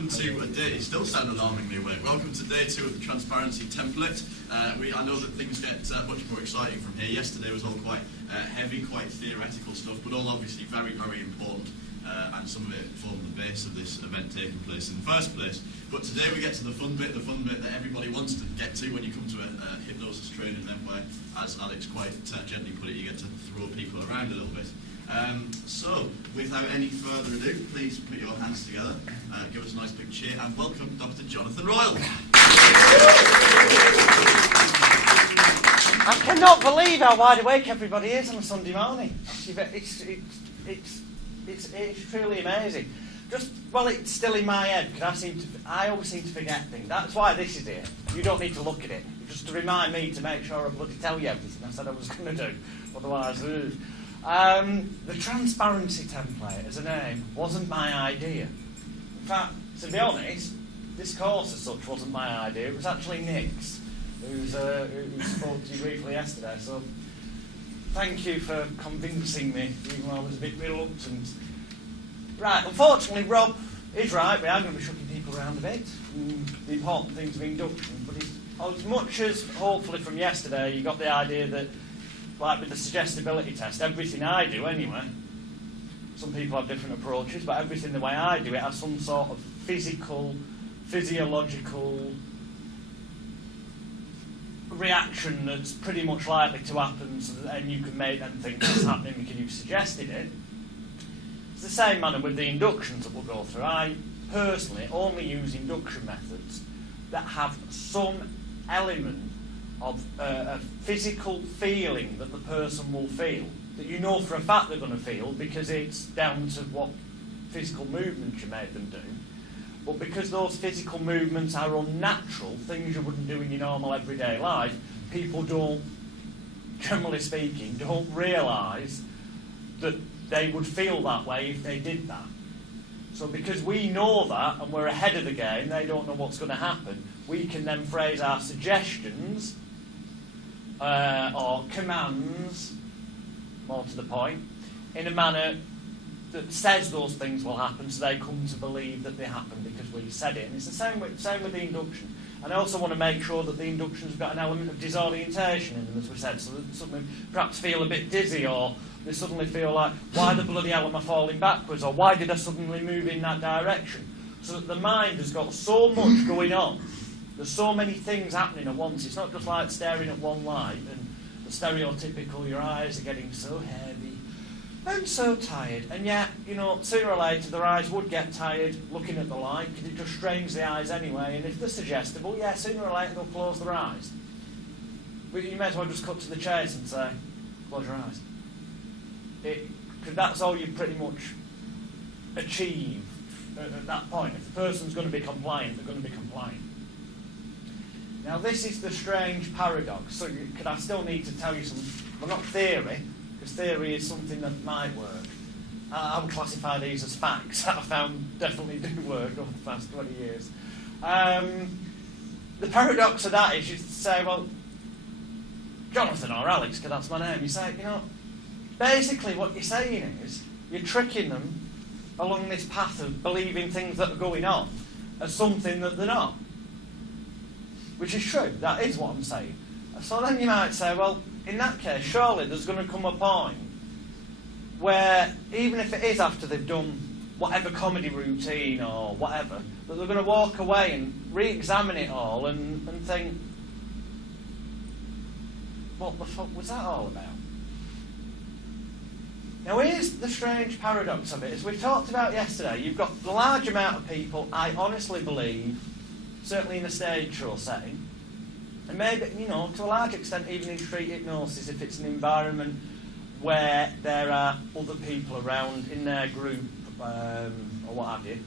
welcome to day. You still sound alarmingly awake. Welcome to day 2 of the transparency template. I know that things get much more exciting from here. Yesterday was all quite heavy, quite theoretical stuff, but all obviously very, very important. And some of it formed the base of this event taking place in the first place. But today we get to the fun bit that everybody wants to get to when you come to a hypnosis training event where, as Alex quite gently put it, you get to throw people around a little bit. So, without any further ado, please put your hands together, give us a nice big cheer, and welcome Dr. Jonathan Royle. I cannot believe how wide awake everybody is on a Sunday morning. It's truly amazing. It's still in my head because I always seem to forget things. That's why this is here. You don't need to look at it. Just to remind me to make sure I bloody tell you everything I said I was going to do. Otherwise, the transparency template as a name wasn't my idea. In fact, to be honest, this course as such wasn't my idea. It was actually Nick's, who spoke to you briefly yesterday. So thank you for convincing me, even though I was a bit reluctant. Right, unfortunately, Rob is right. We are going to be shucking people around a bit. The important things of induction. But as much as, hopefully, from yesterday, you got the idea that, like with the suggestibility test, everything I do anyway, some people have different approaches, but everything the way I do it has some sort of physiological reaction that's pretty much likely to happen, so that then you can make them think that's happening because you've suggested it. It's the same manner with the inductions that we'll go through. I personally only use induction methods that have some element of a physical feeling that the person will feel, that you know for a fact they're going to feel because it's down to what physical movements you made them do. But because those physical movements are unnatural, things you wouldn't do in your normal everyday life, people don't, generally speaking, don't realise that they would feel that way if they did that. So because we know that and we're ahead of the game, they don't know what's going to happen, we can then phrase our suggestions or commands, more to the point, in a manner that says those things will happen, so they come to believe that they happen because we said it. And it's the same with the induction. And I also want to make sure that the inductions have got an element of disorientation in them, as we said, so that suddenly perhaps feel a bit dizzy, or they suddenly feel like, why the bloody hell am I falling backwards, or why did I suddenly move in that direction? So that the mind has got so much going on, there's so many things happening at once. It's not just like staring at one light and the stereotypical, your eyes are getting so heavy and so tired. And yet, sooner or later their eyes would get tired looking at the light because it just strains the eyes anyway. And if they're suggestible, yeah, sooner or later they'll close their eyes. But you may as well just cut to the chase and say, close your eyes. Because that's all you pretty much achieve at that point. If the person's going to be compliant, they're going to be compliant. Now this is the strange paradox. So I still need to tell you some, well, not theory, because theory is something that might work. I would classify these as facts that I found definitely do work over the past 20 years. The paradox of that is you say, well, Jonathan or Alex, because that's my name, you say, basically what you're saying is you're tricking them along this path of believing things that are going on as something that they're not. Which is true, that is what I'm saying. So then you might say, well, in that case, surely there's going to come a point where, even if it is after they've done whatever comedy routine or whatever, that they're going to walk away and re-examine it all and think, what the fuck was that all about? Now here's the strange paradox of it. As we talked about yesterday, you've got a large amount of people, I honestly believe, certainly in a stage show setting, and maybe, to a large extent even in street hypnosis, if it's an environment where there are other people around in their group, or what have you,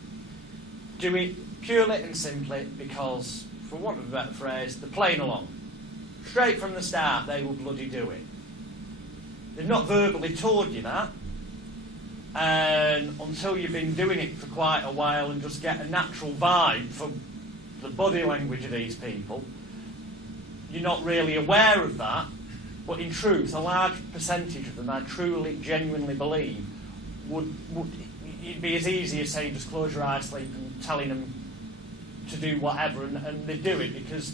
do it purely and simply because, for want of a better phrase, they're playing along. Straight from the start, they will bloody do it. They've not verbally told you that, and until you've been doing it for quite a while and just get a natural vibe from the body language of these people, you're not really aware of that, but in truth, a large percentage of them, I truly, genuinely believe, would it'd be as easy as saying, just close your eyes, sleep, and telling them to do whatever, and they do it because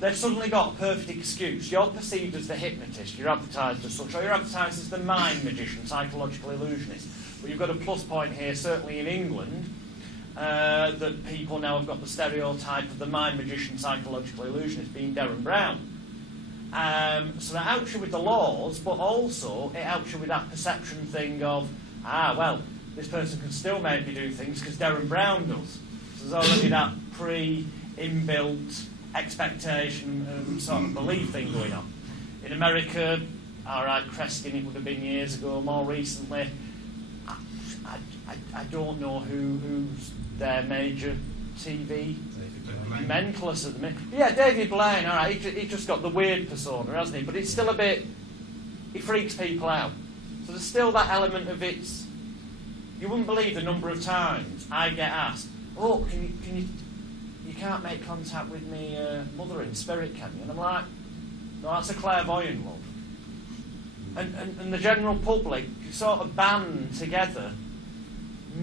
they've suddenly got a perfect excuse. You're perceived as the hypnotist, you're advertised as such, or you're advertised as the mind magician, psychological illusionist. But you've got a plus point here, certainly in England, that people now have got the stereotype of the mind magician, psychological illusionist being Derren Brown. So that helps you with the laws, but also it helps you with that perception thing of, well, this person can still maybe do things because Derren Brown does. So there's already that pre-inbuilt expectation and sort of belief thing going on. In America, all right, Kreskin, it would have been years ago. More recently, I don't know who's their major TV Mentalists at the minute. Yeah, David Blaine, all right, he just got the weird persona, hasn't he? But it's still a bit, he freaks people out. So there's still that element of it's, you wouldn't believe the number of times I get asked, oh, you can't make contact with me mother in spirit, can you? And I'm like, no, that's a clairvoyant, love. And the general public sort of band together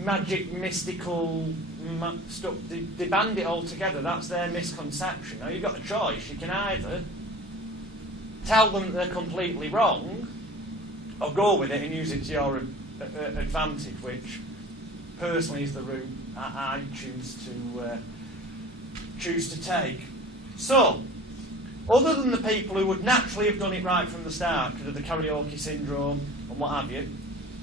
magic, mystical stuff. They band it all together. That's their misconception. Now, you've got a choice. You can either tell them they're completely wrong, or go with it and use it to your advantage, which personally is the route I choose to take. So, other than the people who would naturally have done it right from the start because of the karaoke syndrome and what have you,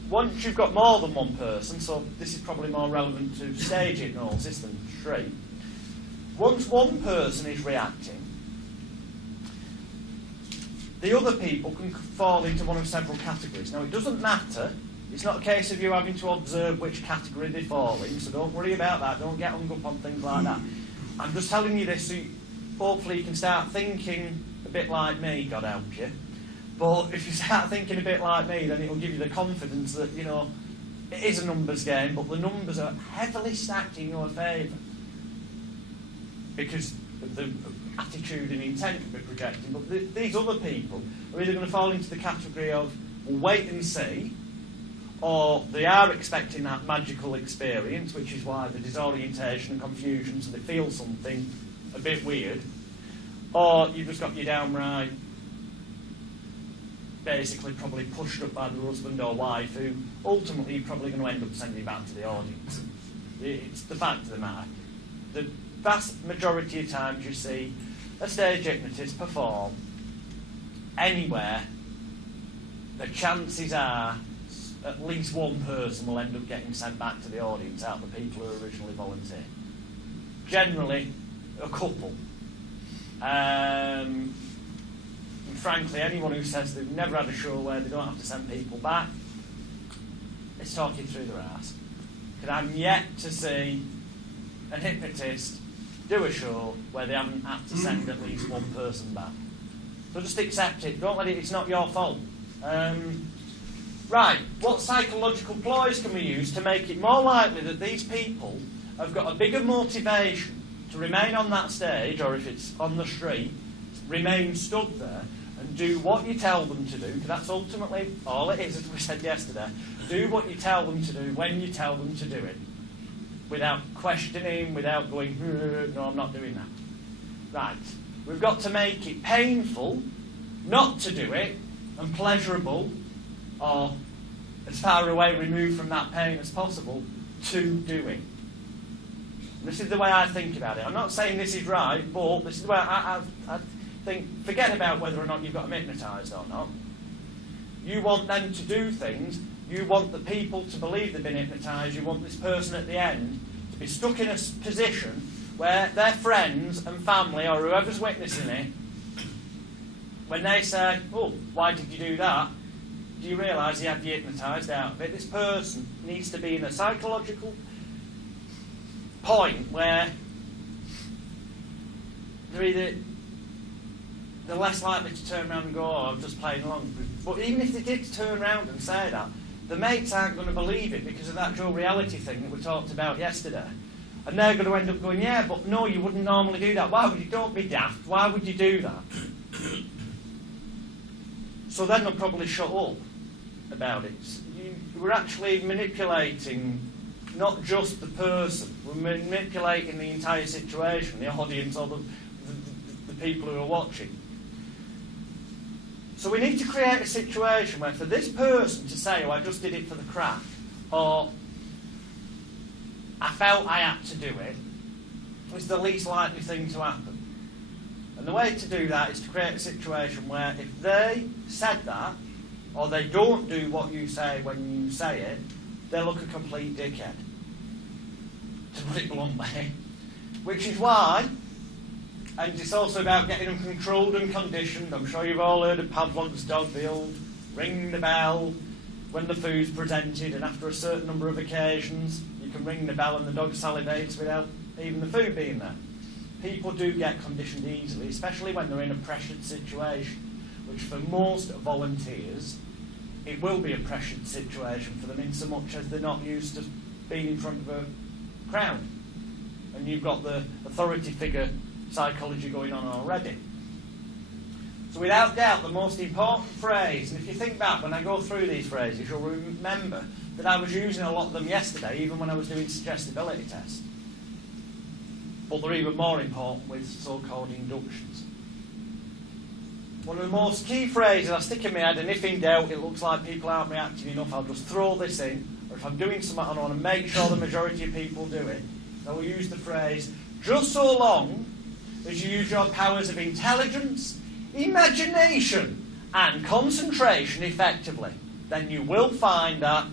once you've got more than one person, so this is probably more relevant to stage hypnosis than street, once one person is reacting, the other people can fall into one of several categories. Now, it doesn't matter. It's not a case of you having to observe which category they fall in, so don't worry about that. Don't get hung up on things like that. I'm just telling you this so hopefully you can start thinking a bit like me, God help you. But if you start thinking a bit like me, then it'll give you the confidence that, you know, it is a numbers game, but the numbers are heavily stacked in your favour because of the attitude and intent we're projecting. But these other people are either going to fall into the category of, well, wait and see, or they are expecting that magical experience, which is why the disorientation and confusion, so they feel something a bit weird, or you've just got your downright, basically probably pushed up by the husband or wife, who ultimately you're probably going to end up sending back to the audience. It's the fact of the matter. The vast majority of times you see a stage hypnotist perform anywhere, the chances are at least one person will end up getting sent back to the audience out of the people who originally volunteered. Generally, a couple. And frankly, anyone who says they've never had a show where they don't have to send people back is talking through their arse. Because I'm yet to see a hypnotist do a show where they haven't had to send at least one person back. So just accept it. Don't let it, it's not your fault. Right, what psychological ploys can we use to make it more likely that these people have got a bigger motivation to remain on that stage, or if it's on the street, remain stood there and do what you tell them to do, because that's ultimately all it is, as we said yesterday. Do what you tell them to do when you tell them to do it, without questioning, without going, no, I'm not doing that. Right, we've got to make it painful not to do it, and pleasurable, or as far away removed from that pain as possible, to doing. This is the way I think about it. I'm not saying this is right, but this is the way I think, forget about whether or not you've got them hypnotised or not. You want them to do things, you want the people to believe they've been hypnotised, you want this person at the end to be stuck in a position where their friends and family, or whoever's witnessing it, when they say, oh, why did you do that? Do you realise he had you hypnotised out of it? This person needs to be in a psychological point where they're less likely to turn around and go, oh, I'm just playing along. But even if they did turn around and say that, the mates aren't going to believe it because of that dual reality thing that we talked about yesterday. And they're going to end up going, yeah, but no, you wouldn't normally do that. Why would you? Don't be daft. Why would you do that? So then they'll probably shut up about it. We're actually manipulating not just the person. We're manipulating the entire situation, the audience or the people who are watching. So we need to create a situation where for this person to say, oh, I just did it for the crack, or I felt I had to do it, is the least likely thing to happen. And the way to do that is to create a situation where if they said that, or they don't do what you say when you say it, they look a complete dickhead, to put it bluntly. Which is why, and it's also about getting them controlled and conditioned. I'm sure you've all heard of Pavlov's dog, the old ring the bell when the food's presented, and after a certain number of occasions, you can ring the bell and the dog salivates without even the food being there. People do get conditioned easily, especially when they're in a pressured situation, which for most volunteers, it will be a pressured situation for them in so much as they're not used to being in front of a crowd. And you've got the authority figure psychology going on already. So without doubt, the most important phrase, and if you think back when I go through these phrases, you'll remember that I was using a lot of them yesterday, even when I was doing suggestibility tests. But they're even more important with so-called inductions. One of the most key phrases I stick in my head, and if in doubt it looks like people aren't reacting enough, I'll just throw this in, or if I'm doing something and I want to make sure the majority of people do it, I will use the phrase, just so long as you use your powers of intelligence, imagination, and concentration effectively, then you will find that,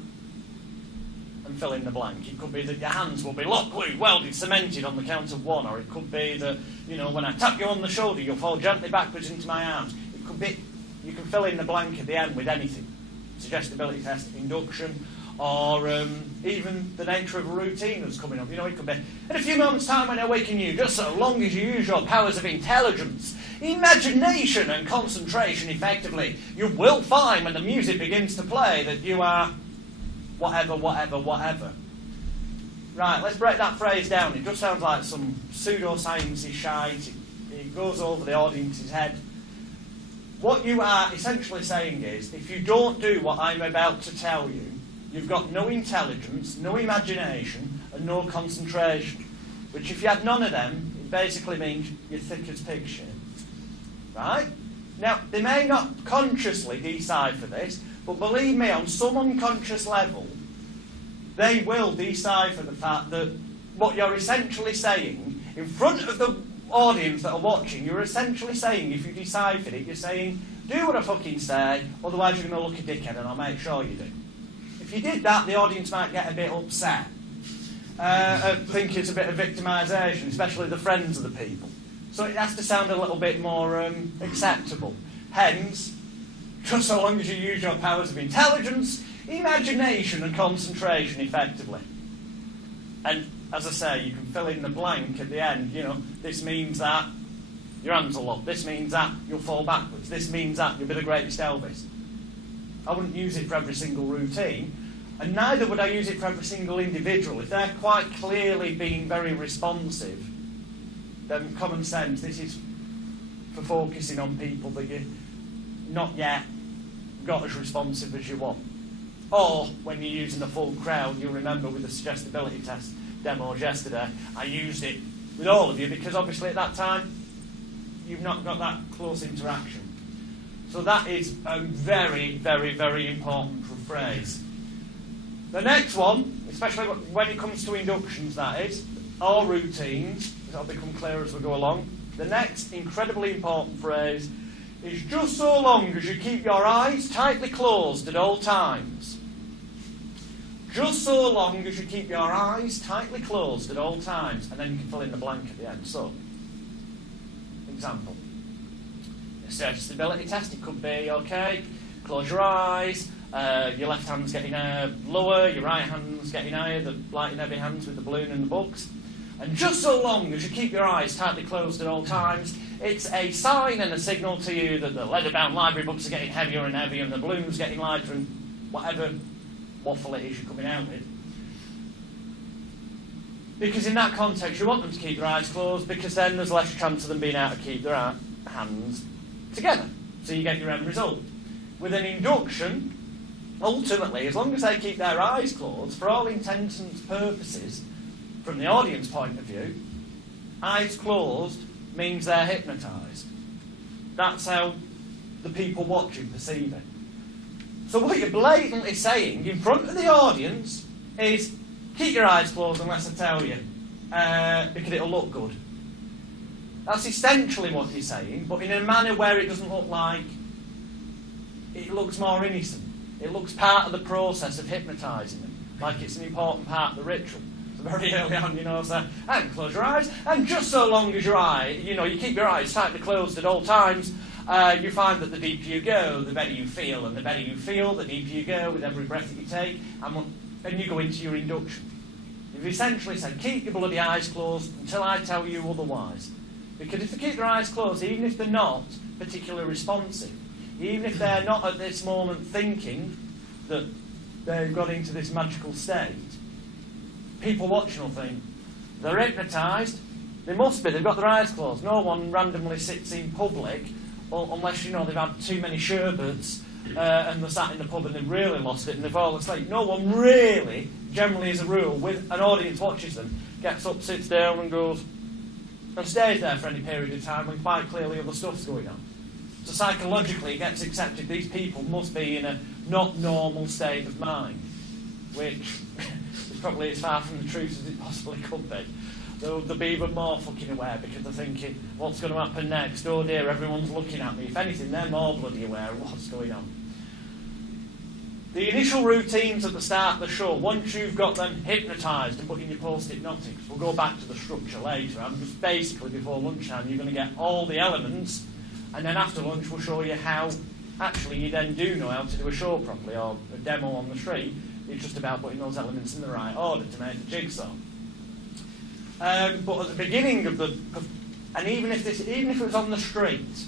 and fill in the blank. It could be that your hands will be locked, glued, welded, cemented on the count of one, or it could be that, when I tap you on the shoulder, you'll fall gently backwards into my arms. It could be, you can fill in the blank at the end with anything. Suggestibility test, induction, or even the nature of a routine that's coming up. It could be, in a few moments' time when I awaken you, just so long as you use your powers of intelligence, imagination and concentration effectively, you will find when the music begins to play that you are whatever, whatever, whatever. Right, let's break that phrase down. It just sounds like some pseudoscience-y shite. It goes over the audience's head. What you are essentially saying is, if you don't do what I'm about to tell you, you've got no intelligence, no imagination, and no concentration. Which, if you had none of them, it basically means you're thick as pig shit. Right? Now, they may not consciously decipher this, but believe me, on some unconscious level, they will decipher the fact that what you're essentially saying, in front of the audience that are watching, you're essentially saying, if you deciphered it, you're saying, do what I fucking say, otherwise you're going to look a dickhead, and I'll make sure you do. If you did that, the audience might get a bit upset. I think it's a bit of victimisation, especially the friends of the people. So it has to sound a little bit more acceptable. Hence, just so long as you use your powers of intelligence, imagination and concentration effectively. And as I say, you can fill in the blank at the end. This means that your hands will up. This means that you'll fall backwards. This means that you'll be the greatest Elvis. I wouldn't use it for every single routine, and neither would I use it for every single individual. If they're quite clearly being very responsive, then common sense, this is for focusing on people that you've not yet got as responsive as you want. Or when you're using a full crowd, you'll remember with the suggestibility test demos yesterday, I used it with all of you because obviously at that time you've not got that close interaction. So that is a very, very, very important phrase. The next one, especially when it comes to inductions, that is, or routines, it'll become clearer as we go along. The next incredibly important phrase is just so long as you keep your eyes tightly closed at all times. Just so long as you keep your eyes tightly closed at all times, and then you can fill in the blank at the end. So, example. A suggestibility test, it could be, okay, close your eyes, your left hand's getting lower, your right hand's getting higher, the light and heavy hands with the balloon and the books. And just so long as you keep your eyes tightly closed at all times, it's a sign and a signal to you that the leather-bound library books are getting heavier and heavier and the balloon's getting lighter and whatever waffle it is you're coming out with. Because in that context, you want them to keep their eyes closed because then there's less chance of them being able to keep their hands together. So you get your end result. With an induction, ultimately, as long as they keep their eyes closed, for all intents and purposes, from the audience point of view, eyes closed means they're hypnotised. That's how the people watching perceive it. So what you're blatantly saying in front of the audience is, keep your eyes closed unless I tell you, because it'll look good. That's essentially what you're saying, but in a manner where it doesn't look like, it looks more innocent. It looks part of the process of hypnotising them, like it's an important part of the ritual. So very early on, say, and close your eyes, and just so long as you keep your eyes tightly closed at all times, you find that the deeper you go, the better you feel, and the better you feel, the deeper you go with every breath that you take, and you go into your induction. You've essentially said, keep your bloody eyes closed until I tell you otherwise. Because if they keep their eyes closed, even if they're not particularly responsive, even if they're not at this moment thinking that they've got into this magical state, people watching will think, they're hypnotised, they must be, they've got their eyes closed. No one randomly sits in public unless, they've had too many sherbets and they're sat in the pub and they've really lost it and they've fallen asleep. No one really, generally as a rule, with an audience watches them, gets up, sits down and goes, and stays there for any period of time when quite clearly other stuff's going on. So psychologically it gets accepted these people must be in a not normal state of mind, which is probably as far from the truth as it possibly could be. They'll be even more fucking aware because they're thinking, what's going to happen next? Oh dear, everyone's looking at me. If anything, they're more bloody aware of what's going on. The initial routines at the start of the show, once you've got them hypnotised and put in your post-hypnotics, we'll go back to the structure later. I'm just basically before lunchtime, you're going to get all the elements, and then after lunch we'll show you how actually you then do know how to do a show properly, or a demo on the street. It's just about putting those elements in the right order to make the jigsaw. But at the beginning and even if it was on the street,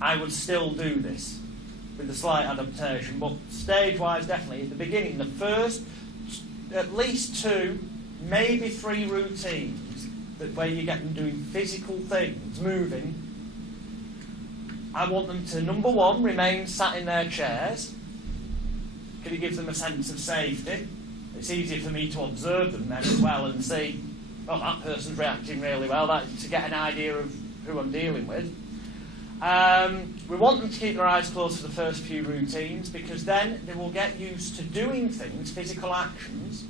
I would still do this with a slight adaptation, but stage-wise, definitely at the beginning, the first at least 2, maybe 3 routines where you get them doing physical things, moving. I want them to, number 1, remain sat in their chairs, because it gives them a sense of safety. It's easier for me to observe them then as well and see, oh, that person's reacting really well, to get an idea of who I'm dealing with. We want them to keep their eyes closed for the first few routines, because then they will get used to doing things, physical actions,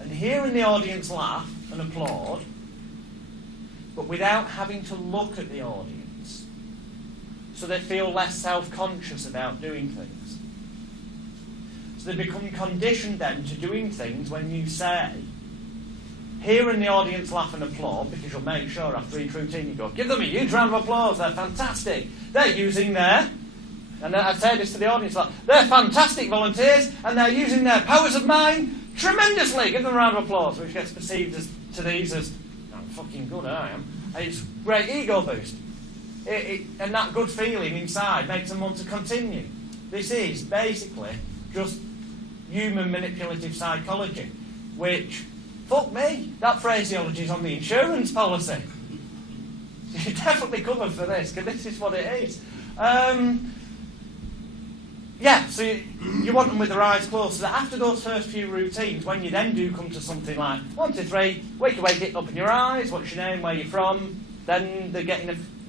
and hearing the audience laugh and applaud, but without having to look at the audience. So they feel less self-conscious about doing things. So they become conditioned then to doing things when you say, hearing the audience laugh and applaud, because you'll make sure after each routine you go, give them a huge round of applause, they're fantastic. They're using their, and I say this to the audience, like, they're fantastic volunteers, and they're using their powers of mind tremendously. Give them a round of applause, which gets perceived as, to these as, I'm fucking good, I am. It's great ego boost. And that good feeling inside makes them want to continue. This is basically just human manipulative psychology, which, fuck me, that phraseology is on the insurance policy. You're definitely covered for this, because this is what it is. So you want them with their eyes closed, so that after those first few routines, when you then do come to something like 1, 2, 3, wake, get up in your eyes, what's your name, where you're from, then they're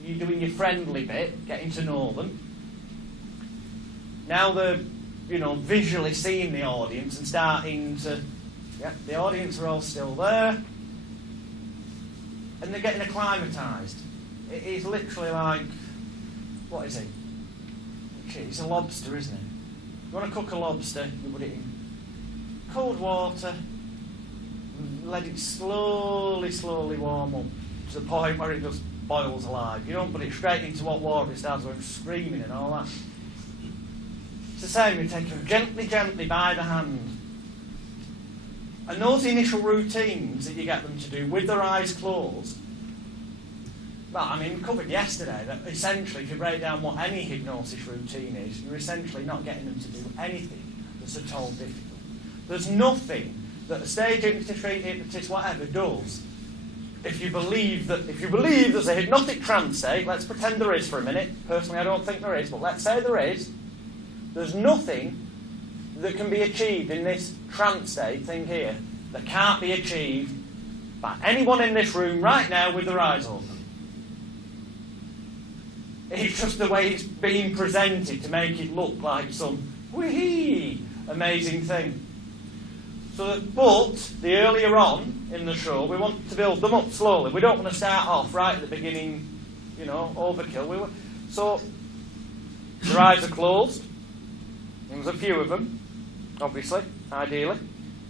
you're doing your friendly bit, getting to know them. Now they're, visually seeing the audience and starting to, the audience are all still there, and they're getting acclimatised. It is literally like, what is it? It's a lobster, isn't it? You want to cook a lobster, you put it in cold water, let it slowly warm up to the point where it just boils alive. You don't put it straight into hot water, it starts going screaming and all that. It's the same, you take them gently by the hand. And those initial routines that you get them to do with their eyes closed, we covered yesterday that essentially, if you break down what any hypnosis routine is, you're essentially not getting them to do anything that's at all difficult. There's nothing that a stage hypnotist, street hypnotist, whatever does. If you believe there's a hypnotic trance state, let's pretend there is for a minute. Personally, I don't think there is, but let's say there is. There's nothing that can be achieved in this trance state thing here that can't be achieved by anyone in this room right now with their eyes open. It's just the way it's being presented to make it look like some whee amazing thing. So, but the earlier on in the show, we want to build them up slowly. We don't want to start off right at the beginning, you know, overkill. So their eyes are closed. There's a few of them, obviously, ideally,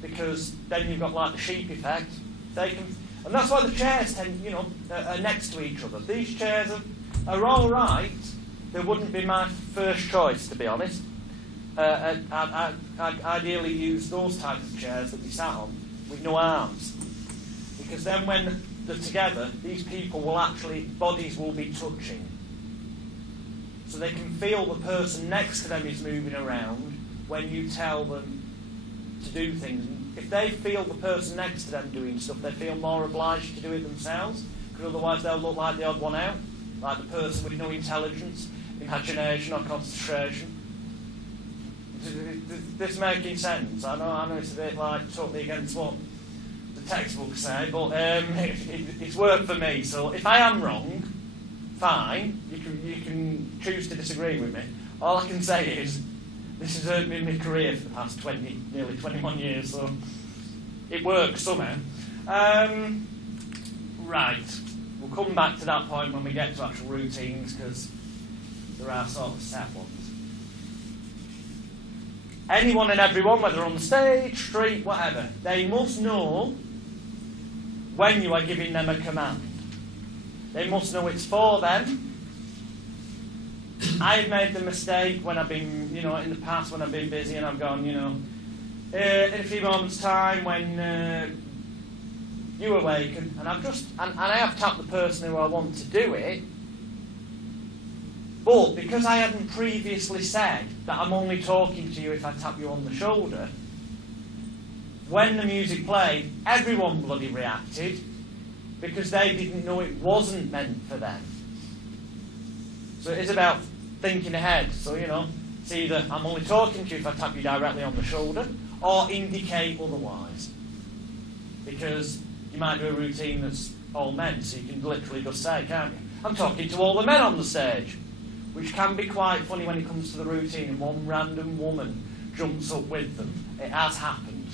because then you've got like the sheep effect. They can, and that's why the chairs tend, you know, are next to each other. These chairs are all right. They wouldn't be my first choice, to be honest. I'd ideally use those types of chairs that we sat on with no arms, because then when they're together, these people will actually, bodies will be touching. So they can feel the person next to them is moving around when you tell them to do things. And if they feel the person next to them doing stuff, they feel more obliged to do it themselves, because otherwise they'll look like the odd one out, like the person with no intelligence, imagination or concentration. Is this making sense? I know it's a bit like totally against what the textbooks say, but it's worked for me. So if I am wrong, fine. You can choose to disagree with me. All I can say is this has hurt me in my career for the past nearly 21 years. So it works somehow. Right. We'll come back to that point when we get to actual routines, because there are sort of set ones. Anyone and everyone, whether on the stage, street, whatever, they must know when you are giving them a command. They must know it's for them. I've made the mistake when I've been, you know, in the past when I've been busy and I've gone, you know, in a few moments' time when you awaken, and I have tapped the person who I want to do it. But because I hadn't previously said that I'm only talking to you if I tap you on the shoulder, when the music played, everyone bloody reacted because they didn't know it wasn't meant for them. So it is about thinking ahead. So, you know, it's either I'm only talking to you if I tap you directly on the shoulder, or indicate otherwise. Because you might do a routine that's all men, so you can literally just say, can't you? I'm talking to all the men on the stage. Which can be quite funny when it comes to the routine and one random woman jumps up with them. It has happened.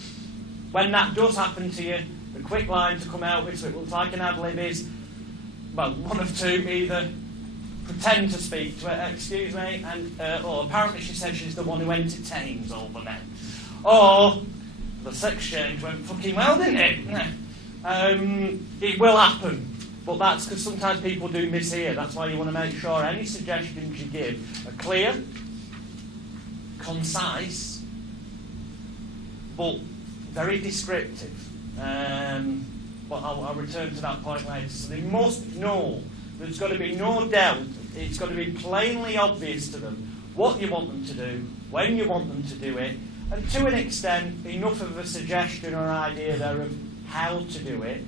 When that does happen to you, the quick line to come out with, so it looks like an ad-lib, is, well, one of two: either pretend to speak to her, excuse me, and or apparently she said she's the one who entertains all the men. Or the sex change went fucking well, didn't it? It will happen. But that's because sometimes people do mishear. That's why you want to make sure any suggestions you give are clear, concise, but very descriptive. But I'll return to that point later. So they must know. There's got to be no doubt. It's got to be plainly obvious to them what you want them to do, when you want them to do it, and to an extent, enough of a suggestion or idea there of how to do it.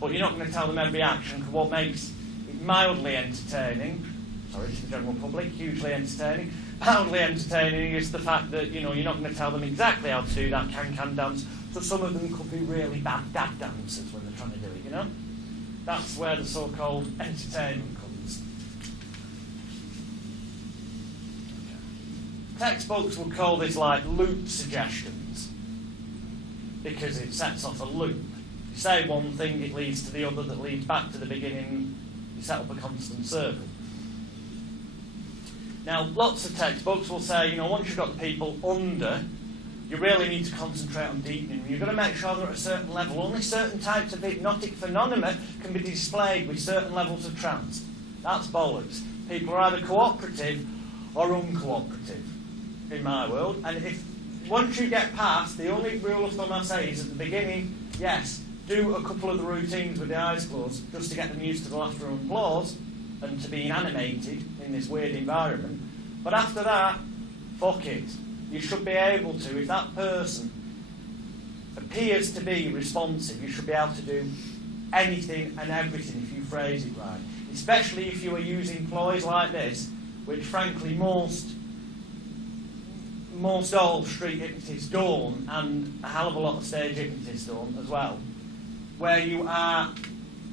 But you're not going to tell them every action, because what makes it mildly entertaining, sorry to the general public, hugely entertaining, mildly entertaining is the fact that, you know, you're not going to tell them exactly how to do that can-can dance, so some of them could be really bad dad dancers when they're trying to do it, you know? That's where the so-called entertainment comes. Okay. Textbooks would call this like loop suggestions, because it sets off a loop. You say one thing, it leads to the other that leads back to the beginning. You set up a constant circle. Now, lots of textbooks will say, you know, once you've got the people under, you really need to concentrate on deepening. You've got to make sure they're at a certain level. Only certain types of hypnotic phenomena can be displayed with certain levels of trance. That's bollocks. People are either cooperative or uncooperative, in my world. And if once you get past, the only rule of thumb I say is at the beginning, yes, do a couple of the routines with the eyes closed just to get them used to the laughter and applause and to being animated in this weird environment. But after that, fuck it. You should be able to, if that person appears to be responsive, you should be able to do anything and everything if you phrase it right. Especially if you are using ploys like this, which frankly most most all street hypnotists don't, and a hell of a lot of stage hypnotists don't as well, where you are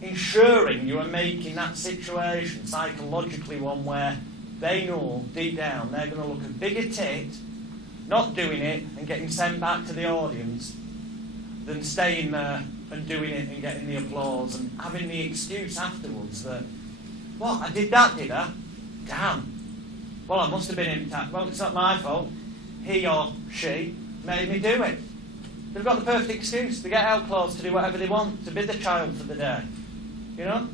ensuring you are making that situation psychologically one where they know deep down they're going to look a bigger tit not doing it and getting sent back to the audience than staying there and doing it and getting the applause and having the excuse afterwards that, what, I did that, did I? Damn. Well, I must have been hypnotised. Well, it's not my fault. He or she made me do it. They've got the perfect excuse. They get out clothes to do whatever they want, to bid the child for the day. You know?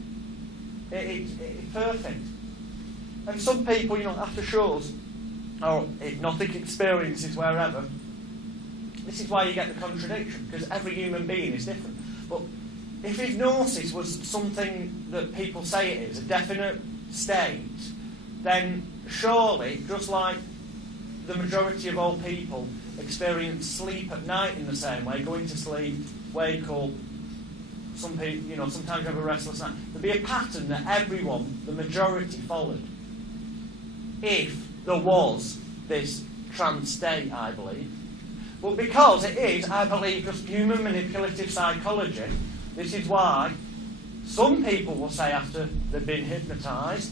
It's perfect. And some people, after shows, or hypnotic experiences wherever, this is why you get the contradiction, because every human being is different. But if hypnosis was something that people say it is, a definite state, then surely, just like the majority of all people experience sleep at night in the same way, going to sleep, wake up, some people, sometimes you have a restless night, there'd be a pattern that everyone, the majority, followed. If there was this trance state, I believe. But because it is, I believe, just human manipulative psychology, this is why some people will say after they've been hypnotised,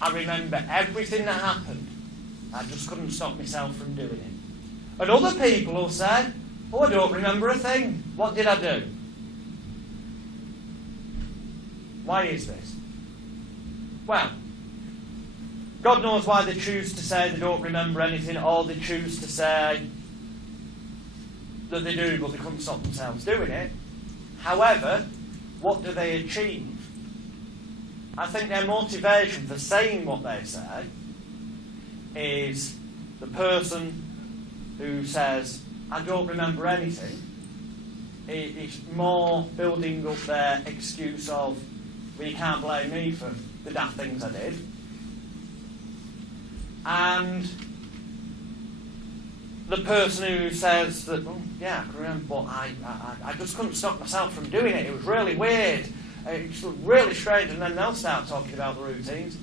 I remember everything that happened. I just couldn't stop myself from doing it. And other people will say, oh, I don't remember a thing. What did I do? Why is this? Well, God knows why they choose to say they don't remember anything, or they choose to say that they do, but they couldn't stop themselves doing it. However, what do they achieve? I think their motivation for saying what they say is the person who says, I don't remember anything, it's more building up their excuse of, well, you can't blame me for the daft things I did. And the person who says that, well, yeah, I can remember, but I just couldn't stop myself from doing it. It was really weird. It's really strange. And then they'll start talking about the routines.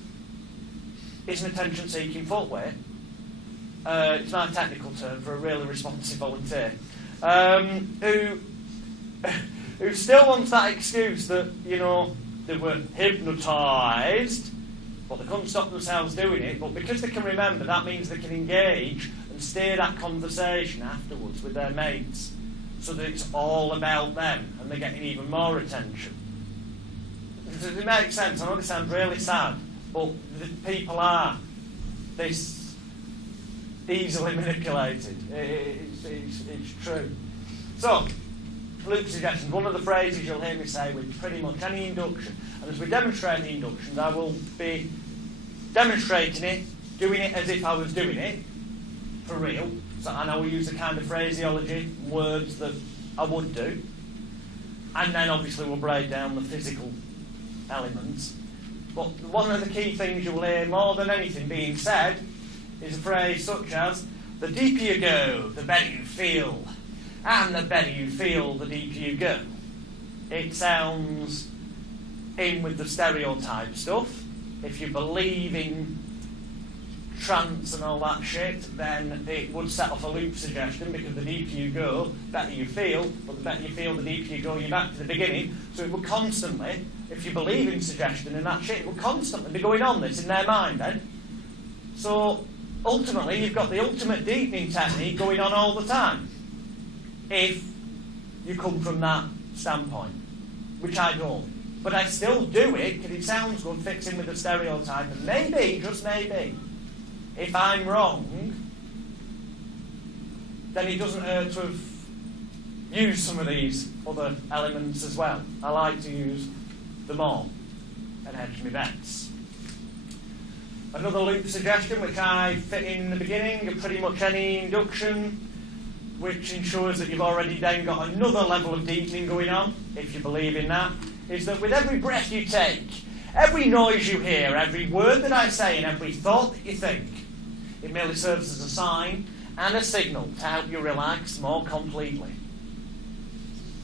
It's an attention-seeking footwear. It's my technical term for a really responsive volunteer. Who still wants that excuse that, they were hypnotised, but they couldn't stop themselves doing it. But because they can remember, that means they can engage and steer that conversation afterwards with their mates so that it's all about them and they're getting even more attention. Does it make sense? I know this sounds really sad, but the people are this easily manipulated. It's true. So, loop suggestions. One of the phrases you'll hear me say with pretty much any induction, and as we demonstrate the inductions, I will be demonstrating it, doing it as if I was doing it, for real, and I will use the kind of phraseology, words that I would do, and then obviously we'll break down the physical elements. But one of the key things you'll hear more than anything being said is a phrase such as, the deeper you go, the better you feel. And the better you feel, the deeper you go. It sounds in with the stereotype stuff. If you believe in trance and all that shit, then it would set off a loop suggestion, because the deeper you go, the better you feel, but the better you feel, the deeper you go, you're back to the beginning. So it would constantly, if you believe in suggestion and that shit, it would constantly be going on this in their mind then. So ultimately, you've got the ultimate deepening technique going on all the time, if you come from that standpoint, which I don't. But I still do it because it sounds good, fits in with the stereotype, and maybe, just maybe, if I'm wrong, then it doesn't hurt to have used some of these other elements as well. I like to use them all and hedge my bets. Another loop suggestion, which I fit in the beginning of pretty much any induction, which ensures that you've already then got another level of deepening going on, if you believe in that, is that with every breath you take, every noise you hear, every word that I say, and every thought that you think, it merely serves as a sign and a signal to help you relax more completely.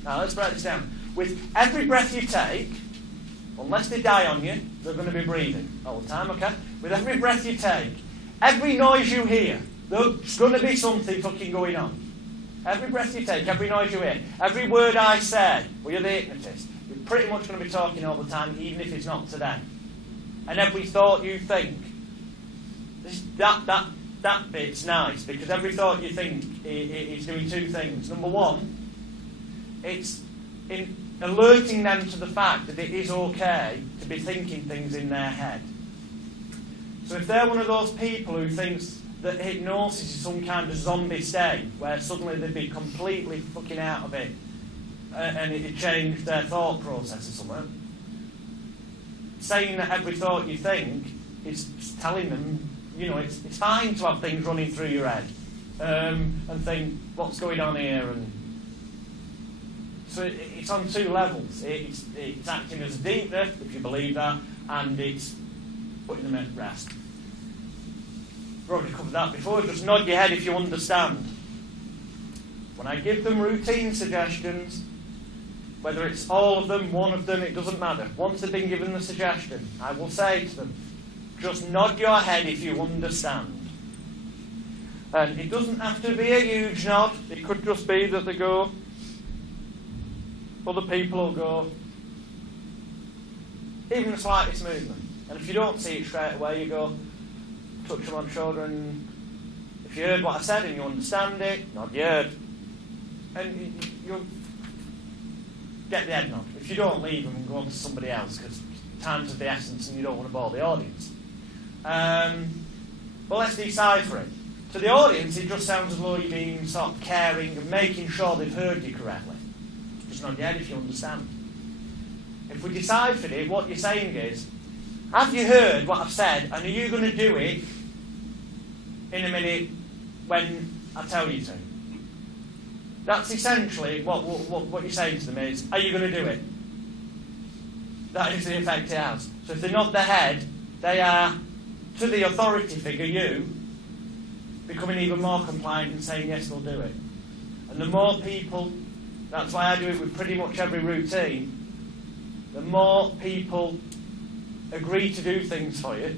Now let's break this down. With every breath you take, unless they die on you, they're going to be breathing all the time, okay? With every breath you take, every noise you hear, There's going to be something fucking going on. Every breath you take, every noise you hear, every word I say, well, you're the hypnotist. You're pretty much going to be talking all the time, even if it's not to them. And every thought you think, that bit's nice, because every thought you think is doing two things. Number one, it's in alerting them to the fact that it is okay to be thinking things in their head. So if they're one of those people who thinks that hypnosis is some kind of zombie state, where suddenly they'd be completely fucking out of it, and it'd change their thought process or something, saying that every thought you think is telling them, it's fine to have things running through your head, and think, what's going on here? And so it's on two levels. It's acting as a deeper, if you believe that, and it's putting them at rest. We've already covered that before. Just nod your head if you understand. When I give them routine suggestions, whether it's all of them, one of them, it doesn't matter. Once they've been given the suggestion, I will say to them, just nod your head if you understand. And it doesn't have to be a huge nod. It could just be that they go, other people will go, even the slightest movement. And if you don't see it straight away, you go, touch them on the shoulder, and if you heard what I said and you understand it, nod your head. And you'll get the head nod. If you don't, leave them and go on to somebody else, because time's of the essence and you don't want to bore the audience. But let's decipher it. To the audience, it just sounds as though you're being sort of caring and making sure they've heard you correctly. Just nod your head if you understand. If we deciphered it, what you're saying is, have you heard what I've said, and are you going to do it in a minute when I tell you to? That's essentially what you're saying to them is, are you going to do it? That is the effect it has. So if they nod their head, they are, to the authority figure, you, becoming even more compliant and saying, yes, we'll do it. And the more people, that's why I do it with pretty much every routine, the more people agree to do things for you,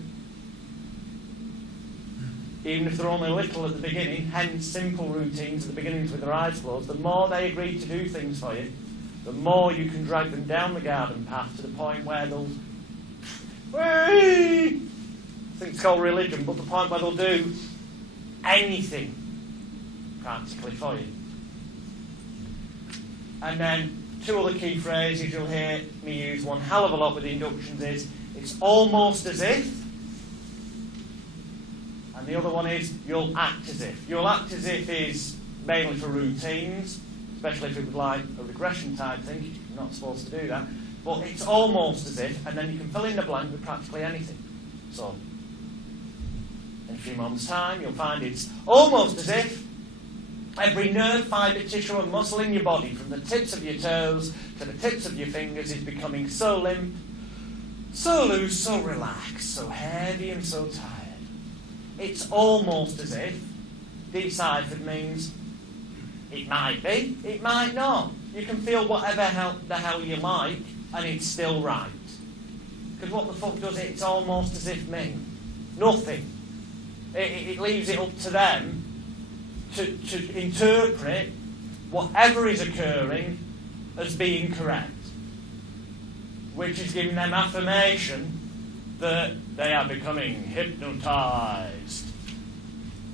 even if they're only little at the beginning, hence simple routines at the beginnings with their eyes closed, the more they agree to do things for you, the more you can drag them down the garden path to the point where they'll, I think it's called religion, but the point where they'll do anything practically for you. And then two other key phrases you'll hear me use one hell of a lot with the inductions is, it's almost as if, and the other one is, you'll act as if. You'll act as if is mainly for routines, especially if it was like a regression type thing. You're not supposed to do that. But it's almost as if, and then you can fill in the blank with practically anything. So, in a few moments' time, you'll find it's almost as if every nerve, fibre, tissue and muscle in your body, from the tips of your toes to the tips of your fingers, is becoming so limp, so loose, so relaxed, so heavy and so tired. It's almost as if. Deciphered means it might be, it might not. You can feel whatever the hell you like, and it's still right. Because what the fuck does it's almost as if mean? Nothing. It leaves it up to them to interpret whatever is occurring as being correct, which is giving them affirmation that they are becoming hypnotized.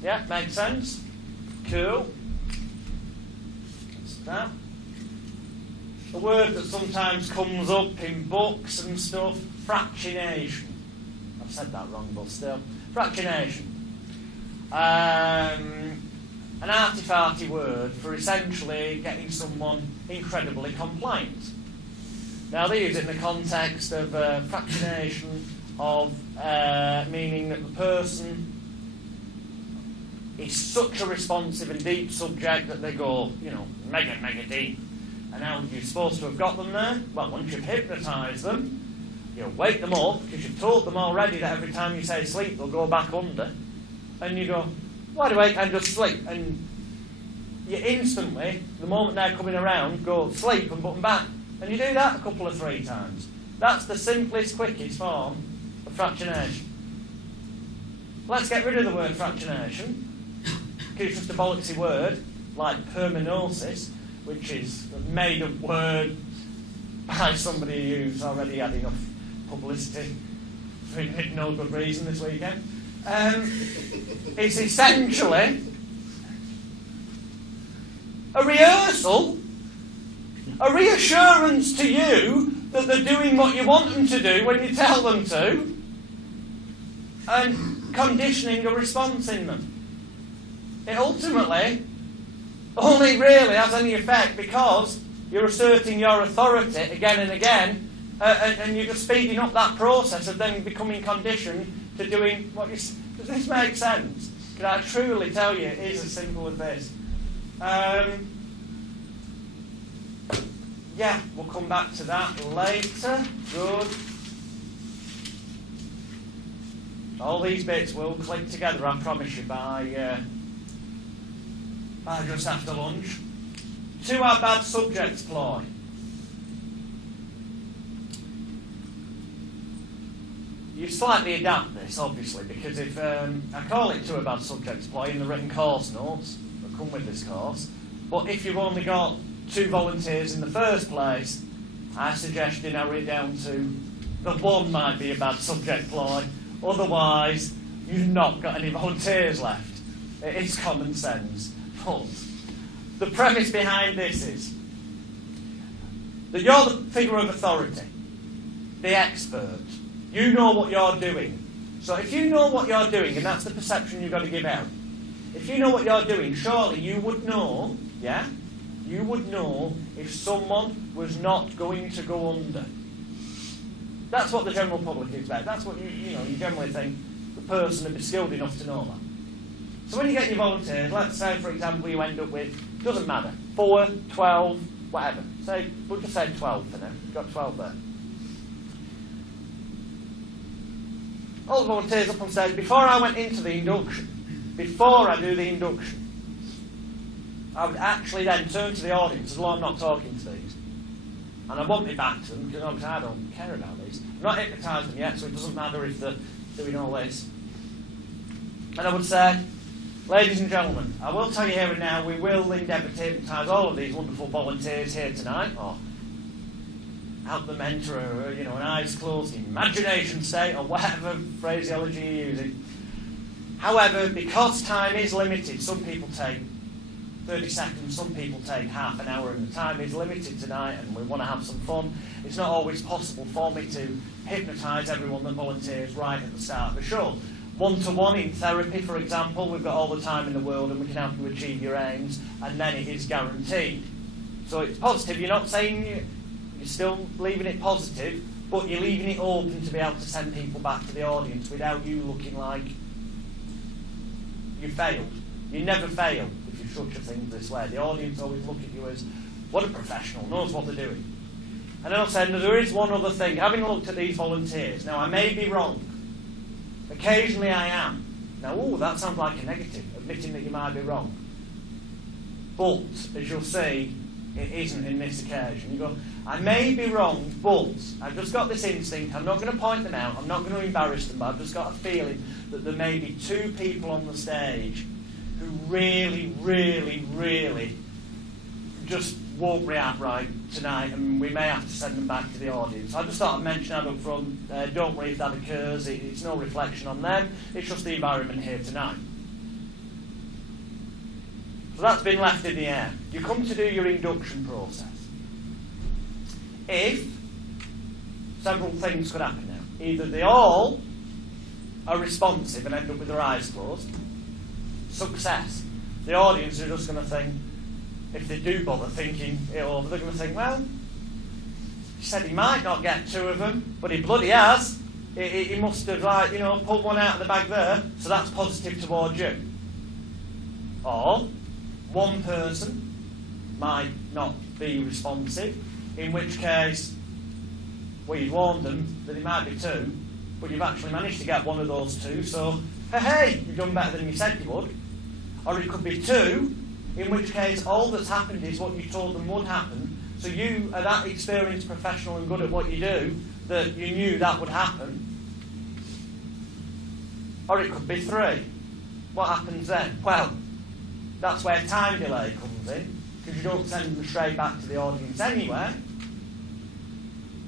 Yeah, makes sense? Cool. That's that. A word that sometimes comes up in books and stuff, fractionation. I've said that wrong, but still. Fractionation. An arty-farty word for essentially getting someone incredibly compliant. Now they use it in the context of fractionation of meaning that the person is such a responsive and deep subject that they go, mega, mega deep. And how you're supposed to have got them there? Well, once you've hypnotised them, you wake them up, because you've taught them already that every time you say sleep, they'll go back under. And you go, wide awake and just sleep. And you instantly, the moment they're coming around, go sleep and put them back. And you do that a couple of 3 times. That's the simplest, quickest form of fractionation. Let's get rid of the word fractionation. because it's just a bollocksy word, like permanosis, which is a made-up word by somebody who's already had enough publicity for no good reason this weekend. It's essentially a rehearsal, a reassurance to you that they're doing what you want them to do when you tell them to, and conditioning a response in them. It ultimately only really has any effect because you're asserting your authority again and again, and you're just speeding up that process of them becoming conditioned to doing what you... Does this make sense? Can I truly tell you it is as simple as this? Yeah, we'll come back to that later. Good. All these bits will click together, I promise you, by just after lunch. 2 are bad subjects ploy. You slightly adapt this, obviously, because if I call it 2 are bad subjects ploy in the written course notes that come with this course, but if you've only got 2 volunteers in the first place, I suggest you narrow it down to the 1 might be a bad subject ploy, otherwise you've not got any volunteers left. It is common sense. But the premise behind this is that you're the figure of authority, the expert. You know what you're doing. So if you know what you're doing, and that's the perception you've got to give out, if you know what you're doing, surely you would know, yeah? You would know if someone was not going to go under. That's what the general public expects. That's what you generally think the person would be skilled enough to know that. So when you get your volunteers, let's say, for example, you end up with, doesn't matter, 4, 12, whatever. We'll just say 12 for now. You've got 12 there. All the volunteers up on stage, before I went into the induction, before I do the induction, I would actually then turn to the audience, as long as I'm not talking to these. And I won't be back to them, because obviously I don't care about these. I'm not hypnotised them yet, so it doesn't matter if they're doing all this. And I would say, ladies and gentlemen, I will tell you here and now, we will endeavour to hypnotise all of these wonderful volunteers here tonight, or help them enter an eyes closed imagination state, or whatever phraseology you're using. However, because time is limited, some people take 30 seconds, some people take half an hour, and the time is limited tonight, and we want to have some fun. It's not always possible for me to hypnotise everyone that volunteers right at the start of the show. 1-to-1 in therapy, for example, we've got all the time in the world and we can help you achieve your aims, and then it is guaranteed. So it's positive. You're not saying you're still leaving it positive, but you're leaving it open to be able to send people back to the audience without you looking like you failed. You never fail if you structure things this way. The audience always look at you as, what a professional, knows what they're doing. And then I'll say, there is one other thing. Having looked at these volunteers, now I may be wrong. Occasionally I am. Now, that sounds like a negative, admitting that you might be wrong. But, as you'll see, it isn't in this occasion. You go, I may be wrong, but I've just got this instinct. I'm not going to point them out. I'm not going to embarrass them, but I've just got a feeling that there may be 2 people on the stage who really, really, really just won't react right tonight, and we may have to send them back to the audience. I just thought I'd mention that up front. Don't worry if that occurs. It's no reflection on them. It's just the environment here tonight. So that's been left in the air. You come to do your induction process. If several things could happen now. Either they all are responsive and end up with their eyes closed. Success. The audience are just going to think, if they do bother thinking it over, they're going to think, well, he said he might not get 2 of them, but he bloody has. He must have, pulled one out of the bag there, so that's positive towards you. Or, one person might not be responsive, in which case, well, you've warned them that it might be 2, but you've actually managed to get one of those 2, so, hey, you've done better than you said you would. Or it could be 2, in which case all that's happened is what you told them would happen. So you are that experienced professional and good at what you do that you knew that would happen. Or it could be 3. What happens then? Well, That's where time delay comes in, because you don't send them straight back to the audience anyway.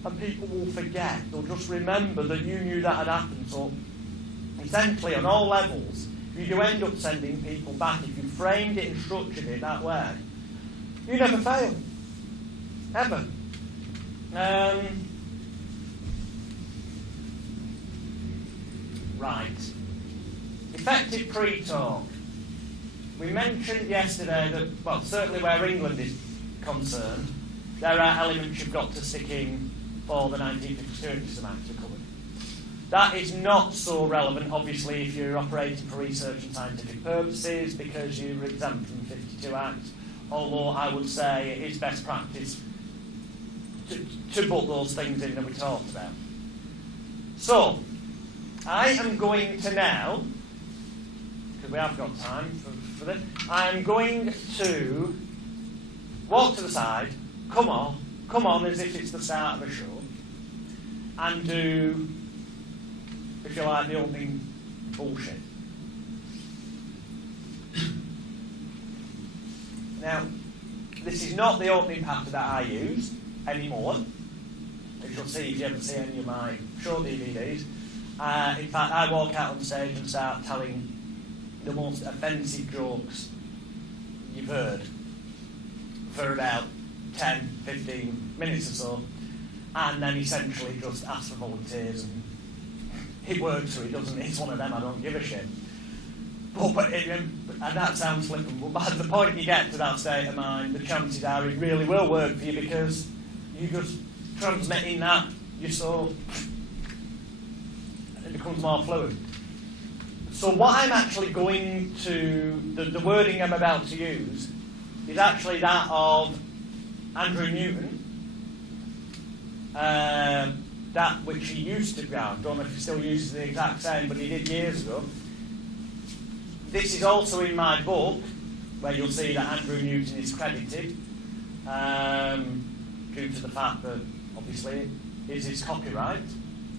And people will forget. They'll just remember that you knew that had happened. So, essentially, on all levels, if you do end up sending people back, if you framed it and structured it that way, you never fail. Ever. Right. Effective pre-talk. We mentioned yesterday that, well, certainly where England is concerned, there are elements you've got to stick in for the 1952 Hypnotism Act to cover. That is not so relevant, obviously, if you're operating for research and scientific purposes, because you're exempt from the 52 Act, although I would say it is best practice to put those things in that we talked about. So, I am going to now, because we have got time for this, I am going to walk to the side, come on as if it's the start of a show, and do, if you like, the opening bullshit. Now, this is not the opening pattern that I use anymore, which you'll see if you ever see any of my show DVDs. In fact, I walk out on stage and start telling the most offensive jokes you've heard for about 10, 15 minutes or so, and then essentially just ask for volunteers, and it works or it doesn't. It's one of them, I don't give a shit. And that sounds flippant, but by the point you get to that state of mind, the chances are it really will work for you, because you're just transmitting that, you're so, it becomes more fluid. So what I'm actually going to, the wording I'm about to use, is actually that of Andrew Newton, that which he used to, I don't know if he still uses the exact same, but he did years ago. This is also in my book, where you'll see that Andrew Newton is credited, due to the fact that, obviously, it is his copyright.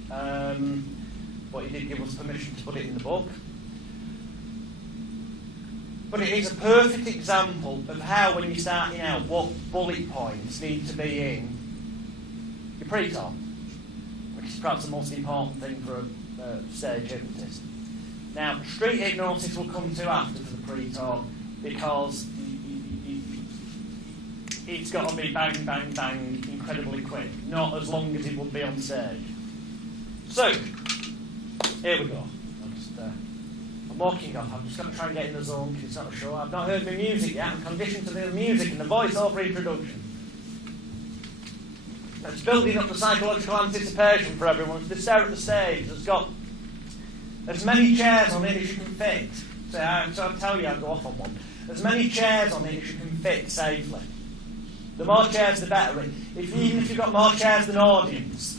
But he did give us permission to put it in the book. But it is a perfect example of how, when you're starting out, what bullet points need to be in your pre-talk, which is perhaps the most important thing for a stage hypnotist. Now, street hypnosis will come to after for the pre-talk, because it's got to be bang, bang, bang, incredibly quick, not as long as it would be on stage. So, here we go. I'm walking off. I'm just going to try and get in the zone, because it's not a show. I've not heard the music yet. I'm conditioned to the music and the voice-over introduction. It's building up the psychological anticipation for everyone. They stare at the stage. It's got as many chairs on it as you can fit. So I'll tell you, I'll go off on one. As many chairs on it as you can fit safely. The more chairs, the better. Even if you've got more chairs than audience,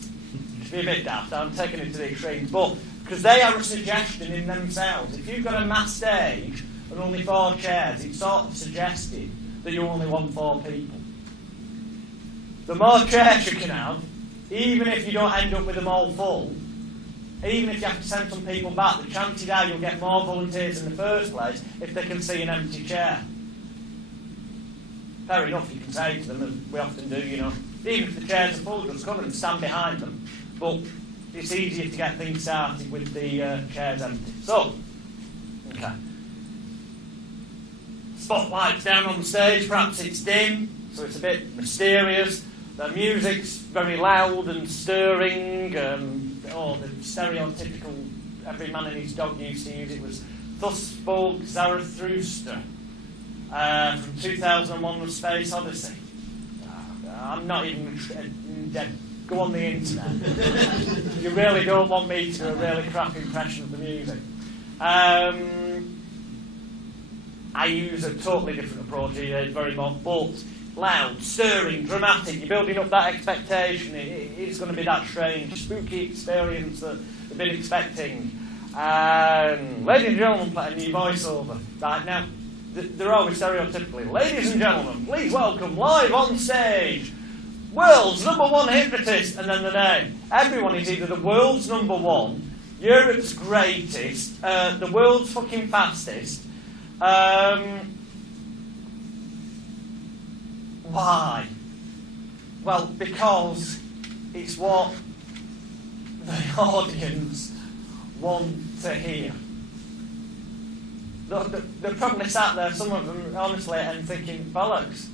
it'd be a bit daft. I'm taking it to the extremes, but because they are a suggestion in themselves. If you've got a mass stage and only 4 chairs, it's sort of suggesting that you only want 4 people. The more chairs you can have, even if you don't end up with them all full, even if you have to send some people back, the chances are you'll get more volunteers in the first place if they can see an empty chair. Fair enough, you can say to them, as we often do, even if the chairs are full, just come and stand behind them. But it's easier to get things started with the chairs empty. So, okay. Spotlight's down on the stage, perhaps it's dim, so it's a bit mysterious. The music's very loud and stirring. The stereotypical, every man and his dog used to use it, was Thus Spoke Zarathustra from 2001: A Space Odyssey. I'm not even dead. Go on the internet. You really don't want me to do a really crap impression of the music. I use a totally different approach here. It's very more bold, loud, stirring, dramatic. You're building up that expectation. It's going to be that strange, spooky experience that they've been expecting. Ladies and gentlemen, put a new voiceover. Right now, they're always stereotypically. Ladies and gentlemen, please welcome live on stage, world's #1 hypnotist, and then the name. Everyone is either the world's #1, Europe's greatest, the world's fucking fastest, Why? Well, because it's what the audience want to hear. They're probably sat there, some of them, honestly, and thinking, bollocks,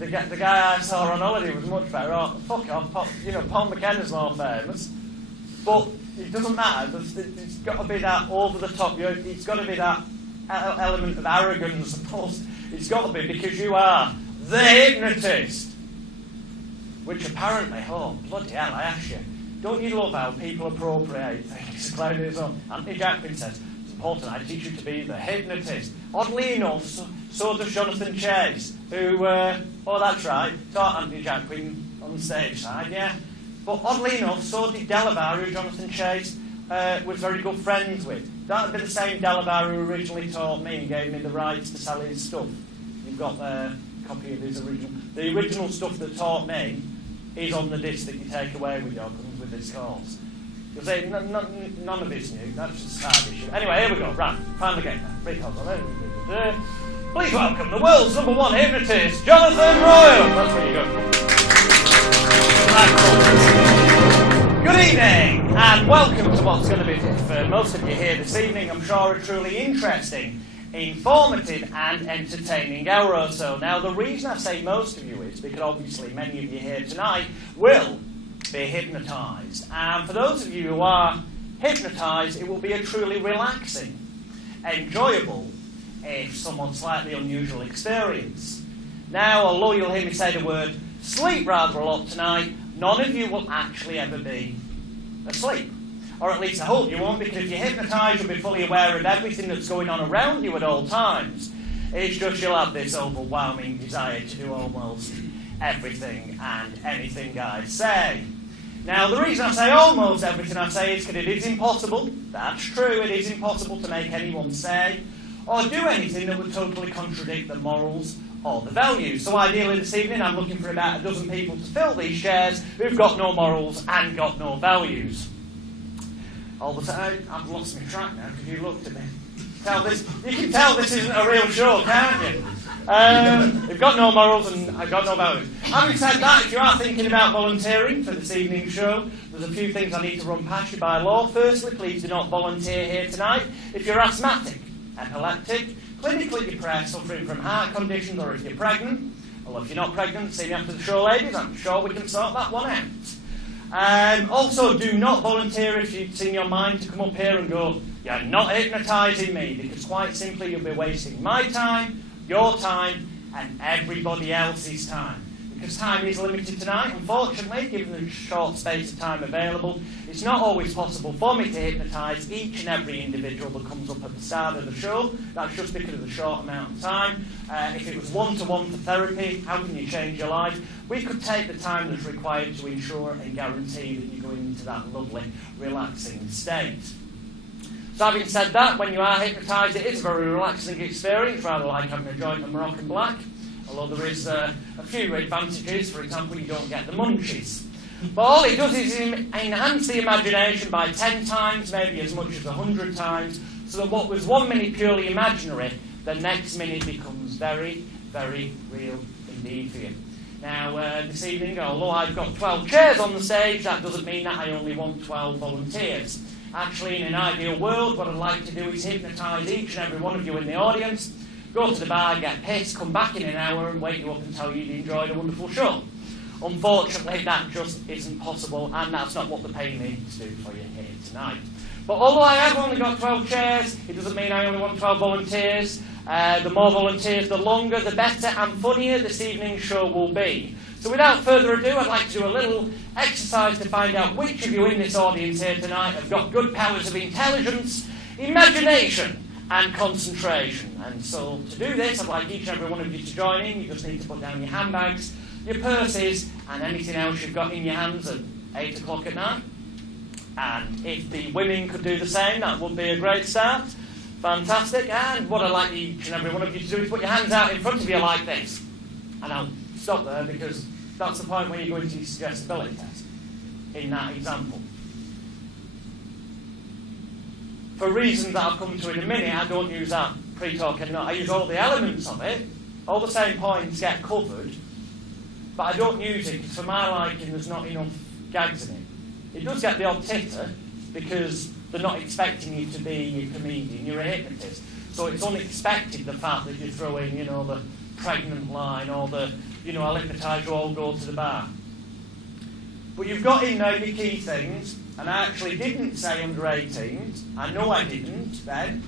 the guy I saw on holiday was much better. Or, fuck off, Paul McKenna's more famous. But it doesn't matter. It's got to be that over-the-top. It's got to be that element of arrogance. It's got to be because you are the hypnotist. Which apparently, oh, bloody hell, I ask you, don't you love how people appropriate things? Claudia is on. Anthony Jackman says, it's important I teach you to be the hypnotist. Oddly enough, so does Jonathan Chase, who, oh, that's right, taught Anthony Jackman on the stage side, yeah. But oddly enough, so did Delavar, who Jonathan Chase was very good friends with. That would be the same Delavar who originally taught me and gave me the rights to sell his stuff. You've got a copy of his original. The original stuff that taught me is on the disc that you take away with you, comes with this course. You'll say, none of it's new, that's just a side issue. Anyway, here we go, right, finally getting there. Please welcome the world's #1 hypnotist, Jonathan Royal. That's where you go. Good evening, and welcome to what's going to be, for most of you here this evening, I'm sure, a truly interesting, informative and entertaining hour or so. Now, the reason I say most of you is because obviously many of you here tonight will be hypnotised. And for those of you who are hypnotised, it will be a truly relaxing, enjoyable, if somewhat slightly unusual experience. Now, although you'll hear me say the word sleep rather a lot tonight, none of you will actually ever be asleep. Or at least I hope you won't, because if you're hypnotised, you'll be fully aware of everything that's going on around you at all times. It's just you'll have this overwhelming desire to do almost everything and anything I say. Now, the reason I say almost everything I say is because it is impossible, that's true, it is impossible to make anyone say or do anything that would totally contradict the morals or the values. So ideally this evening I'm looking for about a dozen people to fill these chairs who've got no morals and got no values. All the time, I've lost my track now because you looked at me. You can tell this isn't a real show, can't you? We've got no morals and I've got no values. Having said that, if you are thinking about volunteering for this evening's show, there's a few things I need to run past you by law. Firstly, please do not volunteer here tonight if you're asthmatic, epileptic, clinically depressed, suffering from heart conditions, or if you're pregnant. Well, if you're not pregnant, see me after the show, ladies. I'm sure we can sort that one out. Also, do not volunteer if it's in your mind to come up here and go, you're not hypnotising me, because quite simply you'll be wasting my time, your time, and everybody else's time. Because time is limited tonight, unfortunately, given the short space of time available, it's not always possible for me to hypnotise each and every individual that comes up at the start of the show. That's just because of the short amount of time. If it was one-to-one for therapy, how can you change your life? We could take the time that's required to ensure and guarantee that you go into that lovely, relaxing state. So having said that, when you are hypnotised, it is a very relaxing experience, rather like having a joint of Moroccan black. Although there is a few advantages. For example, you don't get the munchies. But all it does is enhance the imagination by 10 times, maybe as much as 100 times, so that what was 1 minute purely imaginary, the next minute becomes very, very real indeed for you. Now, this evening, although I've got 12 chairs on the stage, that doesn't mean that I only want 12 volunteers. Actually, in an ideal world, what I'd like to do is hypnotise each and every one of you in the audience, go to the bar, get pissed, come back in an hour and wake you up and tell you you enjoyed a wonderful show. Unfortunately, that just isn't possible, and that's not what the pay me to do for you here tonight. But although I have only got 12 chairs, it doesn't mean I only want 12 volunteers. The more volunteers, the longer, the better and funnier this evening's show will be. So without further ado, I'd like to do a little exercise to find out which of you in this audience here tonight have got good powers of intelligence, imagination, and concentration. And so to do this, I'd like each and every one of you to join in. You just need to put down your handbags, your purses, and anything else you've got in your hands at 8 o'clock at night. And if the women could do the same, that would be a great start. Fantastic. And what I'd like each and every one of you to do is put your hands out in front of you like this. And I'll stop there because that's the point where you go into your suggestibility test in that example. For reasons that I'll come to in a minute, I don't use that pre-talk anymore. I use all the elements of it. All the same points get covered but I don't use it because for my liking there's not enough gags in it. It does get the odd titter because they're not expecting you to be a comedian, you're a hypnotist. So it's unexpected the fact that you throw in, you know, the pregnant line or the, you know, I'll hypnotise you all, go to the bar. But you've got in there your key things, and I actually didn't say under 18s. I know I didn't then,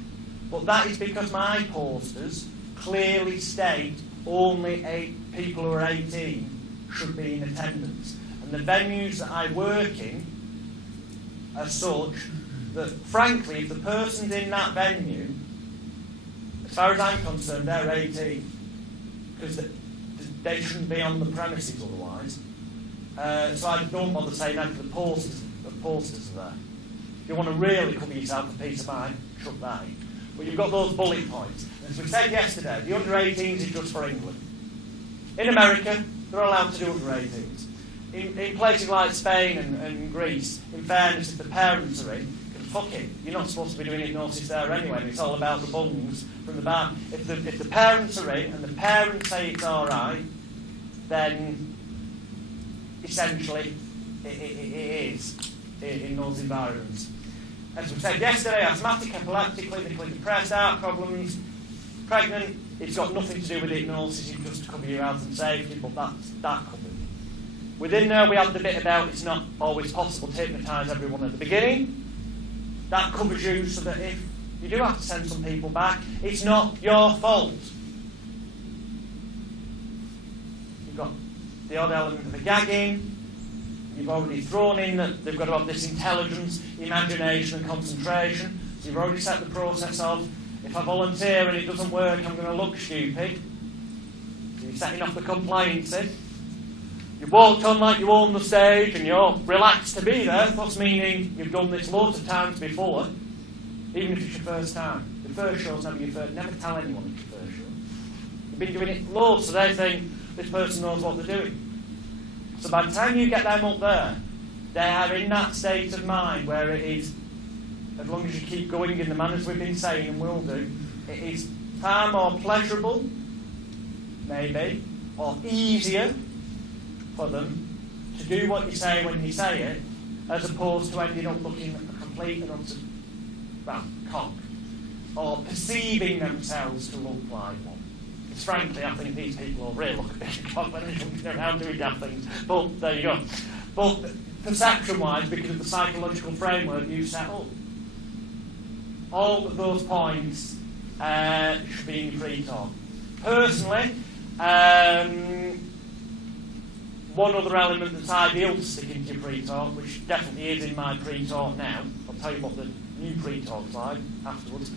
but that is because my posters clearly state only people who are 18 should be in attendance. And the venues that I work in are such that, frankly, if the person's in that venue, as far as I'm concerned, they're 18. Because they shouldn't be on the premises otherwise. So I don't bother saying that because the posters are there. If you want to really cover yourself a peace of mind, chuck that in. But you've got those bullet points. As we said yesterday, the under 18s is just for England. In America, they're allowed to do under 18s. In places like Spain and Greece, in fairness, if the parents are in, fuck it, you're not supposed to be doing hypnosis there anyway. It's all about the bungs from the bar. If the parents are in and the parents say it's all right, then essentially it is in those environments. As we said yesterday, asthmatic, epileptic, clinically depressed, heart problems, pregnant, it's got nothing to do with hypnosis, it's just to cover your health and safety, but that's that covered. Within there we have the bit about it's not always possible to hypnotise everyone at the beginning. That covers you so that if you do have to send some people back, it's not your fault. You've got the odd element of the gagging. You've already thrown in that they've got to have this intelligence, imagination and concentration. So you've already set the process of, if I volunteer and it doesn't work, I'm going to look stupid. So you're setting off the compliancy. You've walked on like you own the stage and you're relaxed to be there, thus meaning you've done this loads of times before, even if it's your first time. The first show's never your first. Never tell anyone it's your first show. You've been doing it loads, so they think this person knows what they're doing. So by the time you get them up there, they are in that state of mind where it is, as long as you keep going in the manners we've been saying and will do, it is far more pleasurable, maybe, or easier for them to do what you say when you say it, as opposed to ending up looking a complete and utter, well, cock, or perceiving themselves to look like one. Because frankly, I think these people all really look a bit cock when they're jumping around doing damn things. But there you go. But perception-wise, because of the psychological framework you set up, all of those points should be in your pre-talk. Personally, one other element that's ideal to stick into your pre-talk, which definitely is in my pre-talk now, I'll tell you what the new pre-talk's like afterwards,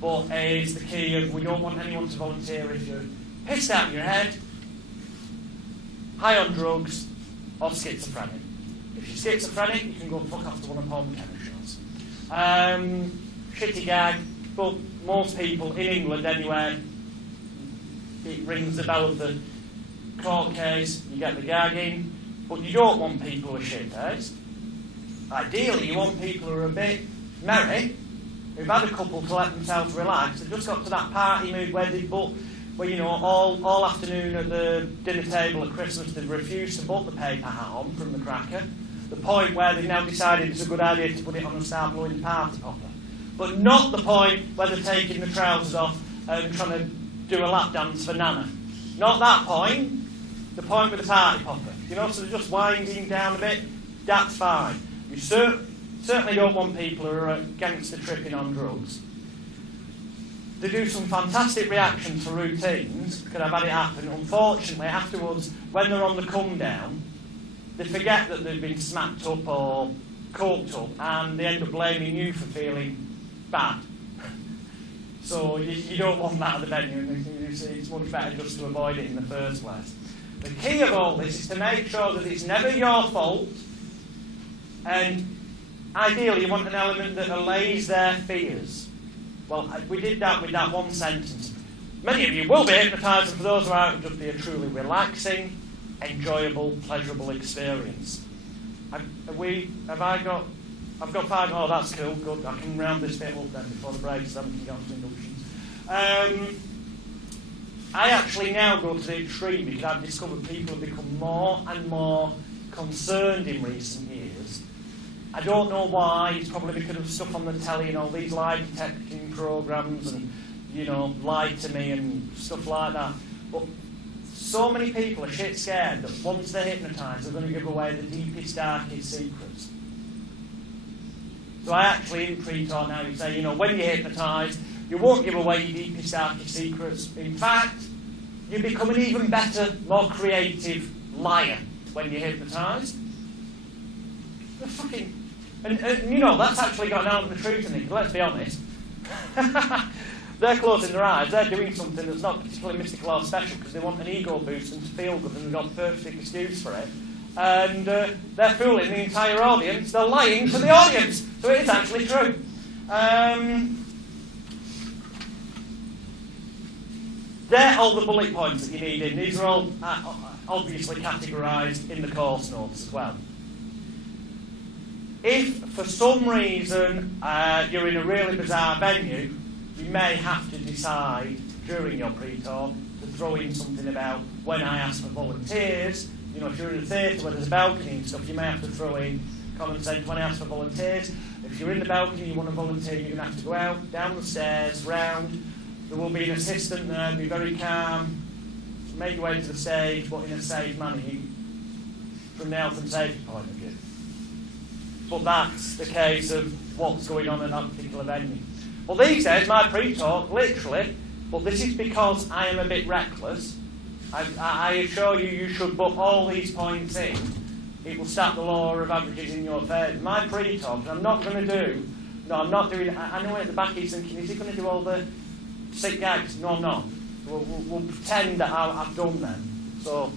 but is the key of we don't want anyone to volunteer if you're pissed out of your head, high on drugs, or schizophrenic. If you're schizophrenic, you can go fuck off to one of Paul McKenna's shows. Shitty gag, but most people in England anyway, it rings the bell of the court case, you get the gagging, but you don't want people who are shit-faced. Ideally, you want people who are a bit merry, who've had a couple to let themselves relax, they've just got to that party mood where they book, where, you know, all afternoon at the dinner table at Christmas they've refused to put the paper hat on from the cracker, the point where they've now decided it's a good idea to put it on and start blowing the party popper. But not the point where they're taking the trousers off and trying to do a lap dance for Nana. Not that point. The point with the party popper. You know, so they're just winding down a bit. That's fine. You certainly don't want people who are gangster tripping on drugs. They do some fantastic reactions for routines, because I've had it happen. Unfortunately, afterwards, when they're on the come down, they forget that they've been smacked up or coked up, and they end up blaming you for feeling bad. So you don't want that at the venue. It's much better just to avoid it in the first place. The key of all this is to make sure that it's never your fault, and ideally you want an element that allays their fears. Well, we did that with that one sentence. Many of you will be hypnotised, and for those who aren't, it'll just be a truly relaxing, enjoyable, pleasurable experience. I've got 5. Oh, that's cool, good. I can round this bit up then before the break, so then we can go on to inductions. I actually now go to the extreme because I've discovered people have become more and more concerned in recent years. I don't know why. It's probably because of stuff on the telly and all these lie detecting programs and, lie to me and stuff like that. But so many people are shit scared that once they're hypnotised, they're going to give away the deepest, darkest secrets. So I actually, in pre-talk now, you say, when you're hypnotised, you won't give away your deepest, darkest secrets. In fact, you become an even better, more creative liar when you're hypnotised. And that's actually got an element of truth in it, let's be honest. They're closing their eyes, they're doing something that's not particularly mystical or special because they want an ego boost and to feel good and they've got the perfect excuse for it. And they're fooling the entire audience, they're lying to the audience. So it is actually true. They're all the bullet points that you need in. These are all obviously categorised in the course notes as well. If for some reason you're in a really bizarre venue, you may have to decide during your pre-talk to throw in something about when I ask for volunteers. If you're in a theatre where there's a balcony and stuff, you may have to throw in common sense when I ask for volunteers. If you're in the balcony, you want to volunteer, you're going to have to go out, down the stairs, round. There will be an assistant there, be very calm, make your way to the stage, but in a safe manner, from the health and safety point of view. But that's the case of what's going on at that particular venue. Well, these days, my pre-talk, literally, but this is because I am a bit reckless. I assure you, you should put all these points in. It will start the law of averages in your favour. My pre-talk, I'm not going to do, I'm not doing, I know at the back he's thinking, is he going to do all the sick gags? No, I'm not. We'll pretend that I've done them. So,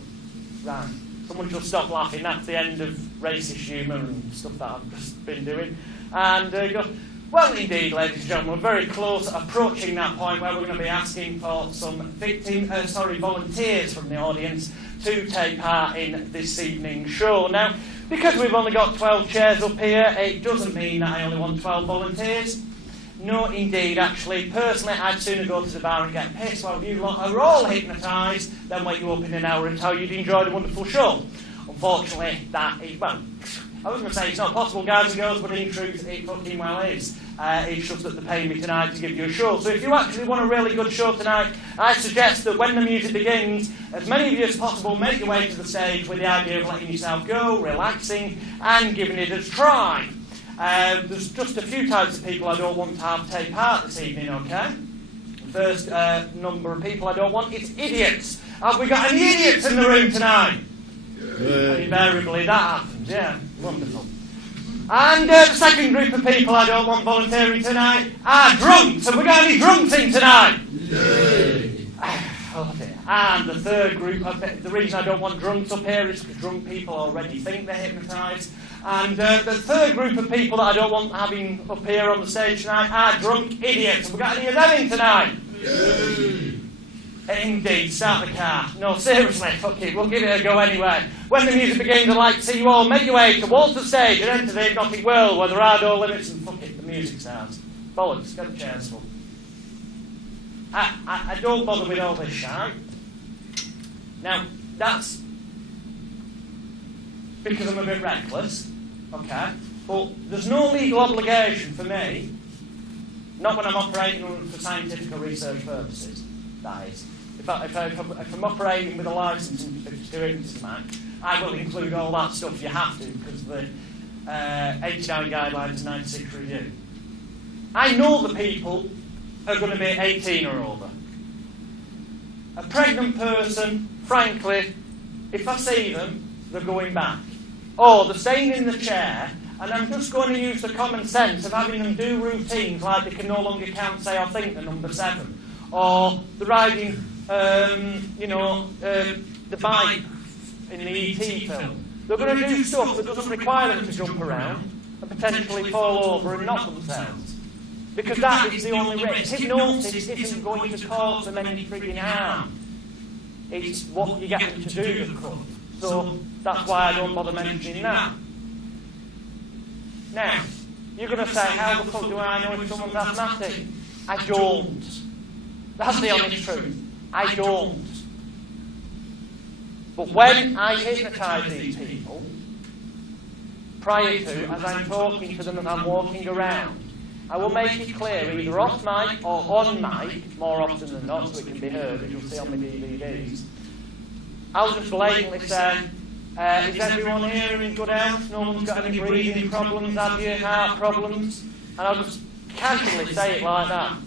right, someone should stop laughing. That's the end of racist humour and stuff that I've just been doing. And go, well, indeed, ladies and gentlemen, we're very close approaching that point where we're going to be asking for some volunteers from the audience to take part in this evening's show. Now, because we've only got 12 chairs up here, it doesn't mean that I only want 12 volunteers. No, indeed, actually, personally, I'd sooner go to the bar and get pissed while you lot are all hypnotised than wake you up in an hour and tell you you'd enjoyed a wonderful show. Unfortunately, that is, well, I was going to say it's not possible, guys and girls, but in truth, it fucking well is. It's just that they're paying me tonight to give you a show. So if you actually want a really good show tonight, I suggest that when the music begins, as many of you as possible make your way to the stage with the idea of letting yourself go, relaxing, and giving it a try. There's just a few types of people I don't want to have take part this evening, okay? The first number of people I don't want is idiots. Have we got any idiots in the room tonight? And invariably that happens, yeah. Wonderful. And the second group of people I don't want volunteering tonight are drunks. Have we got any drunks in tonight? Yay. Oh dear. And the third group, the reason I don't want drunks up here is because drunk people already think they're hypnotised. And the third group of people that I don't want having up here on the stage tonight are drunk idiots. Have we got any of them in tonight? Yay. Indeed, start the car. No, seriously, fuck it, we'll give it a go anyway. When the music begins, I'd like to see you all make your way towards the stage and enter the hypnotic world where there are no limits and fuck it, the music starts. Bollocks, get the chairs full. I don't bother with all this shite. Now, that's because I'm a bit reckless, okay? But there's no legal obligation for me, not when I'm operating for scientific or research purposes, that is. If I'm operating with a licence in the Hypnotism Act, I will include all that stuff. You have to, because of the 89 guidelines and 96 review. I know the people are going to be 18 or over. A pregnant person, frankly, if I see them, they're going back. Or they're staying in the chair, and I'm just going to use the common sense of having them do routines like they can no longer count, say, or think the number 7. Or they're riding, the bike in the E.T. film. They're going to do stuff that doesn't require them to jump around and potentially fall over and knock themselves. Because that is the only risk. Hypnosis isn't going to cause them any frigging harm. It's what you get them to do that could. So that's why I don't bother mentioning that. Now, you're going to say, how the fuck do I know if someone's asthmatic? I don't. That's the honest truth. I don't. But when I hypnotise these people, prior to, as I'm talking to them and I'm walking around, I will make it clear, either off mic or on mic, more often than not, so it can be heard, as you'll see on my DVDs. I'll just blatantly say, is everyone here in good health? No one's got any breathing problems, have you? Heart problems? And I'll just casually say it like that.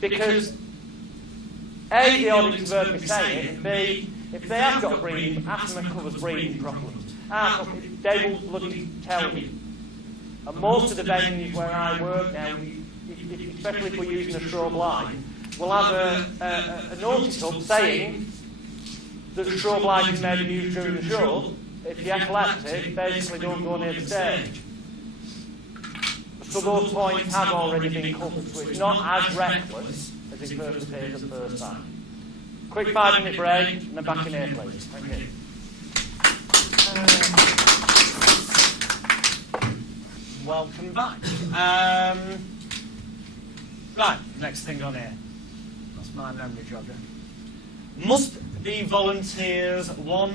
Because A, the audience have heard me say it, and B, if they have got asthma covers breathing problems, they will bloody tell me. And most of the venues where I work now, especially if we're using a strobe light, we'll have a notice up saying that the strobe light is made and used during the show. If you're epileptic, basically don't go near the stage. So those points have already been covered, so it's not as reckless as it first appears the first time. Quick 5-minute break, and then back in here, please. Thank you. Welcome back. Right, next thing on here. That's my memory jogger. Must be volunteers. One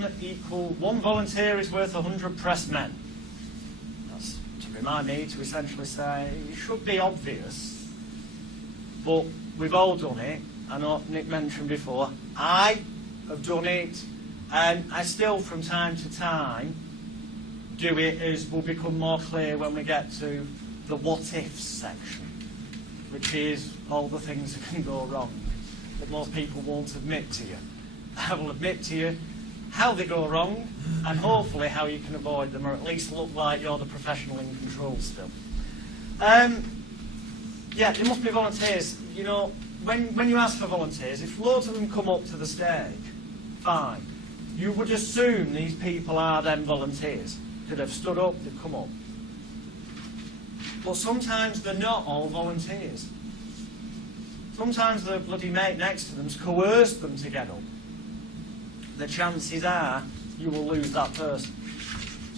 volunteer is worth 100 press men. That's to remind me to essentially say it should be obvious, but we've all done it. I know Nick mentioned before. I have done it, and I still, from time to time, do it, as will become more clear when we get to the what-ifs section, which is all the things that can go wrong that most people won't admit to you. I will admit to you how they go wrong, and hopefully how you can avoid them, or at least look like you're the professional in control still. Yeah, there must be volunteers. You know, when you ask for volunteers, if loads of them come up to the stage, fine. You would assume these people are then volunteers. That have stood up, they've come up. But sometimes they're not all volunteers. Sometimes the bloody mate next to them's coerced them to get up. The chances are you will lose that person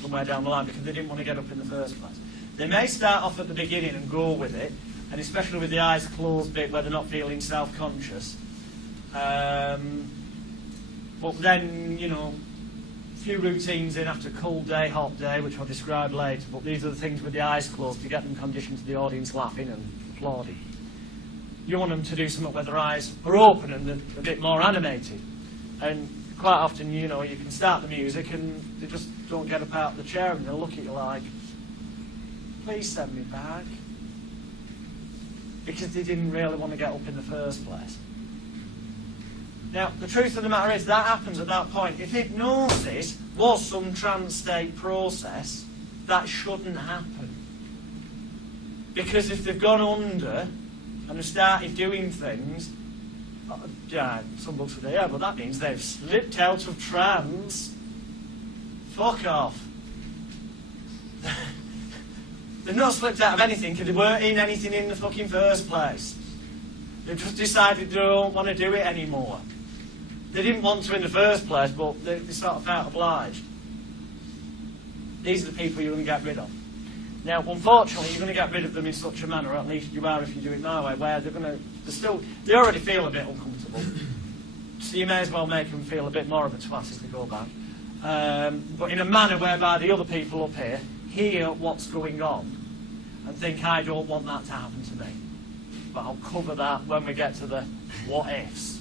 somewhere down the line because they didn't want to get up in the first place. They may start off at the beginning and go with it, and especially with the eyes closed bit where they're not feeling self-conscious. But then, you know, few routines in after cold day, hot day, which I'll describe later, but these are the things with the eyes closed to get them conditioned to the audience laughing and applauding. You want them to do something where their eyes are open and they're a bit more animated. And quite often, you know, you can start the music and they just don't get up out of the chair and they'll look at you like, please send me back. Because they didn't really want to get up in the first place. Now, the truth of the matter is that happens at that point. If hypnosis was some trance state process, that shouldn't happen. Because if they've gone under and have started doing things, some books would say, yeah, but that means they've slipped out of trance. Fuck off. They've not slipped out of anything because they weren't in anything in the fucking first place. They've just decided they don't want to do it anymore. They didn't want to in the first place, but they sort of felt obliged. These are the people you're going to get rid of. Now, unfortunately, you're going to get rid of them in such a manner, or at least you are if you do it my way, where they already feel a bit uncomfortable. So you may as well make them feel a bit more of a twat as they go back. But in a manner whereby the other people up here hear what's going on and think, I don't want that to happen to me. But I'll cover that when we get to the what-ifs.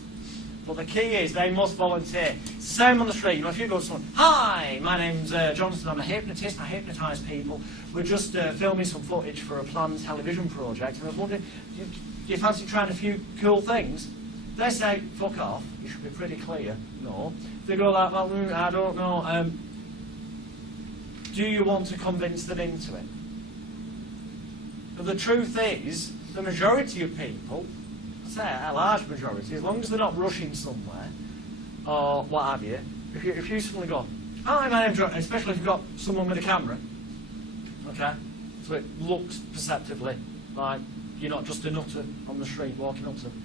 But the key is they must volunteer. Same on the street. You know, if you go to someone, hi, my name's Jonathan, I'm a hypnotist, I hypnotise people. We're just filming some footage for a planned television project, and I was wondering, do you fancy trying a few cool things? They say, fuck off, you should be pretty clear. No. They go like, well, I don't know. Do you want to convince them into it? But the truth is, the majority of people, a large majority, as long as they're not rushing somewhere or what have you, if you suddenly go, hi, my name's Jonathan, especially if you've got someone with a camera, okay, so it looks perceptibly like you're not just a nutter on the street walking up to them.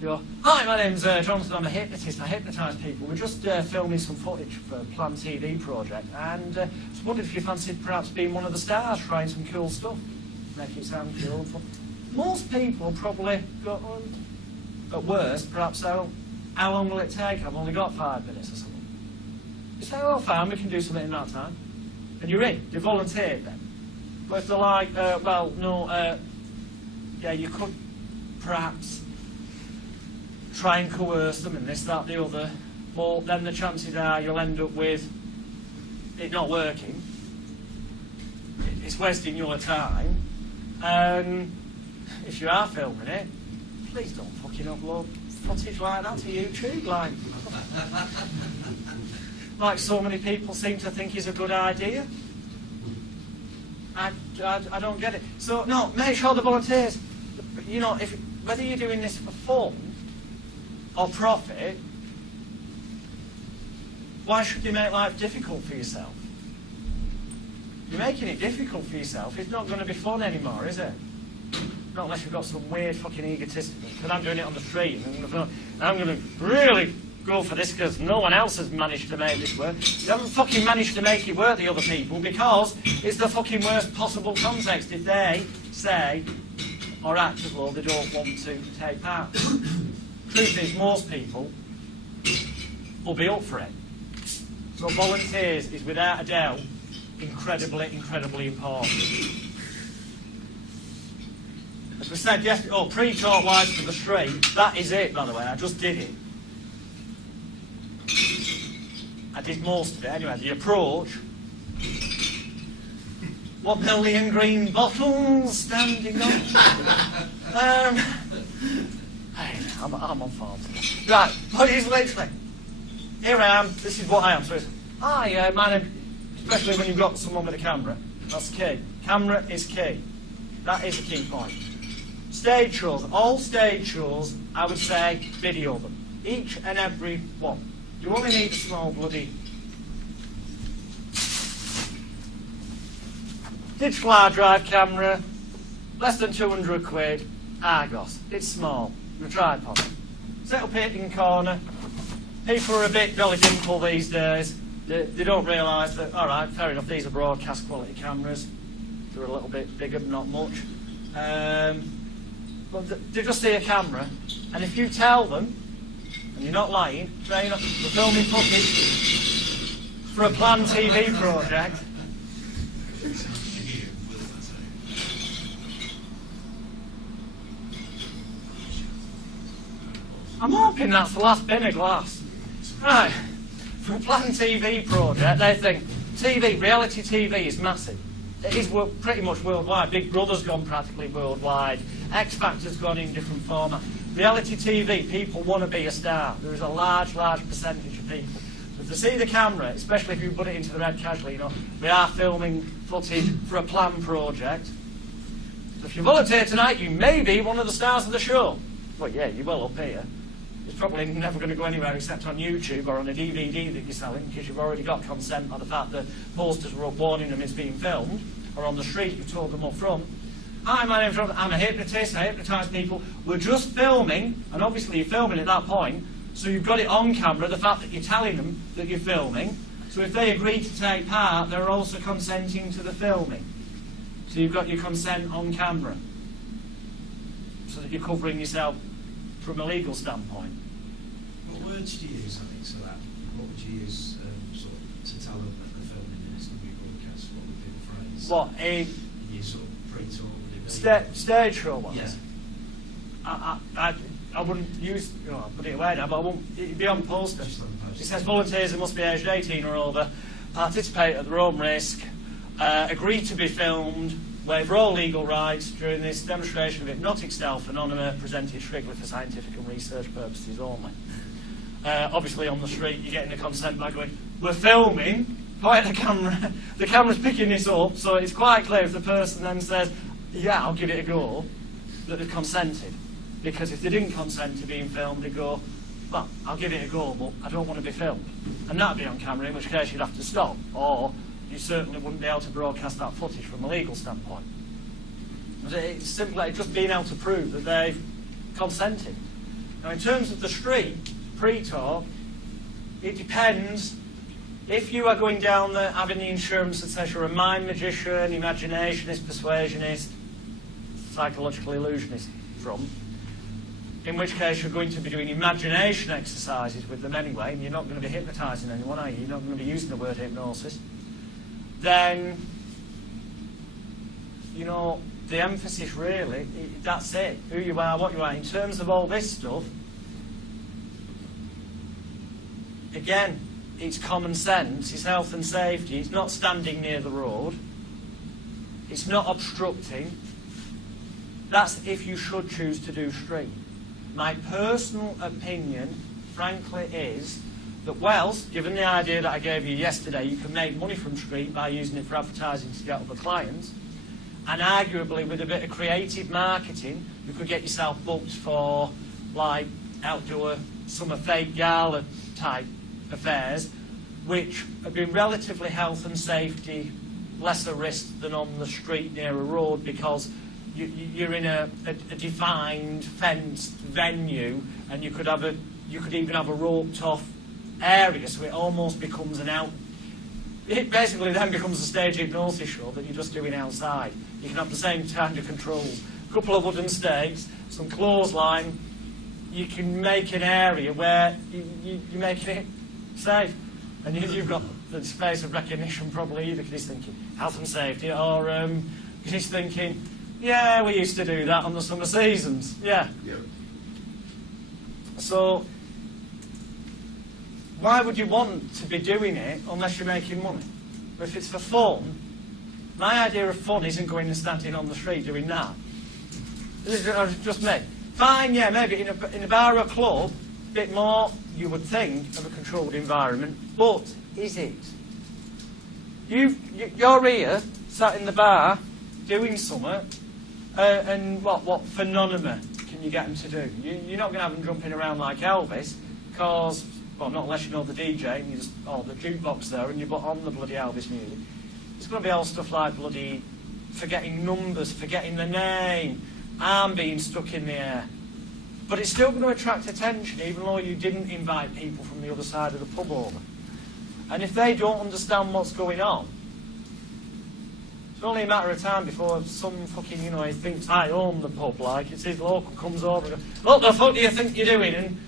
You go, hi, my name's Jonathan, I'm a hypnotist, I hypnotise people. We're just filming some footage for a planned TV project, and I was wondering if you fancied perhaps being one of the stars, trying some cool stuff, make it sound cool and fun. Most people probably go, at worst, perhaps how long will it take? I've only got 5 minutes or something. You say, well, fine, we can do something in that time. And you're in. You're volunteered then. But if they're like, well, no, yeah, you could perhaps try and coerce them and this, that, the other, well, then the chances are you'll end up with it not working. It's wasting your time. If you are filming it, please don't fucking upload footage like that to YouTube. Like so many people seem to think is a good idea. I don't get it. So, no, make sure the volunteers, you know, whether you're doing this for fun or profit, why should you make life difficult for yourself? You're making it difficult for yourself. It's not going to be fun anymore, is it? Not unless you've got some weird fucking egotistical. Because I'm doing it on the street, and I'm going to really go for this because no one else has managed to make this work. You haven't fucking managed to make it work, the other people, because it's the fucking worst possible context if they say or act as though they don't want to take part. Truth is, most people will be up for it. So volunteers is without a doubt incredibly, incredibly important. As we said yesterday, pre-talk wise for the street, that is it, by the way, I just did it. I did most of it anyway. The approach, 1 million green bottles standing on. I'm on form today. Right, but it's literally, here I am, this is what I am. So it's, hi, my name, especially when you've got someone with a camera, that's key. Camera is key. That is a key point. Stage shows, all stage shows, I would say, video them. Each and every one. You only need a small bloody digital hard drive camera, less than 200 quid, Argos. It's small, the tripod. Set up here in the corner. People are a bit Dolly Dimple these days. They don't realise that, all right, fair enough, these are broadcast quality cameras. They're a little bit bigger, but not much. But they just see a camera, and if you tell them, and you're not lying, saying we're filming footage for a planned TV project. I'm hoping that's the last bin of glass. Right, for a planned TV project, they think reality TV is massive. It is pretty much worldwide. Big Brother's gone practically worldwide. X Factor's gone in different format. Reality TV, people want to be a star. There is a large, large percentage of people. But to see the camera, especially if you put it into the red casually, you know, we are filming footage for a planned project. So if you volunteer tonight, you may be one of the stars of the show. Well, yeah, you will up here. It's probably never going to go anywhere except on YouTube or on a DVD that you're selling, because you've already got consent by the fact that posters were up warning them it's being filmed, or on the street you told them up front. Hi, my name's Robert, I'm a hypnotist, I hypnotise people. We're just filming, and obviously you're filming at that point, so you've got it on camera, the fact that you're telling them that you're filming. So if they agree to take part, they're also consenting to the filming. So you've got your consent on camera, so that you're covering yourself from a legal standpoint. What words do you use, I think, so that? What would you use sort of, to tell them that the filming is going to be broadcast? What would be the phrase? What, you sort of pre-talk, would it be? Stage show ones? Yeah. I wouldn't use, I'll put it away now, but I won't, it'd be on poster. It says volunteers who must be aged 18 or older, participate at their own risk, agree to be filmed, waive all legal rights during this demonstration of hypnotic stealth phenomena presented strictly for scientific and research purposes only. Obviously on the street you're getting a consent by going, we're filming, point at the camera, the camera's picking this up, so it's quite clear if the person then says, yeah, I'll give it a go, that they've consented. Because if they didn't consent to being filmed, they'd go, well, I'll give it a go, but I don't want to be filmed. And that'd be on camera, in which case you'd have to stop, or you certainly wouldn't be able to broadcast that footage from a legal standpoint. It's simply just being able to prove that they've consented. Now, in terms of the street, pre-talk, it depends. If you are going down there having the insurance that says you're a mind magician, imaginationist, persuasionist, psychological illusionist in which case you're going to be doing imagination exercises with them anyway, and you're not going to be hypnotising anyone, are you? You're not going to be using the word hypnosis. Then, you know, the emphasis really, that's it. Who you are, what you are. In terms of all this stuff, again, it's common sense, it's health and safety, it's not standing near the road, it's not obstructing. That's if you should choose to do street. My personal opinion, frankly, is that, well, given the idea that I gave you yesterday, you can make money from street by using it for advertising to get other clients, and arguably with a bit of creative marketing, you could get yourself booked for, like, outdoor summer fake gala type affairs, which have been relatively health and safety lesser risk than on the street near a road, because you're in a defined, fenced venue, and you could even have a roped off area, so it almost becomes it basically then becomes a stage hypnosis show that you're just doing outside. You can have the same kind of controls, a couple of wooden stakes, some clothesline. You can make an area where you're making it safe, and you've got the space of recognition probably either, because he's thinking health and safety, or he's thinking, yeah, we used to do that on the summer seasons. Yeah. Yep. So, why would you want to be doing it unless you're making money? But if it's for fun, my idea of fun isn't going and standing on the street doing that. This is just me. Fine, yeah, maybe in a bar or a club, a bit more, you would think, of a controlled environment, but is it? You're here, sat in the bar, doing something, and what phenomena can you get them to do? You're not going to have them jumping around like Elvis, because, well, not unless you know the DJ and or the jukebox there, and you put on the bloody Elvis music. It's going to be all stuff like bloody forgetting numbers, forgetting the name, arm being stuck in the air. But it's still going to attract attention, even though you didn't invite people from the other side of the pub over. And if they don't understand what's going on, it's only a matter of time before some fucking, he thinks I own the pub, like, it's his local, comes over and goes, what the fuck do you think you're doing? And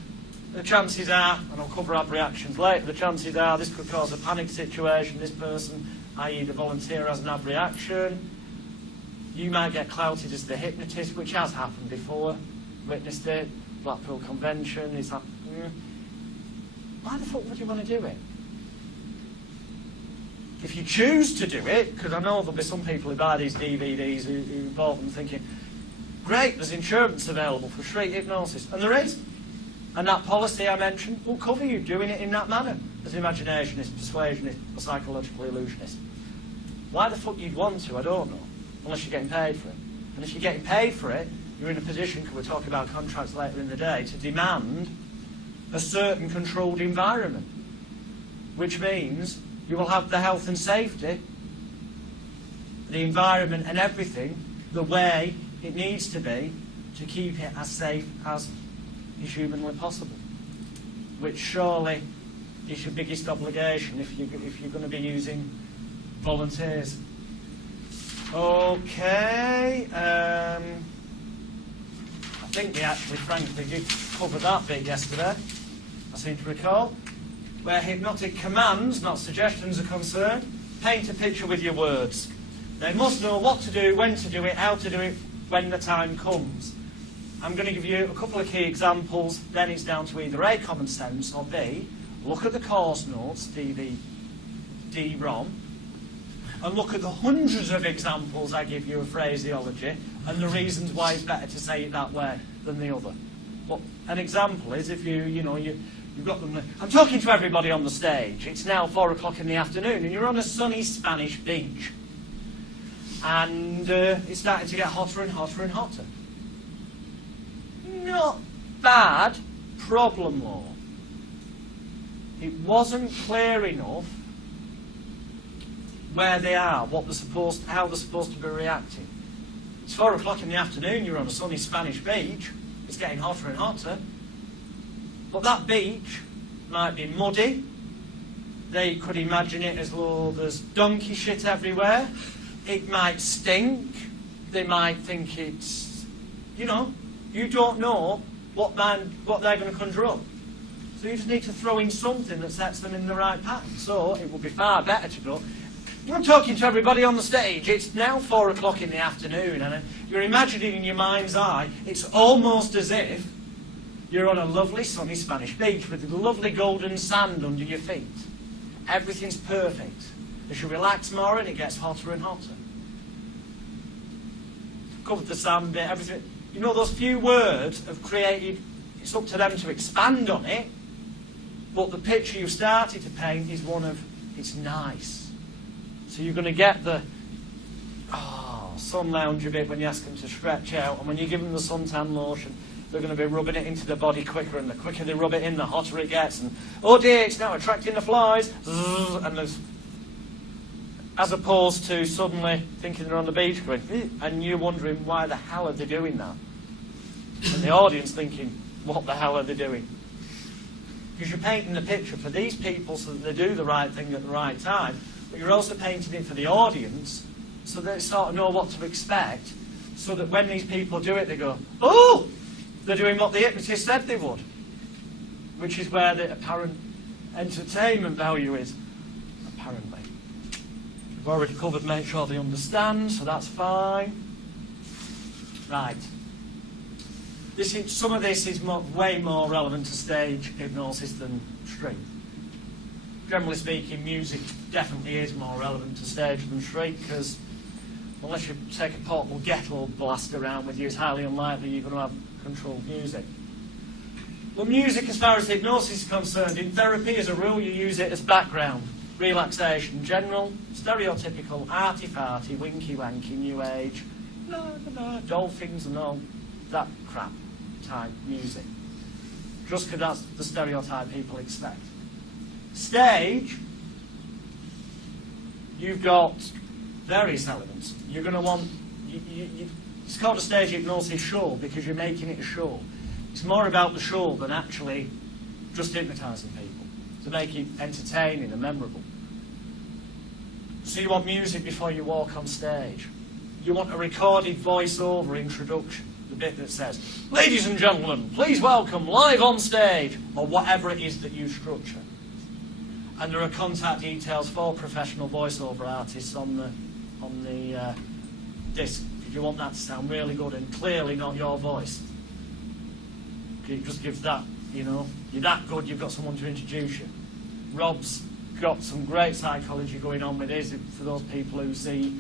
the chances are, and I'll cover up reactions later, the chances are this could cause a panic situation. This person, i.e. the volunteer, has an ab reaction. You might get clouted as the hypnotist, which has happened before. Witnessed it, Blackpool Convention, is happening. Why the fuck would you want to do it? If you choose to do it, because I know there'll be some people who buy these DVDs who bought them thinking, great, there's insurance available for street hypnosis. And there is. And that policy I mentioned will cover you doing it in that manner, as imaginationist, persuasionist, or psychological illusionist. Why the fuck you'd want to, I don't know, unless you're getting paid for it. And if you're getting paid for it, you're in a position, because we'll talk about contracts later in the day, to demand a certain controlled environment, which means you will have the health and safety, the environment and everything the way it needs to be to keep it as safe as is humanly possible, which surely is your biggest obligation if you're going to be using volunteers. Okay, I think we actually, frankly, did cover that bit yesterday, I seem to recall. Where hypnotic commands, not suggestions, are concerned, paint a picture with your words. They must know what to do, when to do it, how to do it, when the time comes. I'm going to give you a couple of key examples, then it's down to either A, common sense, or B, look at the course notes, DVD-ROM, and look at the hundreds of examples I give you of phraseology and the reasons why it's better to say it that way than the other. Well, an example is if you've got them. I'm talking to everybody on the stage. It's now 4 o'clock in the afternoon, and you're on a sunny Spanish beach, and it's starting to get hotter and hotter and hotter. Not bad problem law. It wasn't clear enough where they are, how they're supposed to be reacting. It's 4 o'clock in the afternoon, you're on a sunny Spanish beach, it's getting hotter and hotter, but that beach might be muddy, they could imagine it as though there's donkey shit everywhere, it might stink, they might think it's, you don't know what they're going to conjure up. So you just need to throw in something that sets them in the right pattern. So it would be far better to go. I'm talking to everybody on the stage. It's now 4 o'clock in the afternoon, and you're imagining in your mind's eye, it's almost as if you're on a lovely sunny Spanish beach with the lovely golden sand under your feet. Everything's perfect. As you relax more, and it gets hotter and hotter. Covered the sand bit, everything. You know, those few words have created, it's up to them to expand on it, but the picture you've started to paint is one of, it's nice. So you're going to get the sun lounge a bit when you ask them to stretch out, and when you give them the suntan lotion, they're going to be rubbing it into the body quicker, and the quicker they rub it in, the hotter it gets, and oh dear, it's now attracting the flies, and there's, as opposed to suddenly thinking they're on the beach going, and you're wondering why the hell are they doing that? And the audience thinking, what the hell are they doing? Because you're painting the picture for these people so that they do the right thing at the right time, but you're also painting it for the audience so that they sort of know what to expect, so that when these people do it, they go, oh, they're doing what the hypnotist said they would, which is where the apparent entertainment value is, apparently. We've already covered make sure they understand, so that's fine. Right. Some of this is way more relevant to stage hypnosis than street. Generally speaking, music definitely is more relevant to stage than street, because unless you take a portable ghetto blast around with you, it's highly unlikely you're going to have controlled music. Well, music, as far as hypnosis is concerned, in therapy, as a rule, you use it as background. Relaxation, general, stereotypical, arty-farty, winky-wanky, new age, dolphins and all that crap type music. Just because that's the stereotype people expect. Stage, you've got various elements. You're going to want, it's called a stage hypnosis show because you're making it a show. It's more about the show than actually just hypnotising people, to make it entertaining and memorable. So you want music before you walk on stage. You want a recorded voice-over introduction, the bit that says, ladies and gentlemen, please welcome live on stage, or whatever it is that you structure. And there are contact details for professional voiceover artists on the disc, if you want that to sound really good and clearly not your voice. It just gives that, you know, you're that good, you've got someone to introduce you. Rob's got some great psychology going on with his, for those people who see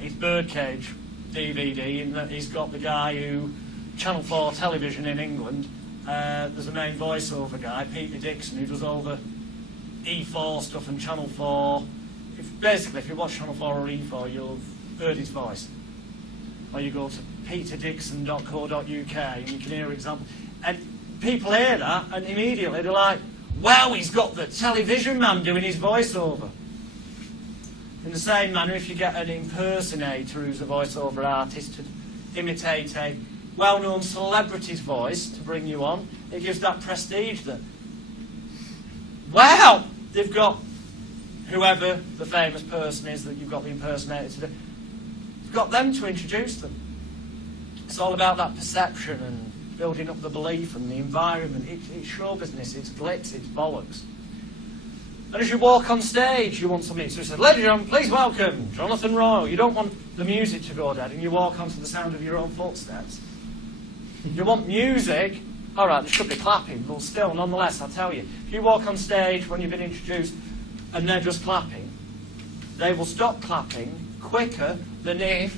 his Birdcage DVD, in that he's got the guy who, Channel 4 television in England, there's a main voiceover guy, Peter Dixon, who does all the E4 stuff and Channel 4. Basically, if you watch Channel 4 or E4, you'll have heard his voice. Or you go to peterdixon.co.uk and you can hear examples. And people hear that and immediately they're like, wow, he's got the television man doing his voiceover. In the same manner, if you get an impersonator who's a voiceover artist to imitate a well-known celebrity's voice to bring you on, it gives that prestige that, wow, they've got whoever the famous person is that you've got the impersonator to do, you've got them to introduce them. It's all about that perception and building up the belief and the environment. It's show business, it's glitz, it's bollocks. And as you walk on stage, you want somebody to say, ladies and gentlemen, please welcome Jonathan Royal. You don't want the music to go dead and you walk onto the sound of your own footsteps. You want music, all right, there should be clapping, but still, nonetheless, I'll tell you, if you walk on stage when you've been introduced and they're just clapping, they will stop clapping quicker than if,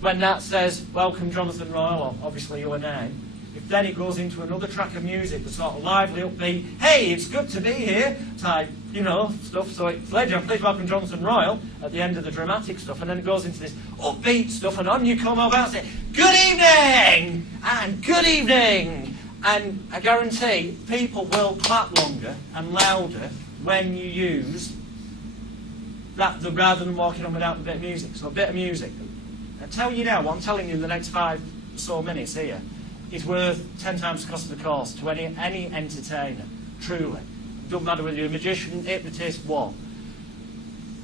when that says, welcome Jonathan Royal, or obviously your name, if then it goes into another track of music that's sort of lively, upbeat, hey, it's good to be here, type, you know, stuff. So it's, ladies and gentlemen, please welcome Jonathan Royal at the end of the dramatic stuff, and then it goes into this upbeat stuff, and on you come over and say, good evening, and good evening. And I guarantee people will clap longer and louder when you use that, rather than walking on without a bit of music. So a bit of music. I tell you now, what I'm telling you in the next 5 or so minutes here is worth 10 times the cost of the course to any entertainer, truly. Doesn't matter whether you're a magician, hypnotist, what.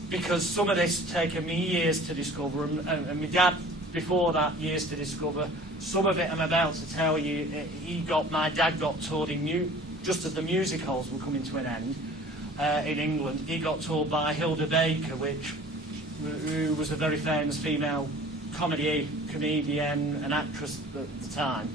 Because some of this has taken me years to discover, and my dad before that, Years to Discover. Some of it I'm about to tell you, my dad got told just as the music halls were coming to an end in England, he got told by Hilda Baker, who was a very famous female comedian and actress at the time.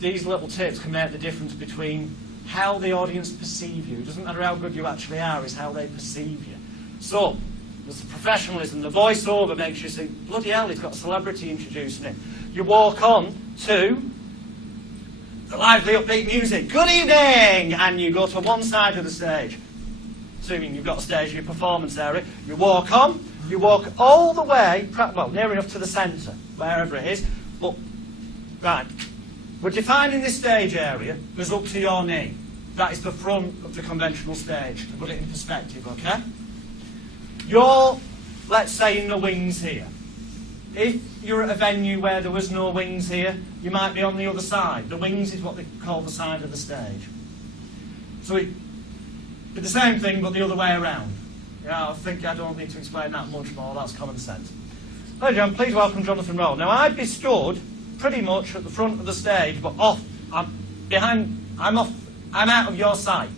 These little tips can make the difference between how the audience perceive you. It doesn't matter how good you actually are, it's how they perceive you. So, there's the professionalism. The voiceover makes you think, bloody hell, he's got a celebrity introducing him. You walk on to the lively, upbeat music. Good evening! And you go to one side of the stage. Assuming you've got a stage in your performance area. You walk on, you walk all the way, well, near enough to the centre, wherever it is. But, right, we're defining this stage area as up to your knee. That is the front of the conventional stage, to put it in perspective, okay? You're, let's say, in the wings here. If you're at a venue where there was no wings here, you might be on the other side. The wings is what they call the side of the stage. So it'd be the same thing, but the other way around. Yeah, I think I don't need to explain that much more. That's common sense. Ladies and gentlemen, please welcome Jonathan Roll. Now, I'd be stood pretty much at the front of the stage, but I'm out of your sight.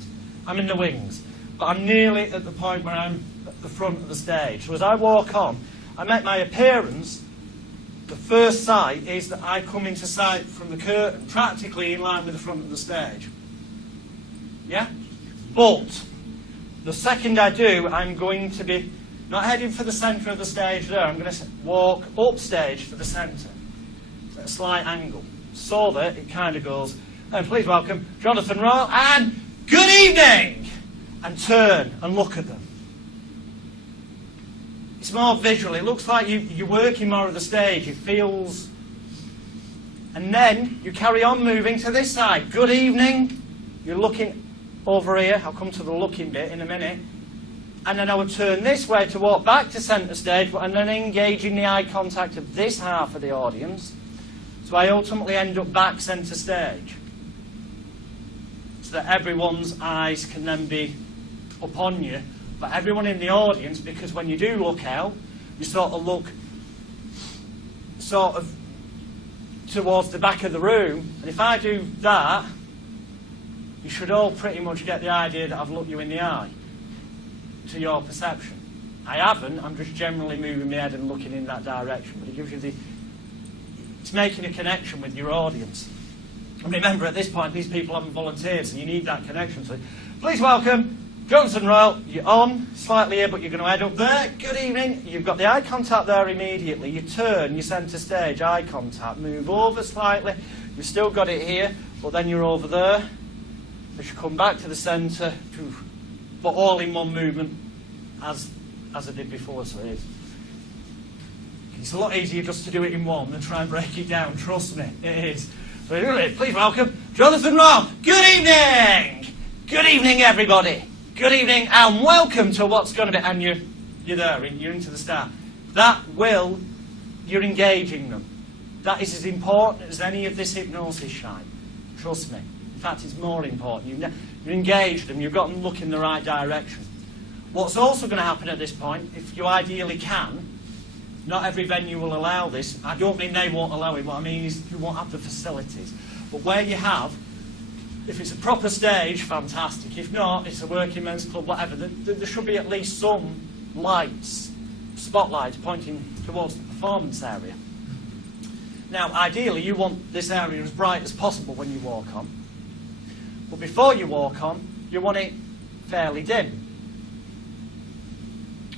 I'm in the wings. But I'm nearly at the point where I'm at the front of the stage. So as I walk on, I make my appearance. The first sight is that I come into sight from the curtain, practically in line with the front of the stage. Yeah? But the second I do, I'm going to be not heading for the centre of the stage there. I'm going to walk upstage to the centre at a slight angle, so that it kind of goes, and please welcome Jonathan Royal, and good evening! And turn and look at them. It's more visual. It looks like you're working more of the stage. It feels... And then you carry on moving to this side. Good evening. You're looking over here. I'll come to the looking bit in a minute. And then I would turn this way to walk back to centre stage, and then engage in the eye contact of this half of the audience. So I ultimately end up back centre stage. So that everyone's eyes can then be upon you. But everyone in the audience, because when you do look out, you sort of look towards the back of the room. And if I do that, you should all pretty much get the idea that I've looked you in the eye to your perception. I haven't, I'm just generally moving my head and looking in that direction. But it gives you it's making a connection with your audience. And remember, at this point, these people haven't volunteered, so you need that connection. So please welcome Jonathan Royal. You're on slightly here, but you're going to head up there. Good evening. You've got the eye contact there immediately. You turn, you centre stage, eye contact. Move over slightly. You've still got it here, but then you're over there. As you come back to the centre, but all in one movement, as I did before, so it is. It's a lot easier just to do it in one than try and break it down. Trust me, it is. So please welcome Jonathan Royal. Good evening. Good evening, everybody. Good evening, and welcome to what's going to be. And you're there. You're into the start. You're engaging them. That is as important as any of this hypnosis shite. Trust me. In fact, it's more important. You've engaged them. You've got them looking the right direction. What's also going to happen at this point, if you ideally can, not every venue will allow this. I don't mean they won't allow it. What I mean is you won't have the facilities. But where you have, if it's a proper stage, fantastic. If not, it's a working men's club, whatever. There should be at least some lights, spotlights pointing towards the performance area. Now, ideally, you want this area as bright as possible when you walk on. But before you walk on, you want it fairly dim.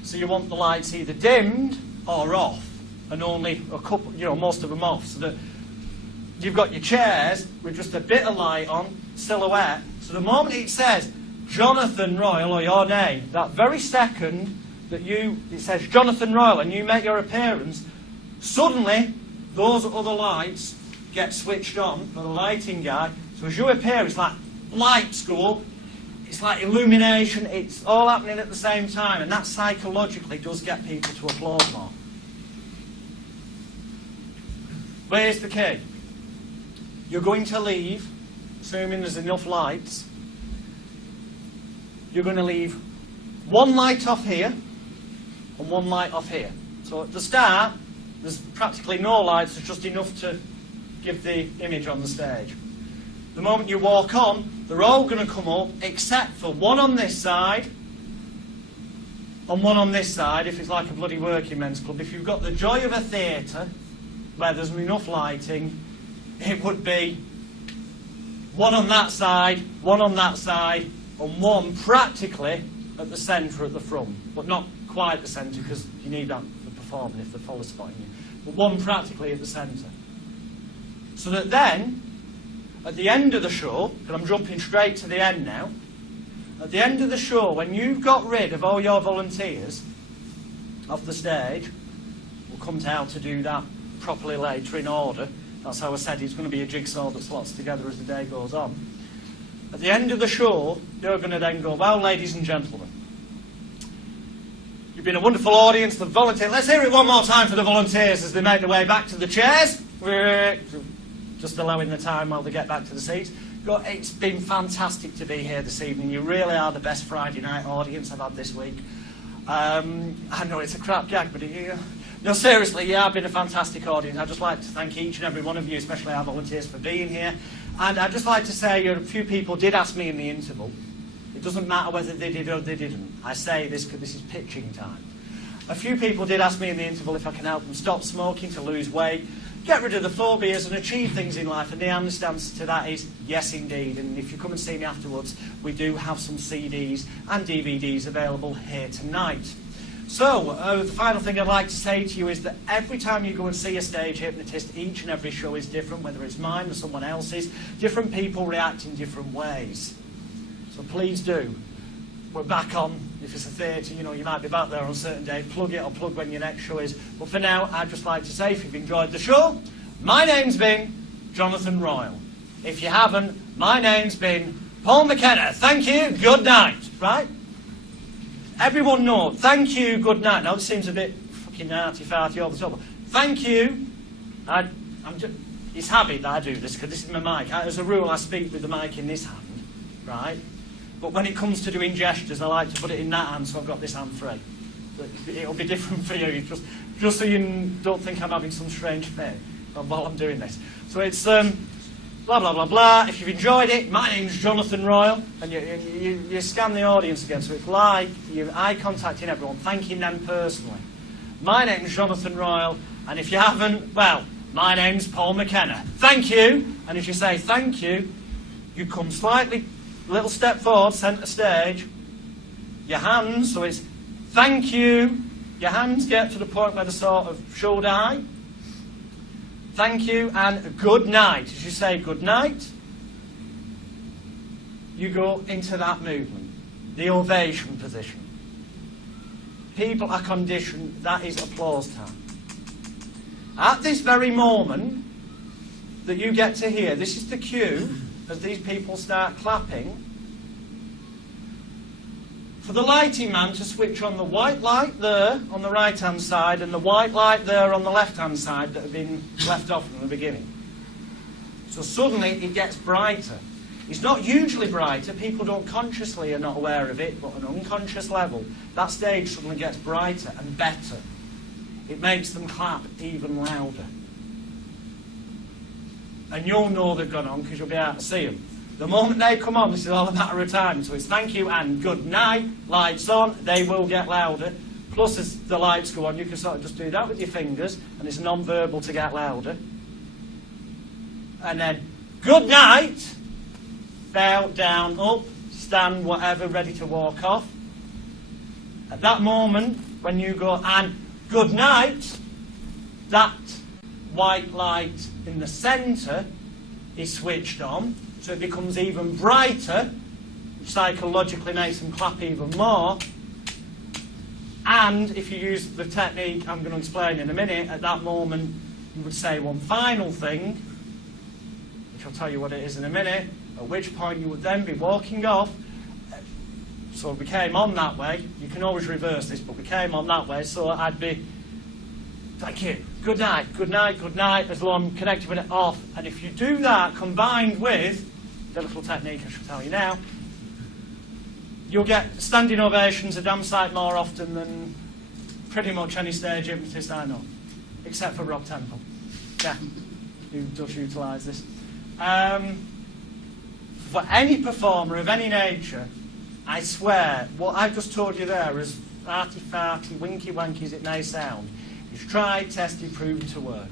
So you want the lights either dimmed or off, and only a couple, most of them off, so that you've got your chairs with just a bit of light on, silhouette. So the moment it says Jonathan Royal or your name, that very second that it says Jonathan Royal and you make your appearance, suddenly those other lights get switched on by the lighting guy. So as you appear, it's like lights go up, it's like illumination, it's all happening at the same time, and that psychologically does get people to applaud more. But here's the key. You're going to leave, assuming there's enough lights, you're going to leave one light off here and one light off here. So at the start, there's practically no lights, there's just enough to give the image on the stage. The moment you walk on, they're all going to come up, except for one on this side, and one on this side, if it's like a bloody working men's club. If you've got the joy of a theatre, where there's enough lighting, it would be one on that side, one on that side, and one practically at the centre at the front. But not quite the centre, because you need that for performing if they're follow spotting you. But one practically at the centre. So that then, at the end of the show, because I'm jumping straight to the end now, at the end of the show, when you've got rid of all your volunteers off the stage, we'll come to how to do that properly later in order. That's how I said it's going to be a jigsaw that slots together as the day goes on. At the end of the show, you're going to then go, well, ladies and gentlemen, you've been a wonderful audience, the volunteers. Let's hear it one more time for the volunteers as they make their way back to the chairs. We're just allowing the time while they get back to the seats. It's been fantastic to be here this evening. You really are the best Friday night audience I've had this week. I know it's a crap gag, but no, seriously, you have been a fantastic audience. I'd just like to thank each and every one of you, especially our volunteers, for being here. And I'd just like to say a few people did ask me in the interval. It doesn't matter whether they did or they didn't. I say this because this is pitching time. A few people did ask me in the interval if I can help them stop smoking, to lose weight, get rid of the phobias and achieve things in life. And the honest answer to that is yes, indeed. And if you come and see me afterwards, we do have some CDs and DVDs available here tonight. So, the final thing I'd like to say to you is that every time you go and see a stage hypnotist, each and every show is different, whether it's mine or someone else's. Different people react in different ways. So please do. We're back on, if it's a theatre, you might be back there on a certain day. Plug it or plug when your next show is. But for now, I'd just like to say, if you've enjoyed the show, my name's been Jonathan Royal. If you haven't, my name's been Paul McKenna. Thank you, good night. Right? Everyone know, thank you, good night. Now, this seems a bit fucking arty-farty all the time. Thank you. It's habit that I do this, because this is my mic. As a rule, I speak with the mic in this hand, right? But when it comes to doing gestures, I like to put it in that hand, so I've got this hand free. It'll be different for you, just so you don't think I'm having some strange fit while I'm doing this. So it's blah, blah, blah, blah. If you've enjoyed it, my name's Jonathan Royal, and you scan the audience again, so it's like you're eye contacting everyone, thanking them personally. My name's Jonathan Royal, and if you haven't, well, my name's Paul McKenna. Thank you, and if you say thank you, you come slightly, little step forward, centre stage, your hands, so it's thank you, your hands get to the point where they're sort of shoulder high. Thank you, and good night. As you say good night, you go into that movement, the ovation position. People are conditioned, that is applause time. At this very moment that you get to hear, this is the cue, as these people start clapping, for the lighting man to switch on the white light there on the right-hand side and the white light there on the left-hand side that have been left off from the beginning. So suddenly it gets brighter. It's not hugely brighter, people don't consciously are not aware of it, but on an unconscious level, that stage suddenly gets brighter and better. It makes them clap even louder. And you'll know they've gone on because you'll be able to see them. The moment they come on, this is all a matter of time. So it's thank you and good night, lights on, they will get louder. Plus as the lights go on, you can sort of just do that with your fingers, and it's non-verbal to get louder. And then, good night, bow, down, up, stand, whatever, ready to walk off. At that moment, when you go, and good night, that white light in the centre is switched on, so it becomes even brighter, which psychologically makes them clap even more. And if you use the technique I'm going to explain in a minute, at that moment you would say one final thing, which I'll tell you what it is in a minute, at which point you would then be walking off. So we came on that way. You can always reverse this, but we came on that way, so I'd be, thank you, good night, good night, good night, as long as I'm connected with it off. And if you do that combined with the little technique I shall tell you now, you'll get standing ovations a damn sight more often than pretty much any stage hypnotist I know. except for Rob Temple, yeah, who does utilise this. For any performer of any nature, I swear, what I've just told you there, as arty-farty, winky-wanky as it may sound, is tried, tested, proven to work.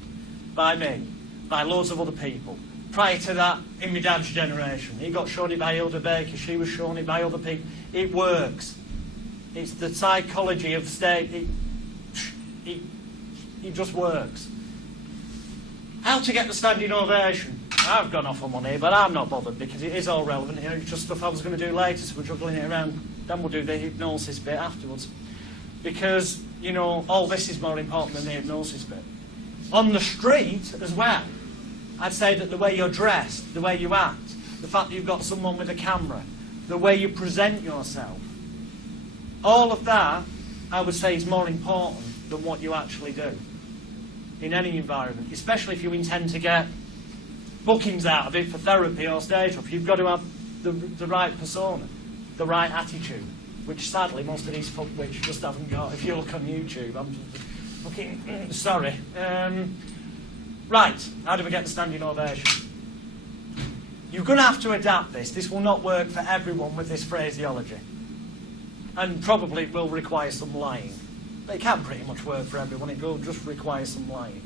By me, by loads of other people. Prior to that, in my dad's generation, he got shown it by Hilda Baker, she was shown it by other people. It works. It's the psychology of state. It just works. How to get the standing ovation? I've gone off on one here, but I'm not bothered because it is all relevant. You know, it's just stuff I was going to do later, so we're juggling it around. Then we'll do the hypnosis bit afterwards. Because, you know, all this is more important than the hypnosis bit. On the street as well, I'd say that the way you're dressed, the way you act, the fact that you've got someone with a camera, the way you present yourself, all of that, I would say, is more important than what you actually do in any environment, especially if you intend to get bookings out of it for therapy or stage off. You've got to have the right persona, the right attitude, which sadly most of these fuckwits just haven't got. If you look on YouTube, I'm just looking, sorry. Right, how do we get the standing ovation? You're going to have to adapt this. This will not work for everyone with this phraseology. And probably it will require some lying. But it can pretty much work for everyone. It will just require some lying.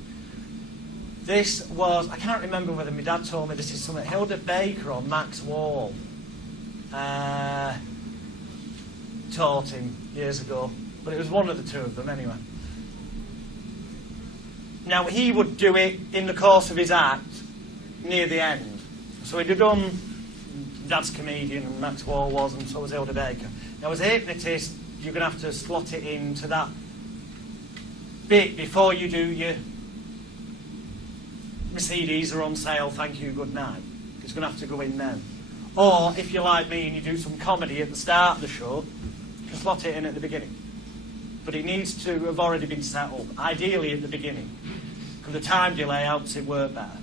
This was, I can't remember whether my dad told me this is something, Hilda Baker or Max Wall taught him years ago. But it was one of the two of them anyway. Now, he would do it in the course of his act near the end. So he'd have done, Dad's comedian, and Max Wall was, and so was Hilda Baker. Now, as a hypnotist, you're going to have to slot it into that bit before you do your CDs are on sale, thank you, good night. It's going to have to go in then. Or, if you're like me and you do some comedy at the start of the show, you can slot it in at the beginning. But it needs to have already been set up, ideally at the beginning, because the time delay helps it work better.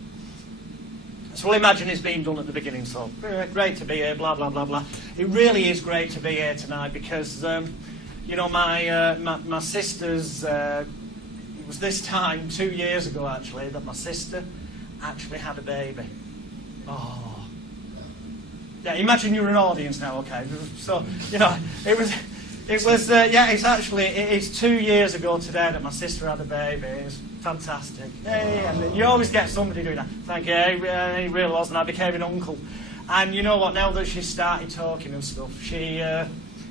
So we'll imagine it's being done at the beginning, so great to be here, blah, blah, blah, blah. It really is great to be here tonight because, you know, my sister's, it was this time, 2 years ago actually, that my sister actually had a baby. Oh. Yeah, imagine you're an audience now, okay. So, you know, it was yeah, it's 2 years ago today that my sister had a baby. It was fantastic. Hey, and you always get somebody doing that. Thank you. It really wasn't. I became an uncle. And you know what, now that she's started talking and stuff, she,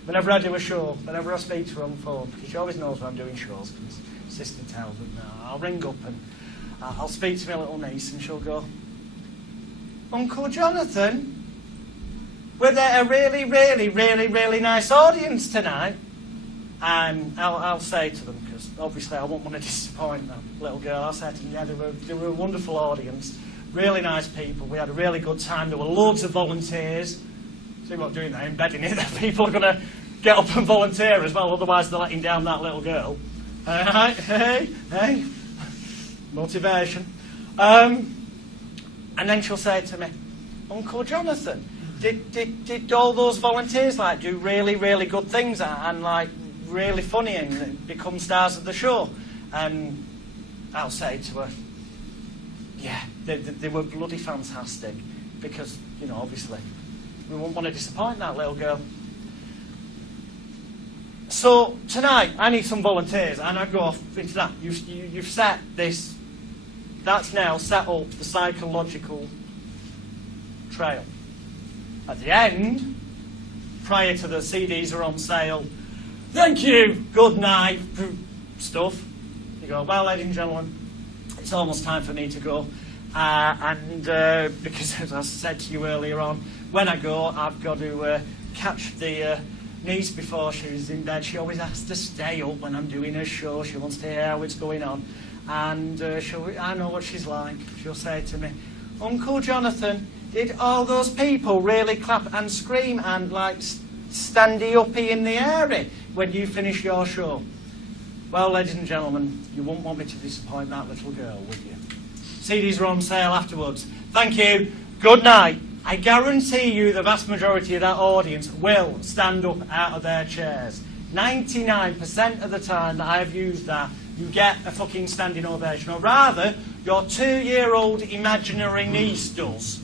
whenever I do a show, whenever I speak to her on the phone, because she always knows when I'm doing shows, because sister tells me, I'll ring up and I'll speak to my little niece and she'll go, Uncle Jonathan, we're there a really, really, really, really nice audience tonight. And I'll say to them, because obviously I won't want to disappoint that little girl, I'll say to them, yeah, they were a wonderful audience, really nice people, we had a really good time, there were loads of volunteers. See what I'm doing there, embedding it, that people are going to get up and volunteer as well, otherwise they're letting down that little girl. Hey, motivation. And then she'll say to me, Uncle Jonathan, did all those volunteers like do really, really good things and like really funny and become stars of the show? And I'll say to her, yeah, they were bloody fantastic because, you know, obviously we wouldn't want to disappoint that little girl. So tonight I need some volunteers and I go off into that. You've set this, that's now set up the psychological trail. At the end, prior to the CDs are on sale, thank you, good night, stuff. You go, well, ladies and gentlemen, it's almost time for me to go. Because as I said to you earlier on, when I go, I've got to catch the niece before she's in bed. She always has to stay up when I'm doing her show. She wants to hear how it's going on. And I know what she's like. She'll say to me, Uncle Jonathan, did all those people really clap and scream and like standy-uppy in the air when you finish your show? Well, ladies and gentlemen, you wouldn't want me to disappoint that little girl, would you? CDs are on sale afterwards. Thank you. Good night. I guarantee you the vast majority of that audience will stand up out of their chairs. 99% of the time that I have used that, you get a fucking standing ovation. Or rather, your 2-year-old imaginary niece does.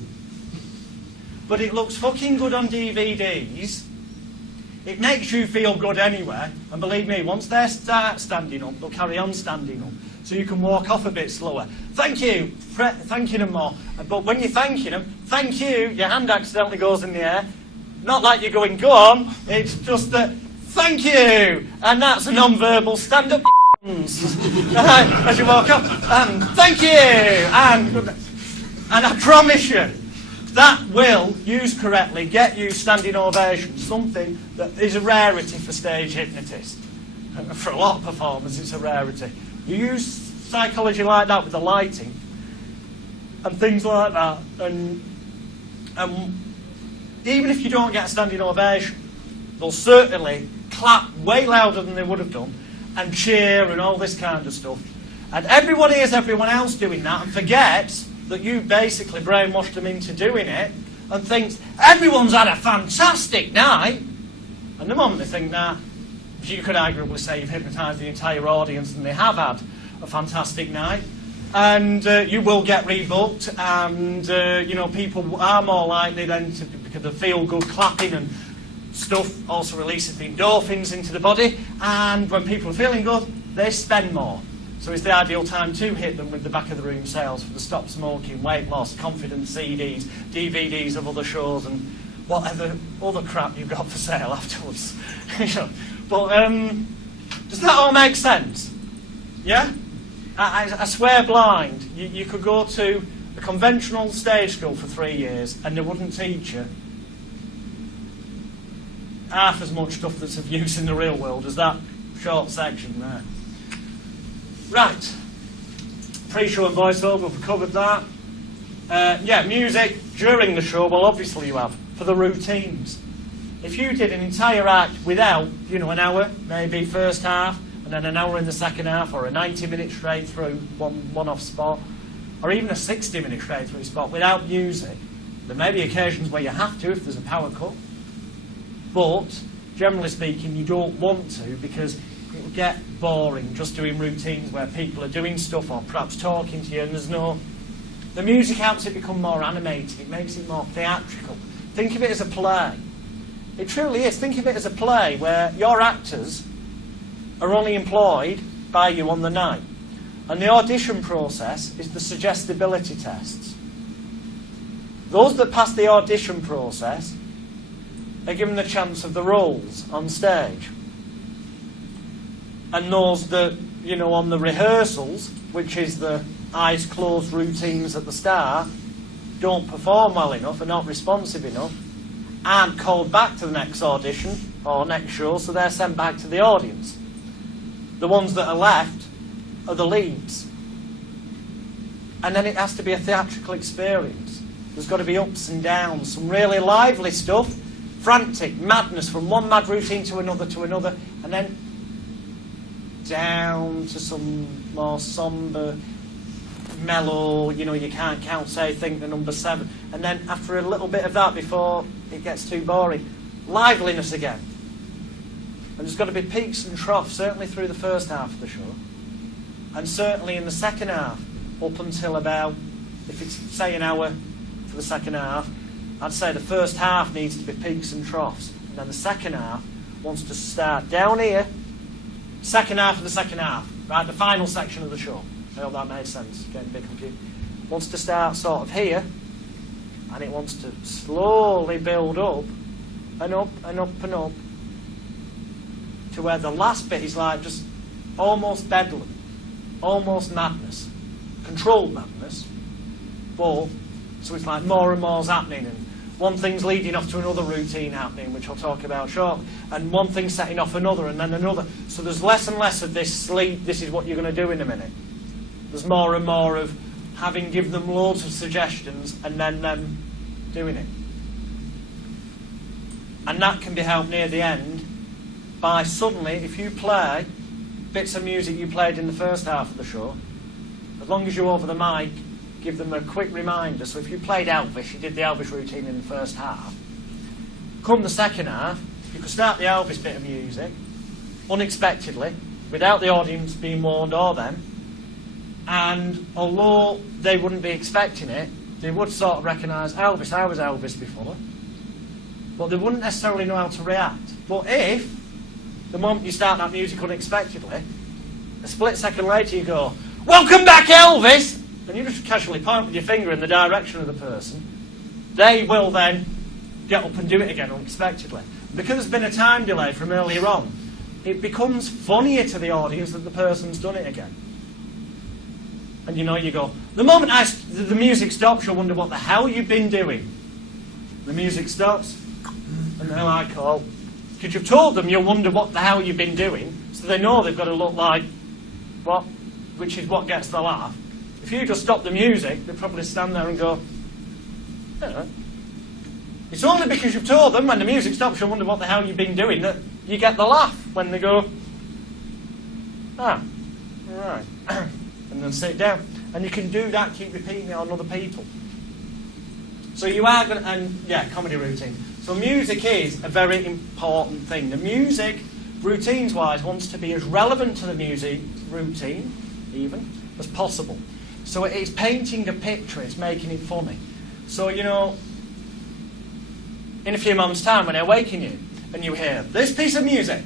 But it looks fucking good on DVDs. It makes you feel good anyway. And believe me, once they start standing up, they'll carry on standing up. So you can walk off a bit slower. Thank you. Thanking them more. But when you're thanking them, thank you, your hand accidentally goes in the air. Not like you're going, go on. It's just that, thank you. And that's a non-verbal stand-up as you walk up. And thank you. And I promise you, that will, used correctly, get you standing ovation. Something that is a rarity for stage hypnotists. For a lot of performers, it's a rarity. You use psychology like that with the lighting and things like that, and even if you don't get a standing ovation, they'll certainly clap way louder than they would have done and cheer and all this kind of stuff. And everyone hears everyone else doing that and forgets that you basically brainwashed them into doing it and thinks, everyone's had a fantastic night. And the moment they think that, you could arguably say you've hypnotised the entire audience and they have had a fantastic night. And you will get rebooked, and people are more likely then to, because the feel-good clapping and stuff also releases the endorphins into the body, and when people are feeling good, they spend more. So it's the ideal time to hit them with the back of the room sales for the stop smoking, weight loss, confidence CDs, DVDs of other shows, and whatever other crap you've got for sale afterwards. But does that all make sense? Yeah? I swear blind, you could go to a conventional stage school for 3 years and they wouldn't teach you half as much stuff that's of use in the real world as that short section there. Right. Pre-show and voiceover, we've covered that. Yeah, music during the show, well obviously you have, for the routines. If you did an entire act without, an hour, maybe first half, and then an hour in the second half, or a 90-minute straight through one-off spot, or even a 60-minute straight through spot without music, there may be occasions where you have to if there's a power cut. But, generally speaking, you don't want to because it will get boring just doing routines where people are doing stuff or perhaps talking to you and there's no... The music helps it become more animated. It makes it more theatrical. Think of it as a play. It truly is. Think of it as a play where your actors are only employed by you on the night. And the audition process is the suggestibility tests. Those that pass the audition process are given the chance of the roles on stage. And those that, on the rehearsals, which is the eyes closed routines at the start, don't perform well enough, are not responsive enough, aren't called back to the next audition or next show, so they're sent back to the audience. The ones that are left are the leads. And then it has to be a theatrical experience. There's got to be ups and downs, some really lively stuff, frantic, madness from one mad routine to another, and then down to some more sombre, mellow, you can't count, say, think the number 7. And then after a little bit of that before it gets too boring, liveliness again. And there's got to be peaks and troughs, certainly through the first half of the show. And certainly in the second half, up until about, if it's, say, an hour for the second half, I'd say the first half needs to be peaks and troughs. And then the second half wants to start down here, second half of the second half, right, the final section of the show. I hope that made sense, getting a bit confused. Wants to start sort of here, and it wants to slowly build up, and up, and up, and up, to where the last bit is like just almost bedlam, almost madness, controlled madness, but so it's like more and more's happening, and one thing's leading off to another routine happening, which I'll talk about shortly, and one thing's setting off another, and then another. So there's less and less of this sleep, this is what you're going to do in a minute. There's more and more of having given them loads of suggestions and then them doing it. And that can be helped near the end by suddenly, if you play bits of music you played in the first half of the show, as long as you over the mic give them a quick reminder. So if you played Elvis, you did the Elvis routine in the first half, come the second half, you could start the Elvis bit of music unexpectedly, without the audience being warned or them, and although they wouldn't be expecting it, they would sort of recognise Elvis. I was Elvis before, but they wouldn't necessarily know how to react. But if, the moment you start that music unexpectedly, a split second later you go, "Welcome back, Elvis!" and you just casually point with your finger in the direction of the person, they will then get up and do it again unexpectedly. Because there's been a time delay from earlier on, it becomes funnier to the audience that the person's done it again. And you know, you go, the moment the music stops, you'll wonder what the hell you've been doing. The music stops, and they're like, "Oh," because you've told them you'll wonder what the hell you've been doing, so they know they've got to look like what, which is what gets the laugh. If you just stop the music, they'll probably stand there and go, "Yeah." It's only because you've told them when the music stops, you'll wonder what the hell you've been doing, that you get the laugh when they go, "Ah, right." And then sit down. And you can do that, keep repeating it on other people. So you are going to, and yeah, comedy routine. So music is a very important thing. The music, routines-wise, wants to be as relevant to the music routine, even, as possible. So it is painting a picture, it's making it funny. So, you know, in a few moments' time, when I awaken you, and you hear this piece of music,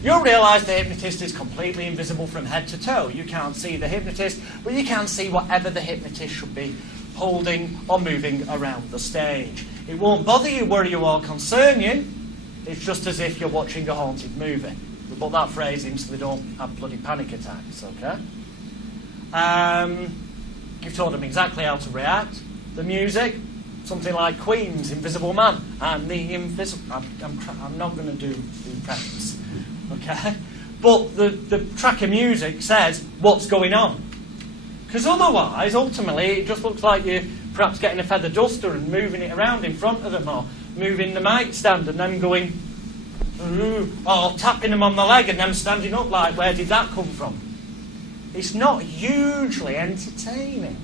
you'll realise the hypnotist is completely invisible from head to toe. You can't see the hypnotist, but you can see whatever the hypnotist should be holding or moving around the stage. It won't bother you, worry you, or concern you. It's just as if you're watching a haunted movie. We put that phrase in so they don't have bloody panic attacks, okay? You've told them exactly how to react. The music, something like Queen's Invisible Man. I'm the invisible... I'm not going to do the impressions. Okay, but the track of music says what's going on. Because otherwise, ultimately, it just looks like you're perhaps getting a feather duster and moving it around in front of them, or moving the mic stand and then going, "Ooh," or tapping them on the leg and them standing up like, "Where did that come from?" It's not hugely entertaining.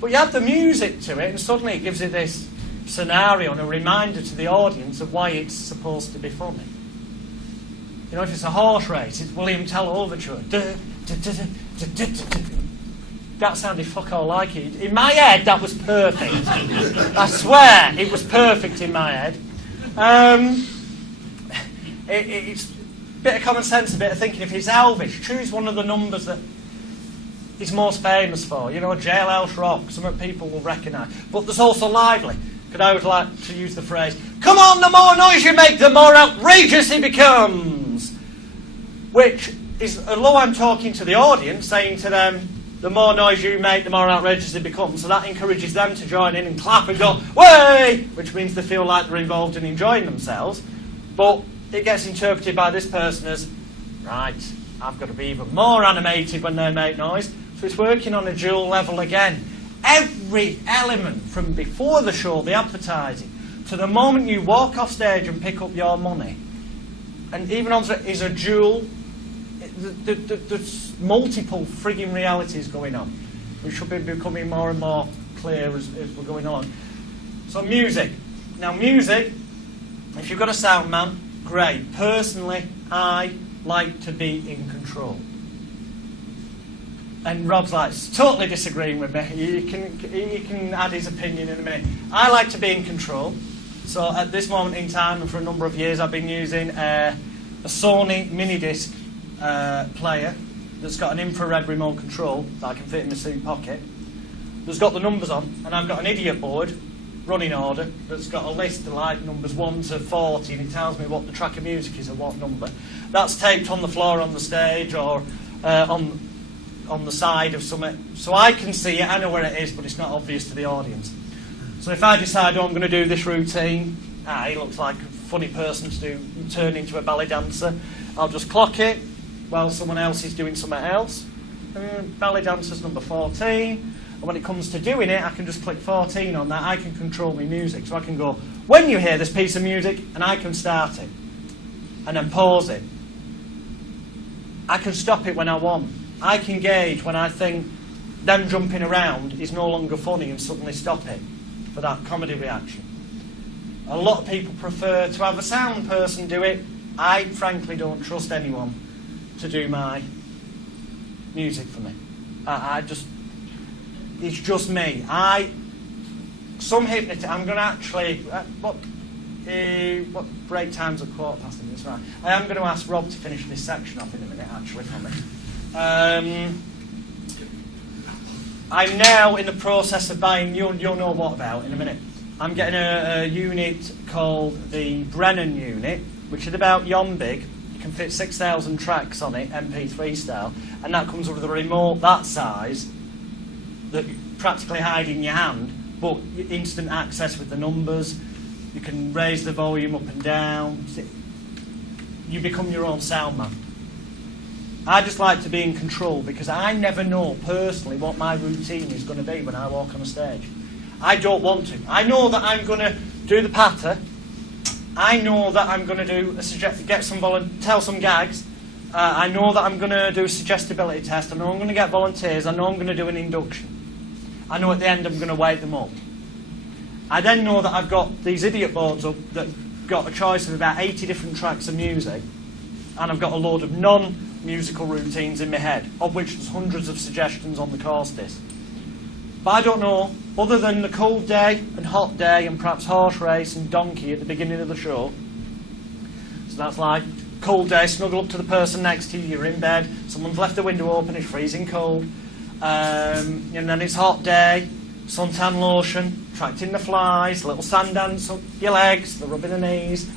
But you add the music to it, and suddenly it gives it this scenario and a reminder to the audience of why it's supposed to be funny. You know, if it's a horse race, it's William Tell Overture. That sounded fuck all like it. In my head, that was perfect. I swear, it was perfect in my head. It's a bit of common sense, a bit of thinking. If it's Elvis, choose one of the numbers that he's most famous for. You know, Jailhouse Rock, something people will recognise. But there's also Lively. Because I would like to use the phrase, "Come on, the more noise you make, the more outrageous he becomes." Which is, although I'm talking to the audience, saying to them, the more noise you make, the more outrageous it becomes. So that encourages them to join in and clap and go, "Way!" which means they feel like they're involved and enjoying themselves. But it gets interpreted by this person as, right, I've got to be even more animated when they make noise. So it's working on a dual level again. Every element from before the show, the advertising, to the moment you walk off stage and pick up your money, and even on is a dual. There's multiple frigging realities going on, which should be becoming more and more clear as we're going on. So music. Now music, if you've got a sound man, great. Personally, I like to be in control. And Rob's like, totally disagreeing with me. He can add his opinion in a minute. I like to be in control. So at this moment in time, and for a number of years, I've been using a Sony mini disc player that's got an infrared remote control that I can fit in my suit pocket. That's got the numbers on, and I've got an idiot board, running order, that's got a list of like numbers 1 to 40, and it tells me what the track of music is and what number. That's taped on the floor on the stage or on the side of something, so I can see it, I know where it is, but it's not obvious to the audience. So if I decide, I'm going to do this routine, he looks like a funny person to turn into a ballet dancer, I'll just clock it while someone else is doing something else. Ballet dancer's number 14, and when it comes to doing it, I can just click 14 on that. I can control my music, so I can go, when you hear this piece of music, and I can start it, and then pause it. I can stop it when I want. I can gauge when I think them jumping around is no longer funny and suddenly stop it for that comedy reaction. A lot of people prefer to have a sound person do it. I frankly don't trust anyone to do my music for me. It's just me. Some hypnotists, I'm going to actually, what break time's at 15:15, that's right. I am going to ask Rob to finish this section off in a minute, actually, for me. I'm now in the process of buying, you'll know what about in a minute. I'm getting a unit called the Brennan unit, which is about yon big. You can fit 6,000 tracks on it, MP3 style, and that comes with a remote that size that you practically hide in your hand, but instant access with the numbers. You can raise the volume up and down. You become your own sound man. I just like to be in control because I never know personally what my routine is going to be when I walk on a stage. I don't want to. I know that I'm going to do the patter. I know that I'm going to do tell some gags. I know that I'm going to do a suggestibility test. I know I'm going to get volunteers. I know I'm going to do an induction. I know at the end I'm going to wake them up. I then know that I've got these idiot boards up that got a choice of about 80 different tracks of music, and I've got a load of non-musical routines in my head, of which there's hundreds of suggestions on the course disc. But I don't know, other than the cold day and hot day and perhaps horse race and donkey at the beginning of the show. So that's like cold day, snuggle up to the person next to you, you're in bed, someone's left the window open, it's freezing cold. And then it's hot day, suntan lotion, attracting the flies, little sand dance up your legs, the rubbing the knees,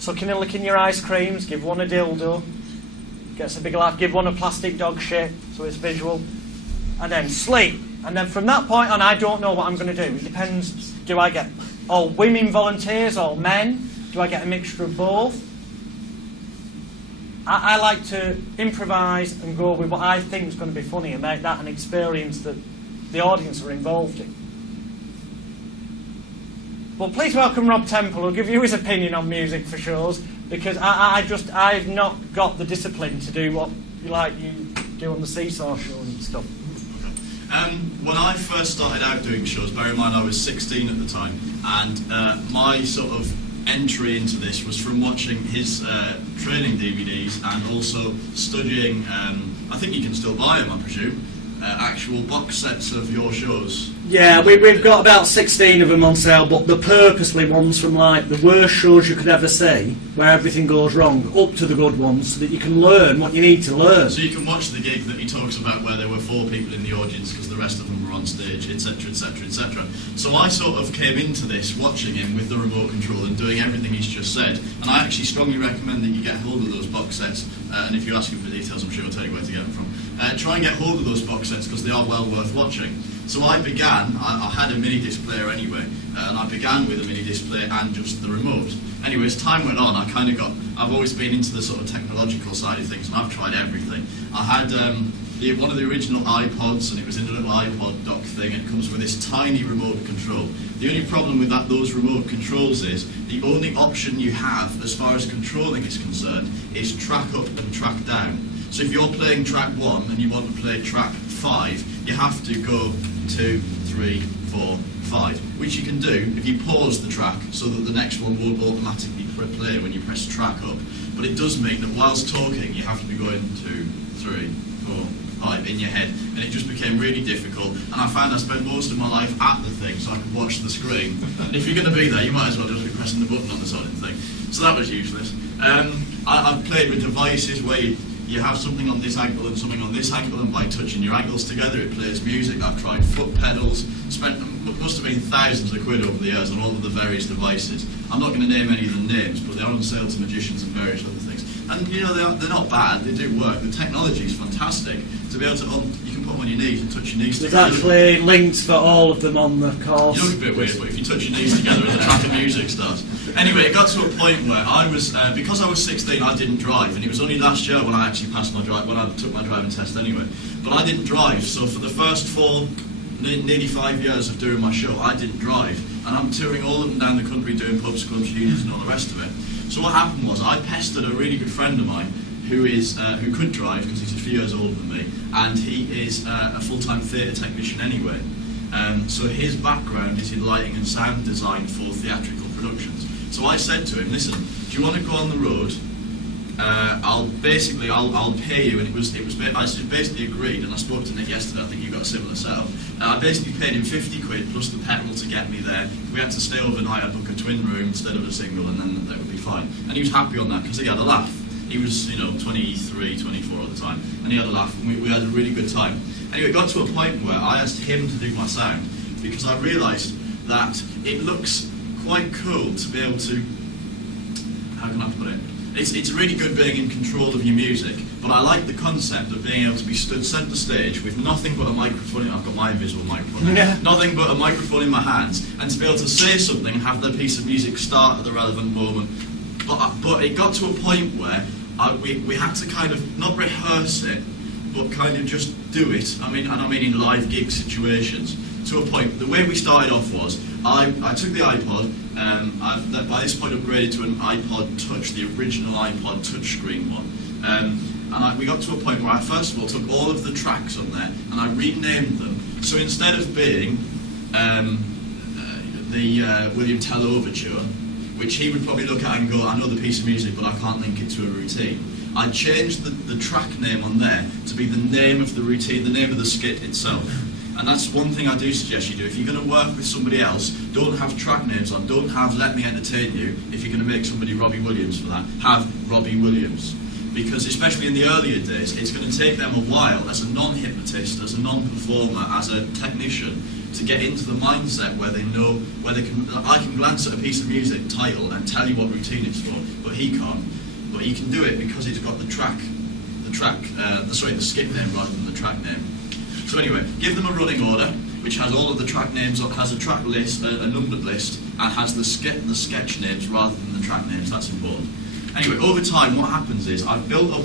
sucking and licking your ice creams, give one a dildo, gets a big laugh, give one a plastic dog shit, so it's visual, and then sleep. And then from that point on, I don't know what I'm going to do. It depends, do I get all women volunteers, all men? Do I get a mixture of both? I like to improvise and go with what I think is going to be funny and make that an experience that the audience are involved in. Well, please welcome Rob Temple, who'll give you his opinion on music for shows, because I've not got the discipline to do what you do on the Seesaw show and stuff. When I first started out doing shows, bear in mind I was 16 at the time, and my sort of entry into this was from watching his training DVDs and also studying, I think you can still buy them, I presume, actual box sets of your shows. Yeah, we've got about 16 of them on sale, but the purposely ones from like the worst shows you could ever see, where everything goes wrong, up to the good ones, so that you can learn what you need to learn. So you can watch the gig that he talks about where there were 4 people in the audience because the rest of them were on stage, etc, etc, etc. So I sort of came into this watching him with the remote control and doing everything he's just said, and I actually strongly recommend that you get hold of those box sets, and if you ask him for details I'm sure he'll tell you where to get them from. Try and get hold of those box sets because they are well worth watching. So I had a mini disc player anyway, and I began with a mini disc player and just the remote. Anyway, as time went on, I've always been into the sort of technological side of things, and I've tried everything. I had one of the original iPods, and it was in a little iPod dock thing, and it comes with this tiny remote control. The only problem with those remote controls is the only option you have as far as controlling is concerned is track up and track down. So if you're playing track 1 and you want to play track 5, you have to go 2, 3, 4, 5, which you can do if you pause the track so that the next one won't automatically play when you press track up. But it does mean that whilst talking, you have to be going 2, 3, 4, 5 in your head, and it just became really difficult. And I found I spent most of my life at the thing so I could watch the screen. And if you're going to be there, you might as well just be pressing the button on the side of the thing. So that was useless. I've played with devices where you have something on this ankle and something on this ankle, and by touching your ankles together it plays music. I've tried foot pedals, must have been thousands of quid over the years on all of the various devices. I'm not going to name any of the names, but they are on sale to magicians and various other things. And they're not bad, they do work. The technology is fantastic. To be able to, you can put them on your knees and touch your knees together. There's actually links for all of them on the course. You look a bit weird, but if you touch your knees together and the track of music starts. Anyway, it got to a point where I was, because I was 16, I didn't drive, and it was only last year when I actually passed my drive, when I took my driving test anyway. But I didn't drive, so for the first nearly 5 years of doing my show, I didn't drive, and I'm touring all up and down the country doing pubs, clubs, unions, and all the rest of it. So what happened was I pestered a really good friend of mine who could drive because he's a few years older than me, and he is a full-time theatre technician anyway. So his background is in lighting and sound design for theatrical productions. So I said to him, listen, do you want to go on the road I'll pay you, and I basically agreed, and I spoke to Nick yesterday. I think you got a similar setup. I basically paid him 50 quid plus the petrol to get me there. If we had to stay overnight, I'd book a twin room instead of a single, and then that would be fine. And he was happy on that because he had a laugh. He was, 23, 24 at the time, and he had a laugh, and we had a really good time. Anyway, it got to a point where I asked him to do my sound because I realised that it looks quite cool to be able to, how can I put it? It's really good being in control of your music, but I like the concept of being able to be stood centre stage with nothing but a microphone. I've got my invisible microphone. Yeah. Nothing but a microphone in my hands, and to be able to say something and have the piece of music start at the relevant moment. But it got to a point where we had to kind of not rehearse it, but kind of just do it. I mean in live gig situations. To a point, the way we started off was I took the iPod. I've by this point upgraded to an iPod Touch, the original iPod touchscreen one. And we got to a point where I first of all took all of the tracks on there and I renamed them. So instead of being the William Tell Overture, which he would probably look at and go, I know the piece of music, but I can't link it to a routine. I changed the track name on there to be the name of the routine, the name of the skit itself. And that's one thing I do suggest you do. If you're going to work with somebody else, don't have track names on, don't have Let Me Entertain You. If you're going to make somebody Robbie Williams for that, have Robbie Williams. Because especially in the earlier days, it's going to take them a while as a non-hypnotist, as a non-performer, as a technician, to get into the mindset where they know, where they can, I can glance at a piece of music title and tell you what routine it's for, but he can't. But he can do it because he's got the skit name rather than the track name. So anyway, give them a running order, which has all of the track names, has a track list, a numbered list, and has the sketch names rather than the track names. That's important. Anyway, over time, what happens is I've built up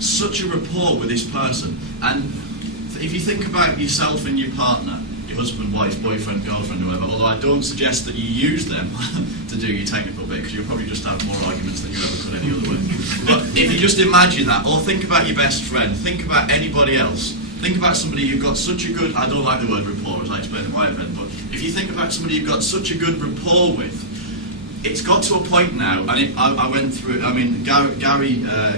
such a rapport with this person, and if you think about yourself and your partner, your husband, wife, boyfriend, girlfriend, whoever, although I don't suggest that you use them to do your technical bit, because you'll probably just have more arguments than you ever could any other way. But if you just imagine that, or think about your best friend, think about anybody else, think about somebody you've got such a good, I don't like the word rapport as I explained in my event, but if you think about somebody you've got such a good rapport with, it's got to a point now, and I went through, Gary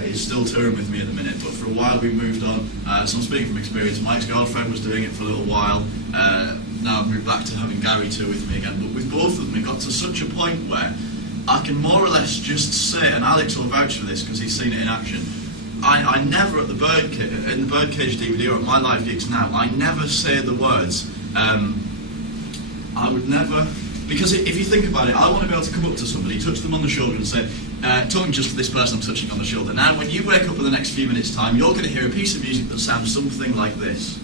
is still touring with me at the minute, but for a while we moved on, so I'm speaking from experience. My ex-girlfriend was doing it for a little while, now I've moved back to having Gary tour with me again, but with both of them it got to such a point where I can more or less just say, and Alex will vouch for this because he's seen it in action, I never at the Birdcage DVD or at my live gigs now, I never say the words, I would never... Because if you think about it, I want to be able to come up to somebody, touch them on the shoulder and say, talking just to this person I'm touching on the shoulder. Now, when you wake up in the next few minutes' time, you're going to hear a piece of music that sounds something like this.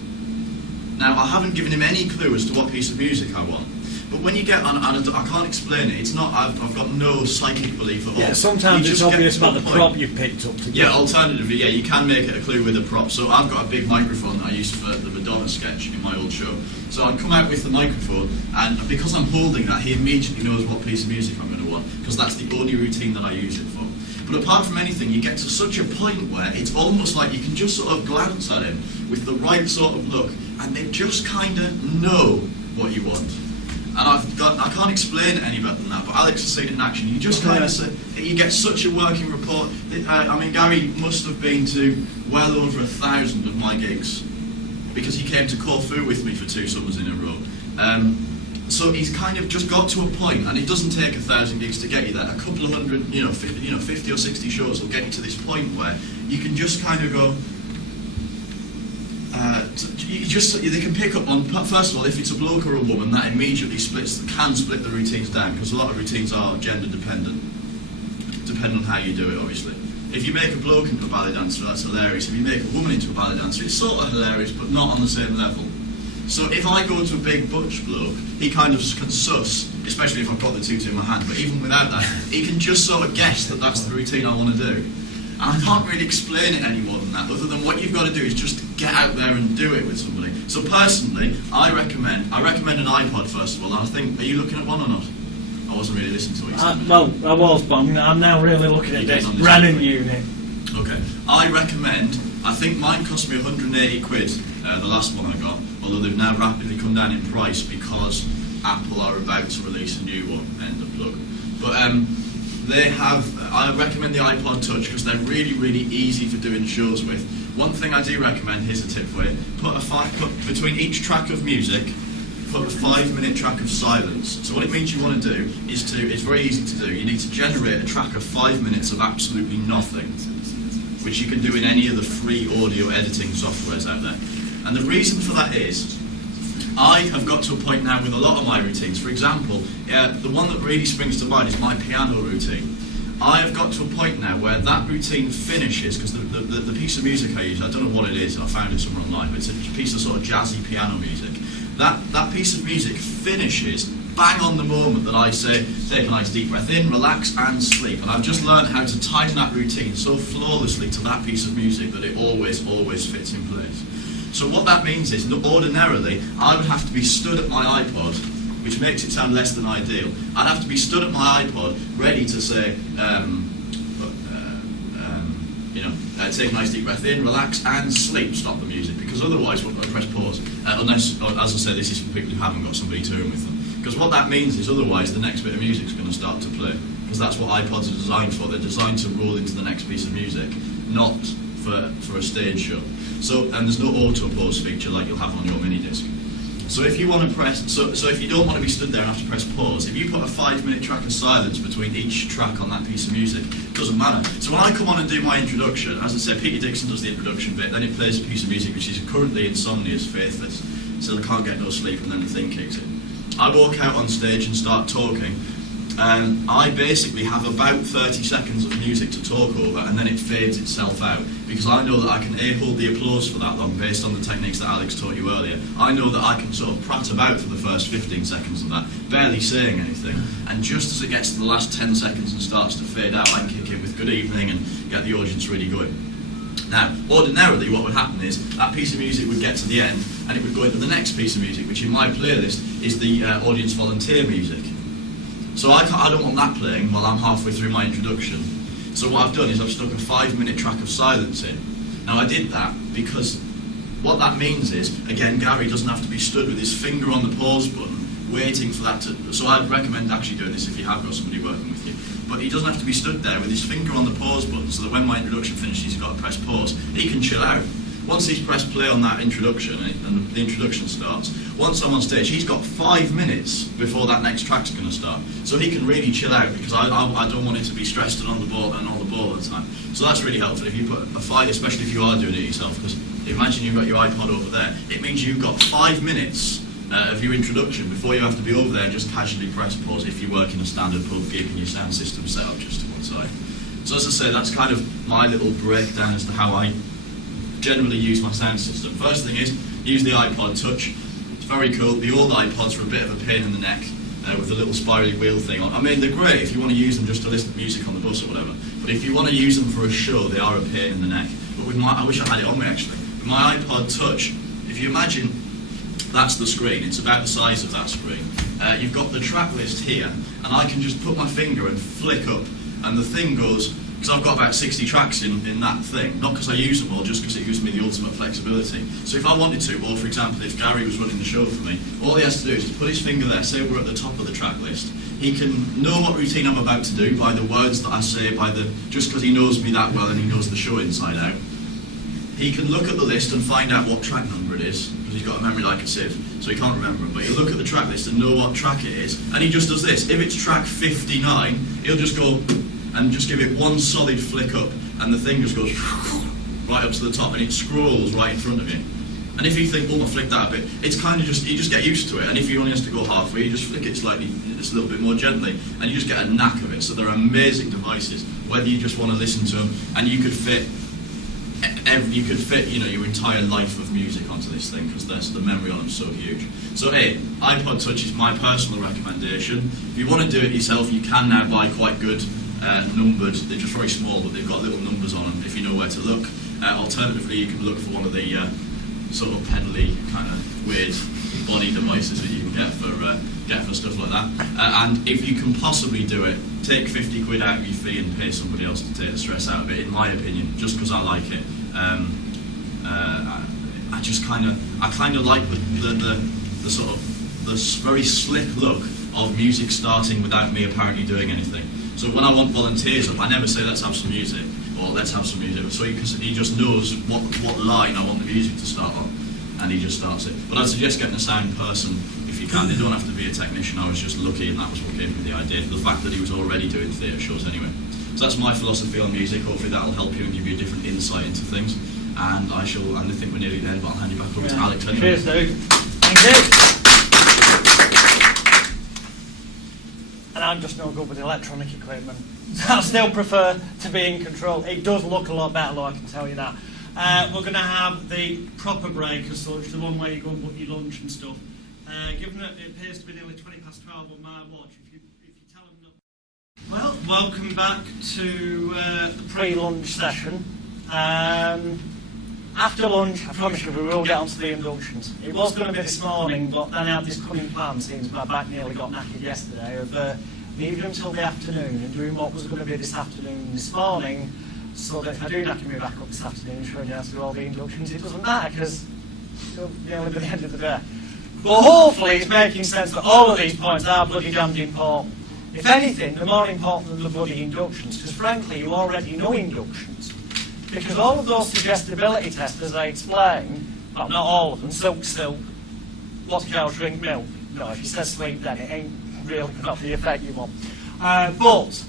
Now, I haven't given him any clue as to what piece of music I want. But when you get on, and I can't explain it, it's not, I've got no psychic belief at all. Yeah, sometimes it's obvious about the prop you picked up. Yeah, alternatively, yeah, you can make it a clue with a prop. So I've got a big microphone that I used for the Madonna sketch in my old show. So I'd come out with the microphone, and because I'm holding that, he immediately knows what piece of music I'm going to want, because that's the only routine that I use it for. But apart from anything, you get to such a point where it's almost like you can just sort of glance at him with the right sort of look, and they just kind of know what you want. And I can't explain it any better than that, but Alex has seen it in action. You just kind of say, you get such a working rapport. Gary must have been to well over 1,000 of my gigs, because he came to Corfu with me for 2 summers in a row. So he's kind of just got to a point, and it doesn't take 1,000 gigs to get you there. A couple of hundred, 50 or 60 shows will get you to this point where you can just kind of go. They can pick up on, first of all, if it's a bloke or a woman, that immediately can split the routines down, because a lot of routines are gender dependent, depending on how you do it, obviously. If you make a bloke into a ballet dancer, that's hilarious. If you make a woman into a ballet dancer, it's sort of hilarious, but not on the same level. So if I go to a big butch bloke, he kind of can suss, especially if I've got the tutu in my hand, but even without that, he can just sort of guess that that's the routine I want to do. And I can't really explain it any more than that, other than what you've got to do is just get out there and do it with somebody. So personally, I recommend an iPod first of all. And I think, are you looking at one or not? I wasn't really listening to what you said. Well, I was, but I'm now really looking at this Brennan unit. Okay. I think mine cost me 180 quid, the last one I got, although they've now rapidly come down in price because Apple are about to release a new one, end of plug. But I recommend the iPod Touch because they're really, really easy for doing shows with. One thing I do recommend, here's a tip for you, put between each track of music, put a 5-minute track of silence. So what it means you want to do is it's very easy to do, you need to generate a track of 5 minutes of absolutely nothing, which you can do in any of the free audio editing softwares out there. And the reason for that is, I have got to a point now with a lot of my routines. For example, the one that really springs to mind is my piano routine. I have got to a point now where that routine finishes, because the piece of music I use, I don't know what it is, I found it somewhere online, but it's a piece of sort of jazzy piano music. That piece of music finishes bang on the moment that I say, take a nice deep breath in, relax and sleep. And I've just learned how to time that routine so flawlessly to that piece of music that it always, always fits in place. So what that means is, ordinarily, I would have to be stood at my iPod, which makes it sound less than ideal. I'd have to be stood at my iPod, ready to say, take a nice deep breath in, relax, and sleep, stop the music, because otherwise we'll press pause. Unless, as I say, this is for people who haven't got somebody touring with them. Because what that means is, otherwise, the next bit of music is going to start to play. Because that's what iPods are designed for. They're designed to roll into the next piece of music, not for a stage show. So, and there's no auto pause feature like you'll have on your mini disc. So if you want to press, so if you don't want to be stood there and have to press pause, if you put a 5-minute track of silence between each track on that piece of music, it doesn't matter. So when I come on and do my introduction, as I said, Peter Dixon does the introduction bit, then it plays a piece of music which is currently Insomnia's Faithless, so they can't get no sleep, and then the thing kicks in. I walk out on stage and start talking, and I basically have about 30 seconds of music to talk over, and then it fades itself out, because I know that I can hold the applause for that long based on the techniques that Alex taught you earlier. I know that I can sort of prat about for the first 15 seconds of that, barely saying anything, and just as it gets to the last 10 seconds and starts to fade out, I can kick in with good evening and get the audience really going. Now, ordinarily what would happen is that piece of music would get to the end and it would go into the next piece of music, which in my playlist is the audience volunteer music. So I don't want that playing while I'm halfway through my introduction. So what I've done is I've stuck a 5-minute track of silence in. Now I did that because what that means is, again, Gary doesn't have to be stood with his finger on the pause button waiting for that to, so I'd recommend actually doing this if you have got somebody working with you. But he doesn't have to be stood there with his finger on the pause button so that when my introduction finishes he's got to press pause. He can chill out. Once he's pressed play on that introduction and the introduction starts, once I'm on stage, he's got 5 minutes before that next track's going to start. So he can really chill out because I don't want it to be stressed and on the ball all the time. So that's really helpful if you put a 5, especially if you are doing it yourself, because imagine you've got your iPod over there. It means you've got 5 minutes of your introduction before you have to be over there and just casually press pause if you work in a standard pub gig and your sound system set up just to one side. So as I say, that's kind of my little breakdown as to how I generally use my sound system. First thing is, use the iPod Touch. It's very cool. The old iPods were a bit of a pain in the neck with the little spirally wheel thing on. I mean, they're great if you want to use them just to listen to music on the bus or whatever. But if you want to use them for a show, they are a pain in the neck. But with I wish I had it on me actually. With my iPod Touch, if you imagine that's the screen, it's about the size of that screen. You've got the track list here, and I can just put my finger and flick up, and the thing goes, because I've got about 60 tracks in that thing, not because I use them all, just because it gives me the ultimate flexibility. So if I wanted to, or for example, if Gary was running the show for me, all he has to do is to put his finger there, say we're at the top of the track list. He can know what routine I'm about to do by the words that I say, just because he knows me that well and he knows the show inside out. He can look at the list and find out what track number it is, because he's got a memory like a sieve, so he can't remember them. But he'll look at the track list and know what track it is, and he just does this. If it's track 59, he'll just go and just give it one solid flick up, and the thing just goes right up to the top, and it scrolls right in front of you. And if you think, oh, I'll flick that a bit, it's kind of just, you just get used to it, and if you only has to go halfway, you just flick it slightly, just a little bit more gently, and you just get a knack of it. So they're amazing devices, whether you just want to listen to them, and you could fit your entire life of music onto this thing, because the memory on them is so huge. So iPod Touch is my personal recommendation. If you want to do it yourself, you can now buy quite good numbered. They're just very small, but they've got little numbers on them if you know where to look. Alternatively, you can look for one of the sort of pedally kind of weird body devices that you can get for stuff like that. And if you can possibly do it, take 50 quid out of your fee and pay somebody else to take the stress out of it, in my opinion, just because I like it. I kind of like the sort of the very slick look of music starting without me apparently doing anything. So when I want volunteers up, I never say let's have some music or let's have some music. So he just knows what line I want the music to start on, and he just starts it. But I'd suggest getting a sound person if you can. They don't have to be a technician. I was just lucky, and that was what gave me the idea. The fact that he was already doing theatre shows anyway. So that's my philosophy on music. Hopefully that'll help you and give you a different insight into things. And I think we're nearly there, but I'll hand you back over to Alex anyway. Cheers, Dave. Thank you. And I'm just no good with electronic equipment. I still prefer to be in control. It does look a lot better, though, I can tell you that. We're going to have the proper break as such, the one where you go and book your lunch and stuff. Given that it appears to be nearly 12 on my watch, if you tell them that... Well, welcome back to the pre-lunch session. After lunch, I promise you, we will get onto the inductions. It was going to be this morning, but then I had this cunning plan, since my back nearly got knackered yesterday, of leaving until the afternoon and doing what was going to be this afternoon this morning, so that if I do knacker me back up this afternoon and showing you how to do all the inductions, it doesn't matter, because it'll nearly be the end of the day. But hopefully it's making sense that all of these points are bloody damned important. If anything, they're more important than the bloody inductions, because frankly, you already know inductions. Because all of those suggestibility tests, as I explained, well, not all of them, silk, lots of cows drink milk. No, if you said sweet, then it ain't really got the effect you want. But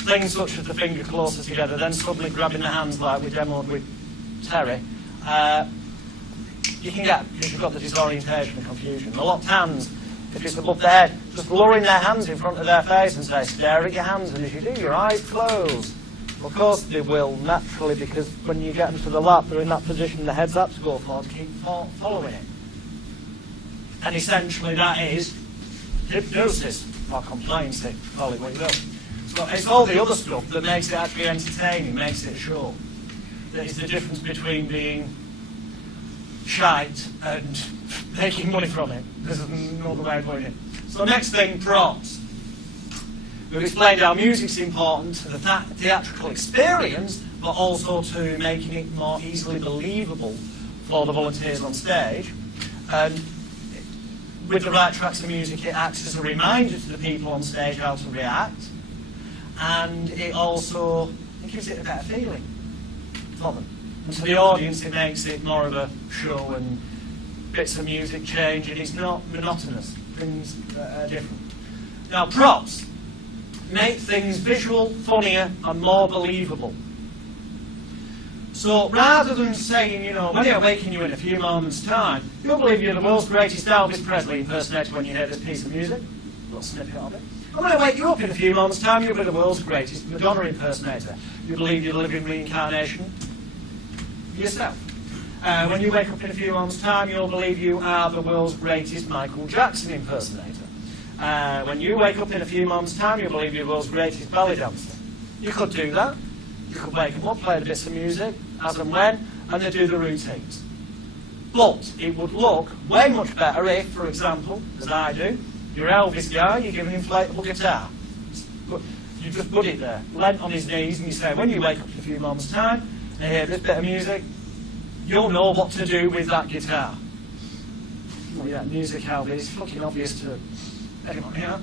things such as the finger closer together, then suddenly grabbing the hands like we demoed with Terry, you can get, if you've got the disorientation and confusion. The locked hands, if it's above their head, just lowering their hands in front of their face and say, stare at your hands, and as you do, your eyes close. Of course they will, naturally, because when you get them to the lap, they're in that position the head's up to go for, to keep following it. And essentially that is hypnosis, or compliancy, call it what you will. So it's all the other stuff that makes it actually entertaining, makes it a show. That is the difference between being shite and making money from it. There's no other way of putting it. So next thing, props. We've explained how music's important to the theatrical experience, but also to making it more easily believable for the volunteers on stage. And with the right tracks of music, it acts as a reminder to the people on stage how to react. And it also gives it a better feeling for them. And to the audience, it makes it more of a show, and bits of music change, and it's not monotonous. Things are different. Now, props make things visual, funnier, and more believable. So rather than saying, you know, when they're waking you in a few moments' time, you'll believe you're the world's greatest Elvis Presley impersonator when you hear this piece of music. A little snippet of it. And when I wake you up in a few moments' time, you'll be the world's greatest Madonna impersonator. You believe you're the living reincarnation yourself. When you wake up in a few moments' time, you'll believe you are the world's greatest Michael Jackson impersonator. When you wake up in a few moments' time, you'll believe you're the world's greatest ballet dancer. You could do that. You could wake them up, play the bits of music, as and when, and they do the routines. But it would look way much better if, for example, as I do, you're Elvis guy, you give an inflatable guitar. You just put it there, lent on his knees, and you say, when you wake up in a few moments' time, and hear this bit of music, you'll know what to do with that guitar. Well, yeah, music, Elvis, it's fucking obvious to anyone, you know.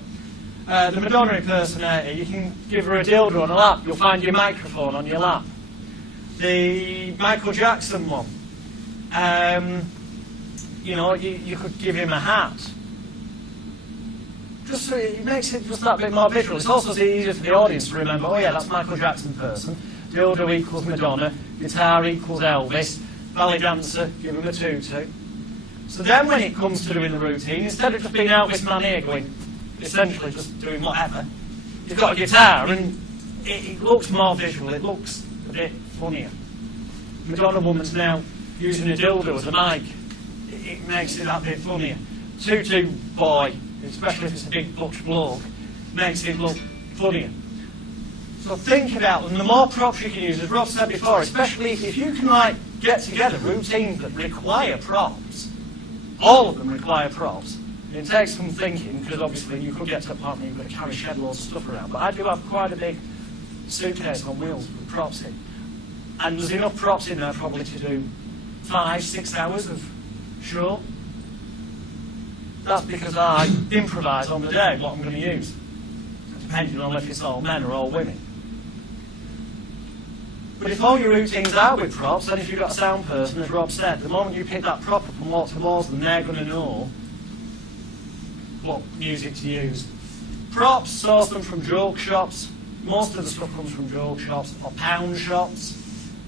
The Madonna impersonator, you can give her a dildo on her lap, you'll find your microphone on your lap. The Michael Jackson one, you know, you could give him a hat. Just so it makes it just that bit more visual. It's also easier for the audience to remember, oh yeah, that's Michael Jackson person. Dildo equals Madonna, guitar equals Elvis, ballet dancer, give him a tutu. So then when it comes to doing the routine, instead of just being Elvis man here going, essentially just doing whatever, you've got a guitar and it looks more visual, it looks a bit funnier. Madonna woman's now using a dildo as a mic. It makes it that bit funnier. Tutu boy, especially if it's a big butch bloke, makes it look funnier. So think about them. The more props you can use, as Rob said before, especially if you can like get together routines that require props. All of them require props. It takes some thinking, because obviously you could get to a point where you've got to carry shed loads of stuff around. But I do have quite a big suitcase on wheels with props in. And there's enough props in there probably to do 5-6 hours of show. That's because I improvise on the day what I'm going to use. depending on if it's all men or all women. But if all your routines are with props, then if you've got a sound person, as Rob said, the moment you pick that prop up and walk towards them, they're going to know what music to use. Props, source them from joke shops. Most of the stuff comes from joke shops, or pound shops,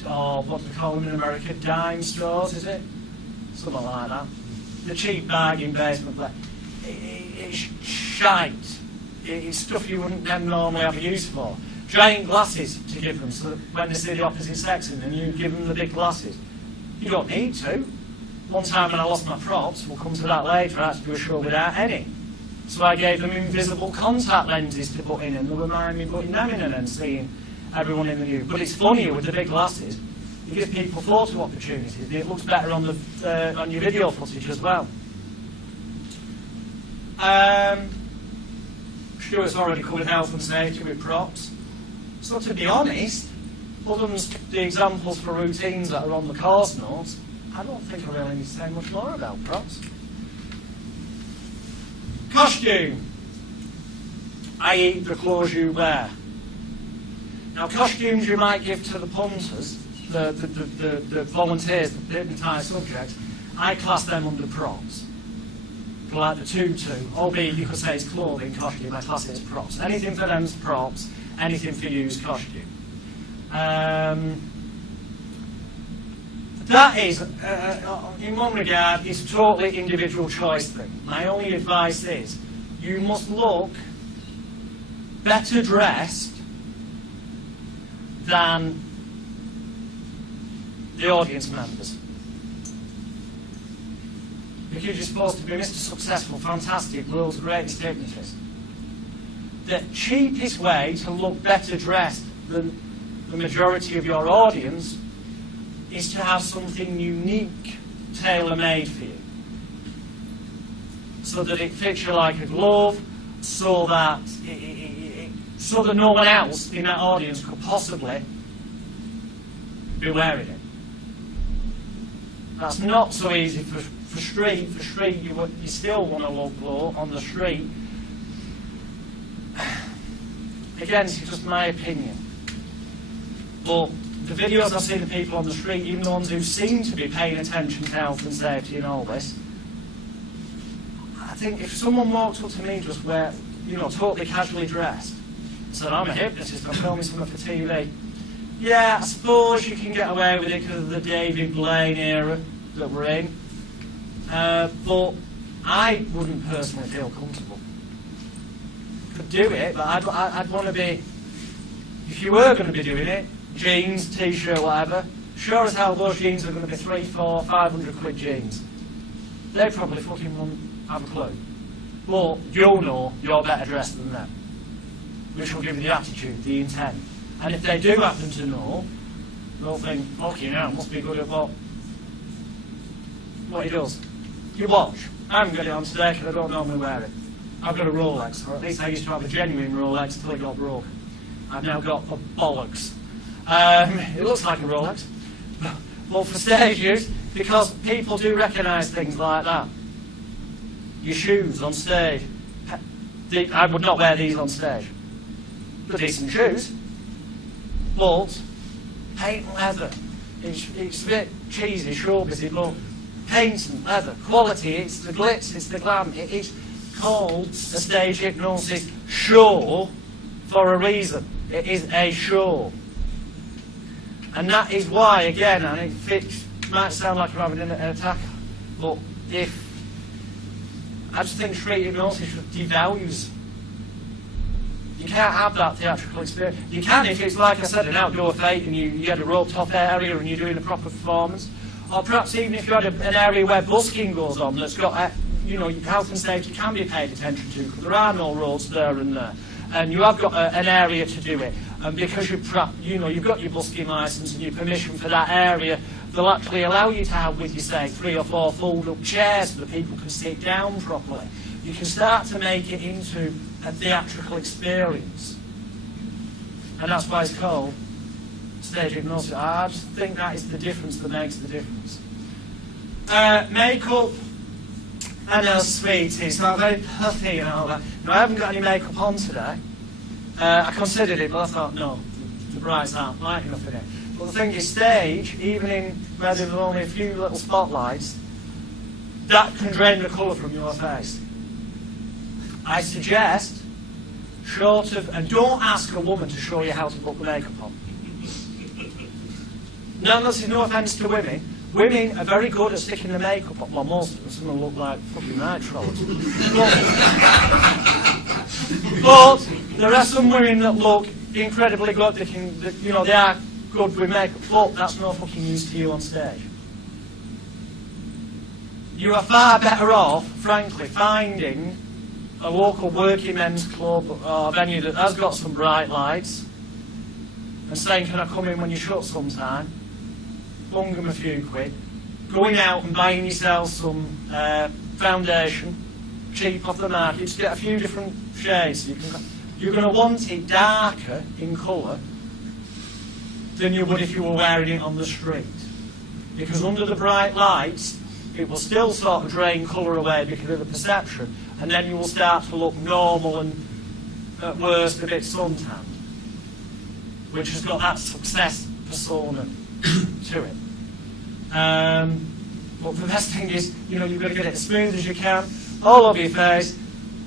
or what do they call them in America, dime stores, is it? Something like that. The cheap bargain basement play. It's shite. It's stuff you wouldn't normally have a use for. Giant glasses to give them, so that when they see the opposite sex in them, you give them the big glasses. You don't need to. One time when I lost my props, we'll come to that later, I had to do a show without any. So I gave them invisible contact lenses to put in, and they were mind me putting them in and then seeing everyone in the view. But it's funnier with the big glasses. You give people photo opportunities. It looks better on the on your video footage as well. Stuart's already covered health and safety with props. So to be honest, other than the examples for routines that are on the course notes, I don't think I really need to say much more about props. Costume, i.e. the clothes you wear. Now costumes you might give to the punters, the volunteers, the hypnotised subjects, I class them under props. For like the tutu, albeit you could say it's clothing, costume, I class it as props. Anything for them is props, anything for you is costume. That is, in one regard, it's a totally individual choice thing. My only advice is, you must look better dressed than the audience members. Because you're supposed to be Mr. Successful, fantastic, world's greatest hypnotist. The cheapest way to look better dressed than the majority of your audience is to have something unique, tailor-made for you. So that it fits you like a glove, so that no one else in that audience could possibly be wearing it. That's not so easy for street. For street, you still want to look low on the street. Again, it's just my opinion. But the videos I see of people on the street, even the ones who seem to be paying attention to health and safety and all this, I think if someone walked up to me just where, totally casually dressed, and said, I'm a hypnotist, I'm filming something for TV, yeah, I suppose you can get away with it because of the David Blaine era that we're in, but I wouldn't personally feel comfortable. Could do it, but I'd want to be, if you were going to be doing it, jeans, t-shirt, whatever, sure as hell those jeans are going to be 300, 400, 500 quid jeans. They probably fucking won't have a clue. But you'll know you're better dressed than them, which will give you the attitude, the intent. And if they do happen to know, they'll think, okay, now must be good at what he does. You watch. I haven't got it on today because I don't normally wear it. I've got a Rolex, or at least I used to have a genuine Rolex until it got broke. I've now got a bollocks. It looks like a Rolex, but for stage use, because people do recognise things like that. Your shoes on stage. I would not wear these on stage. They're decent shoes, but paint and leather. It's a bit cheesy, showbizy, but paint and leather, quality, it's the glitz, it's the glam. It is called a stage hypnosis show for a reason. It is a show. And that is why, again, and it might sound like I'm having an attack, but I just think street hypnosis devalues. You can't have that theatrical experience. You can if it's, like I said, an outdoor fete and you had a roped off area and you're doing a proper performance. Or perhaps even if you had an area where busking goes on that's got, your health and safety can be paid attention to because there are no roads there and there. And you have got an area to do it. And because you've got your busking licence and your permission for that area, they'll actually allow you to have with you, say, 3 or 4 fold-up chairs so that people can sit down properly. You can start to make it into a theatrical experience. And that's why it's called stage hypnosis. I just think that is the difference that makes the difference. Makeup, I know, sweetie, it's not very puffy and all that. No, I haven't got any makeup on today. I considered it, but I thought, no, the brights aren't light enough in it. But the thing is, stage, even in where there's only a few little spotlights, that can drain the colour from your face. I suggest, short of, and don't ask a woman to show you how to put the makeup on. No, this is no offence to women. Women are very good at sticking the makeup on. Well, most of them, some of them look like fucking night trolls. But there are some women that look incredibly good. They can, you know, they are good with makeup, but that's no fucking use to you on stage. You are far better off, frankly, finding a local working men's club or venue that has got some bright lights and saying, can I come in when you shut sometime? Lung them a few quid. Going out and buying yourself some foundation, cheap off the market, just get a few different shades. You're going to want it darker in colour than you would if you were wearing it on the street. Because under the bright lights, it will still sort of drain colour away because of the perception, and then you will start to look normal and, at worst, a bit suntanned, which has got that success persona to it. But the best thing is, you know, you've got to get it as smooth as you can, all over your face,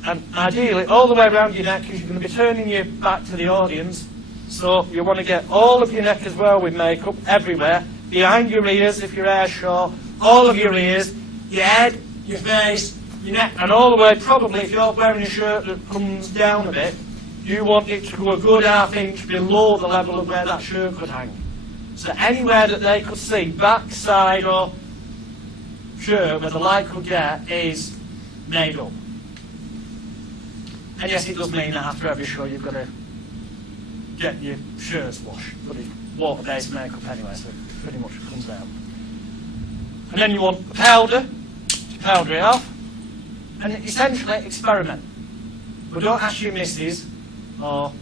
and ideally all the way around your neck, because you're going to be turning your back to the audience. So you want to get all of your neck as well with makeup, everywhere, behind your ears if your hair's short, all of your ears, your head, your face, your neck, and all the way, probably if you're wearing a shirt that comes down a bit, you want it to go a good ½ inch below the level of where that shirt could hang. So anywhere that they could see, back, side or shirt, where the light could get, is made up. And yes, it does mean that after every show you've got to get your shirts washed, but it's water-based makeup anyway, so it pretty much comes out. And then you want a powder to powder it off, and essentially experiment. But don't ask your missus, or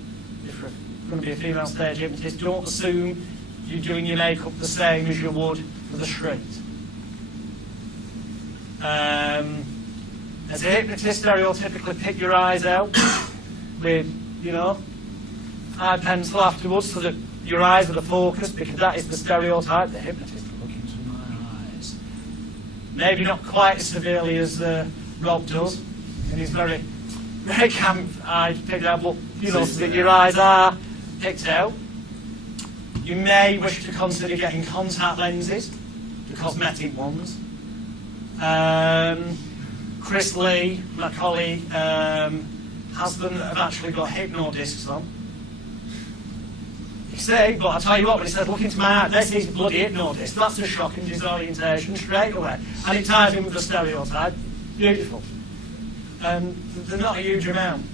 if you're going to be a female stage hypnotist, don't assume you're doing your makeup the same as you would for the street. As a hypnotist, stereotypically pick your eyes out with, you know, eye pencil afterwards so that your eyes are the focus, because that is the stereotype. The hypnotist will look into my eyes. Maybe not quite as severely as Rob does, and he's very camp eyes picked out, but you know, so that your eyes are picked out. You may wish to consider getting contact lenses, the cosmetic ones. Chris Lee, my colleague, has them that have actually got hypno-discs on. You see, but I tell you what, when he says, look into my eye, this is bloody hypno-disc. That's a shock and disorientation straight away. And it ties in with the stereotype. Beautiful. And they're not a huge amount.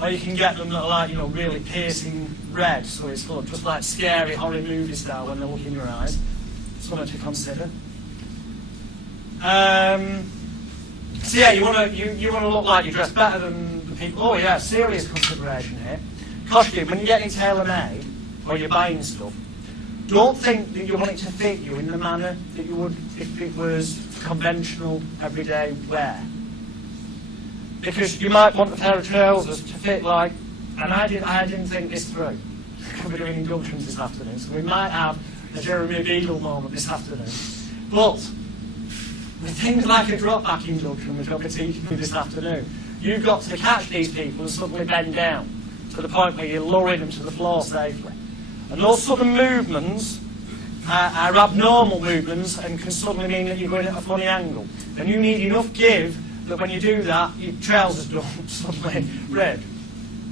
Or you can get them that are like, you know, really piercing red, so it's sort of just like scary horror movie style when they look in your eyes. Something to consider. So yeah, you want to look like you dress better than the people. Oh yeah, serious consideration here. Costume, when you're getting tailor-made, or you're buying stuff, don't think that you want it to fit you in the manner that you would if it was conventional, everyday wear. Because you might want a pair of trousers to fit like, and I didn't think this through. We're doing inductions this afternoon, so we might have a Jeremy Beadle moment this afternoon. But with things like a drop-back induction, which I'll be teaching you this afternoon, you've got to catch these people and suddenly bend down to the point where you're lowering them to the floor safely. And those sudden movements are abnormal movements and can suddenly mean that you're going at a funny angle. And you need enough give that when you do that, your trousers don't suddenly rip.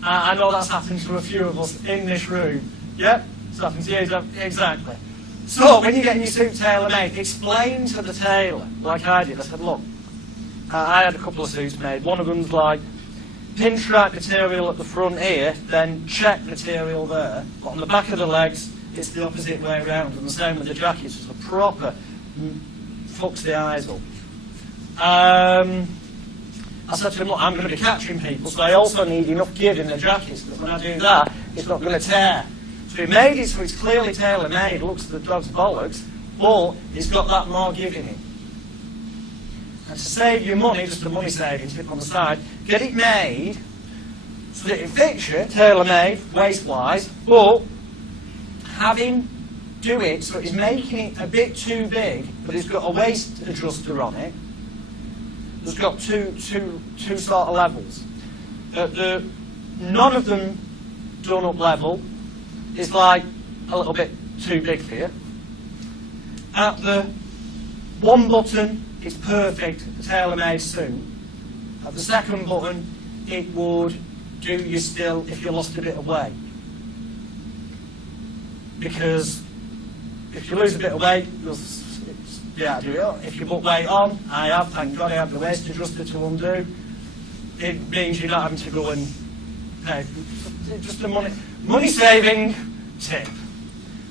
I know that's happened to a few of us in this room. Yep, it's happened to you, exactly. So, when you're getting your suit tailor-made, explain to the tailor, like I did. I said, look, I had a couple of suits made. One of them's like pinstripe material at the front here, then check material there. But on the back of the legs, it's the opposite way around. And the same with the jackets. It's a proper fucks the eyes up. I said to him, look, I'm going to be catching people, so I also need enough give in the jackets that when I do that, it's not going to tear. So he made it so it's clearly tailor-made, looks at the dog's bollocks, but it's got that more give in it. And to save your money, just a money saving tip on the side, get it made so that it fits you, tailor-made, waist-wise, but having do it so it's making it a bit too big, but it's got a waist adjuster on it. There's got two sort of levels. None of them done up level. It's like a little bit too big for you. At the one button, it's perfect for tailor-made suit. At the second button, it would do you still if you lost a bit of weight. Because if you lose a bit of weight, you'll be able to do it. If you put weight on, I have, thank God I have the waist adjuster to undo. It means you're not having to go and pay. Just a money saving tip.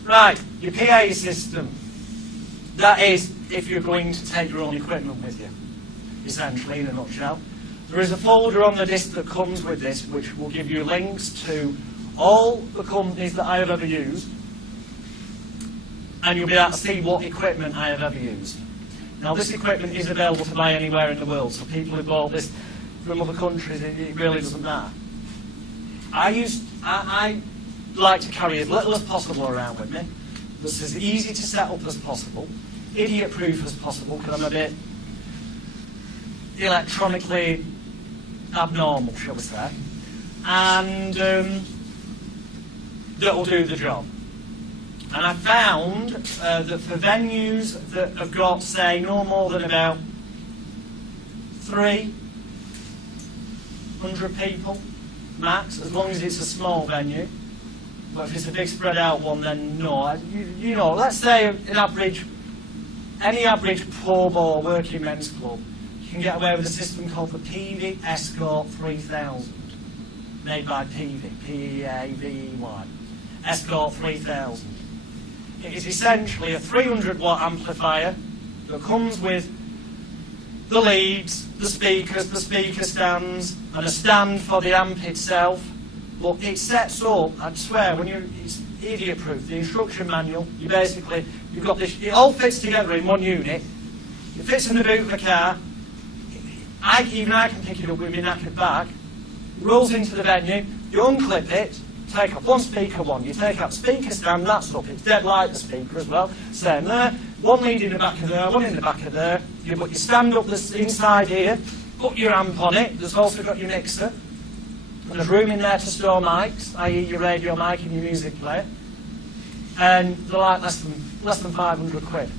Right, your PA system. That is if you're going to take your own equipment with you, essentially, in a nutshell. There is a folder on the disc that comes with this, which will give you links to all the companies that I have ever used, and you'll be able to see what equipment I have ever used. Now, this equipment is available to buy anywhere in the world, so people who bought this from other countries, it really doesn't matter. I like to carry as little as possible around with me. That's as easy to set up as possible, idiot-proof as possible, because I'm a bit electronically abnormal, shall we say, and that'll do the job. And I found that for venues that have got, say, no more than about 300 people max, as long as it's a small venue. But if it's a big spread out one, then no. You know, let's say any average pub or working men's club, you can get away with a system called the PV Escort 3000, made by PV, P-E-A-V-E-Y, Escort 3000. It is essentially a 300-watt amplifier that comes with the leads, the speakers, the speaker stands, and a stand for the amp itself. But it sets up, I'd swear, it's idiot-proof, the instruction manual, you've got this, it all fits together in one unit. It fits in the boot of a car. Even I can pick it up with my knackered back. It rolls into the venue, you unclip it, take off one speaker, you take out the speaker stand, that's up, it's dead light, the speaker as well, same there, one lead in the back of there, one in the back of there, you stand up this inside here, put your amp on it, there's also got your mixer, and there's room in there to store mics, i.e. your radio mic and your music player, and they're like less than 500 quid.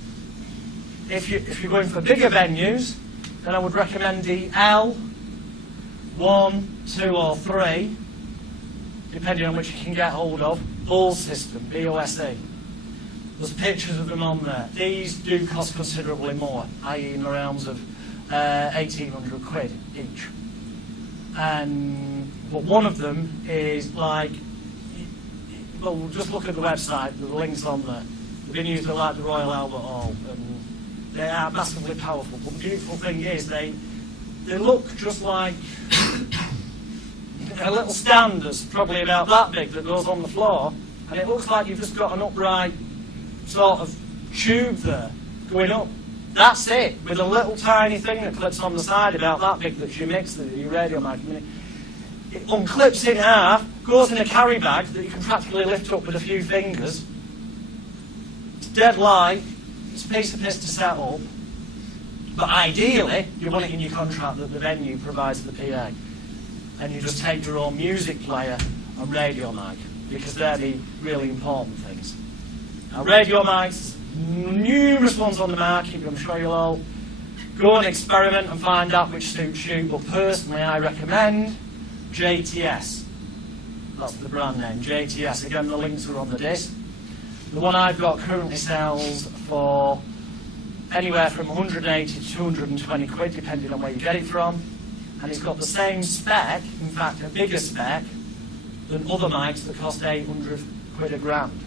If you're going for bigger venues, then I would recommend the L1, 2 or 3, depending on which you can get hold of, Bose system, B-O-S-E. There's pictures of them on there. These do cost considerably more, i.e. in the realms of 1,800 quid each. But one of them is like, well, just look at the website, the links on there. They've been used at like the Royal Albert Hall, and they are massively powerful. But the beautiful thing is they look just like a little stand that's probably about that big that goes on the floor, and it looks like you've just got an upright sort of tube there going up. That's it, with a little tiny thing that clips on the side about that big that's your mixer, your radio mic. It unclips in half, goes in a carry bag that you can practically lift up with a few fingers. It's dead light, it's a piece of piss to set up, but ideally you want it in your contract that the venue provides the PA. And you just take your own music player and radio mic, because they're the really important things. Now, radio mics, numerous ones on the market, I'm sure you'll all go and experiment and find out which suits you, but personally I recommend JTS. That's the brand name, JTS. Again, the links are on the disc. The one I've got currently sells for anywhere from 180 to 220 quid, depending on where you get it from. And it's got the same spec, in fact a bigger spec, than other mics that cost 800 quid a grand.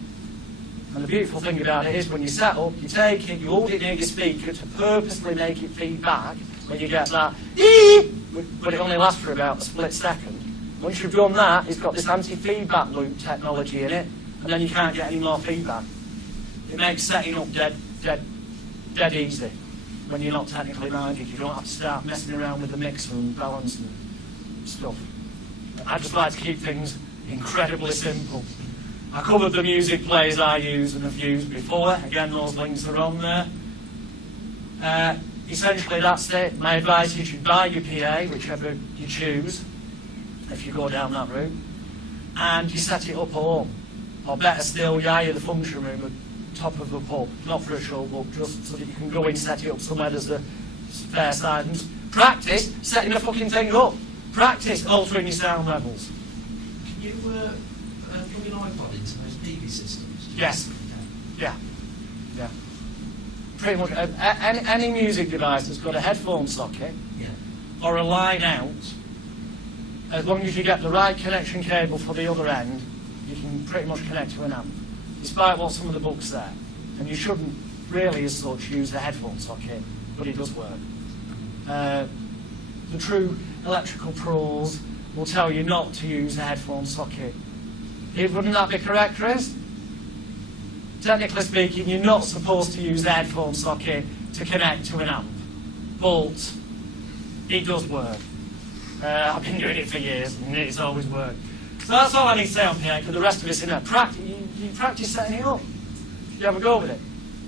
And the beautiful thing about it is when you set up, you take it, you hold it near your speaker to purposely make it feed back when you get that but it only lasts for about a split second. Once you've done that, it's got this anti-feedback loop technology in it, and then you can't get any more feedback. It makes setting up dead easy. When you're not technically minded, you don't have to start messing around with the mixer and balance and stuff. I just like to keep things incredibly simple. I covered the music players I use and have used before. Again, those links are on there. Essentially, that's it. My advice is you buy your PA, whichever you choose, if you go down that route, and you set it up at home. Or better still, you hire the function room at the top of the pub, not for a show, but just so that you can go in, set it up somewhere there's a fair side, and practice setting the fucking thing up. Practice altering your sound levels. Can you plug an iPod into those DV systems? Yes. Yeah. Yeah. Pretty much any music device that's got a headphone socket or a line out, as long as you get the right connection cable for the other end, you can pretty much connect to an amp, despite what some of the books say. And you shouldn't really, as such, use the headphone socket, but it does work. The true electrical pros will tell you not to use the headphone socket. Wouldn't that be correct, Chris? Technically speaking, you're not supposed to use the headphone socket to connect to an amp, but it does work. I've been doing it for years, and it's always worked. So that's all I need to say on PA. For the rest of us in there, you practice setting it up. You have a go with it.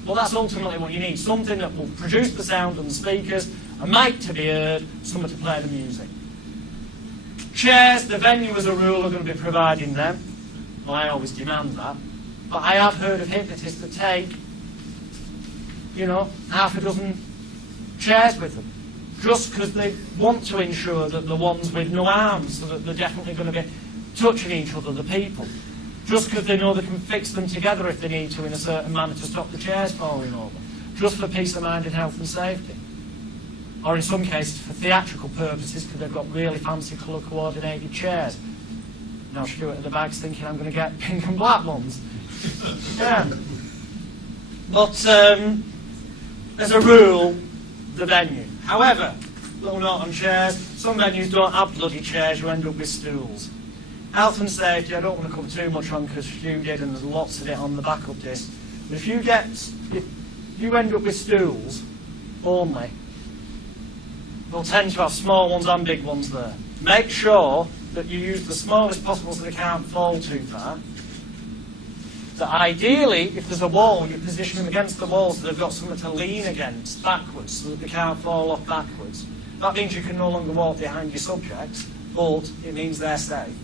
Well, that's ultimately what you need. Something that will produce the sound and the speakers, a mic to be heard, someone to play the music. Chairs, the venue as a rule are going to be providing them. Well, I always demand that. But I have heard of hypnotists that take, half a dozen chairs with them, just because they want to ensure that the ones with no arms, so that they're definitely going to be touching each other, the people, just because they know they can fix them together if they need to in a certain manner to stop the chairs falling over, just for peace of mind and health and safety. Or in some cases for theatrical purposes, because they've got really fancy colour coordinated chairs. Now Stuart at the back's thinking I'm going to get pink and black ones. Yeah. But as a rule, the venue. However, little note on chairs, some venues don't have bloody chairs, you end up with stools. Health and safety, I don't want to cover too much on because Stu did and there's lots of it on the backup disc. But if you end up with stools only, they'll tend to have small ones and big ones there. Make sure that you use the smallest possible so they can't fall too far. That ideally, if there's a wall, you position them against the wall so they've got something to lean against backwards so that they can't fall off backwards. That means you can no longer walk behind your subjects, but it means they're safe.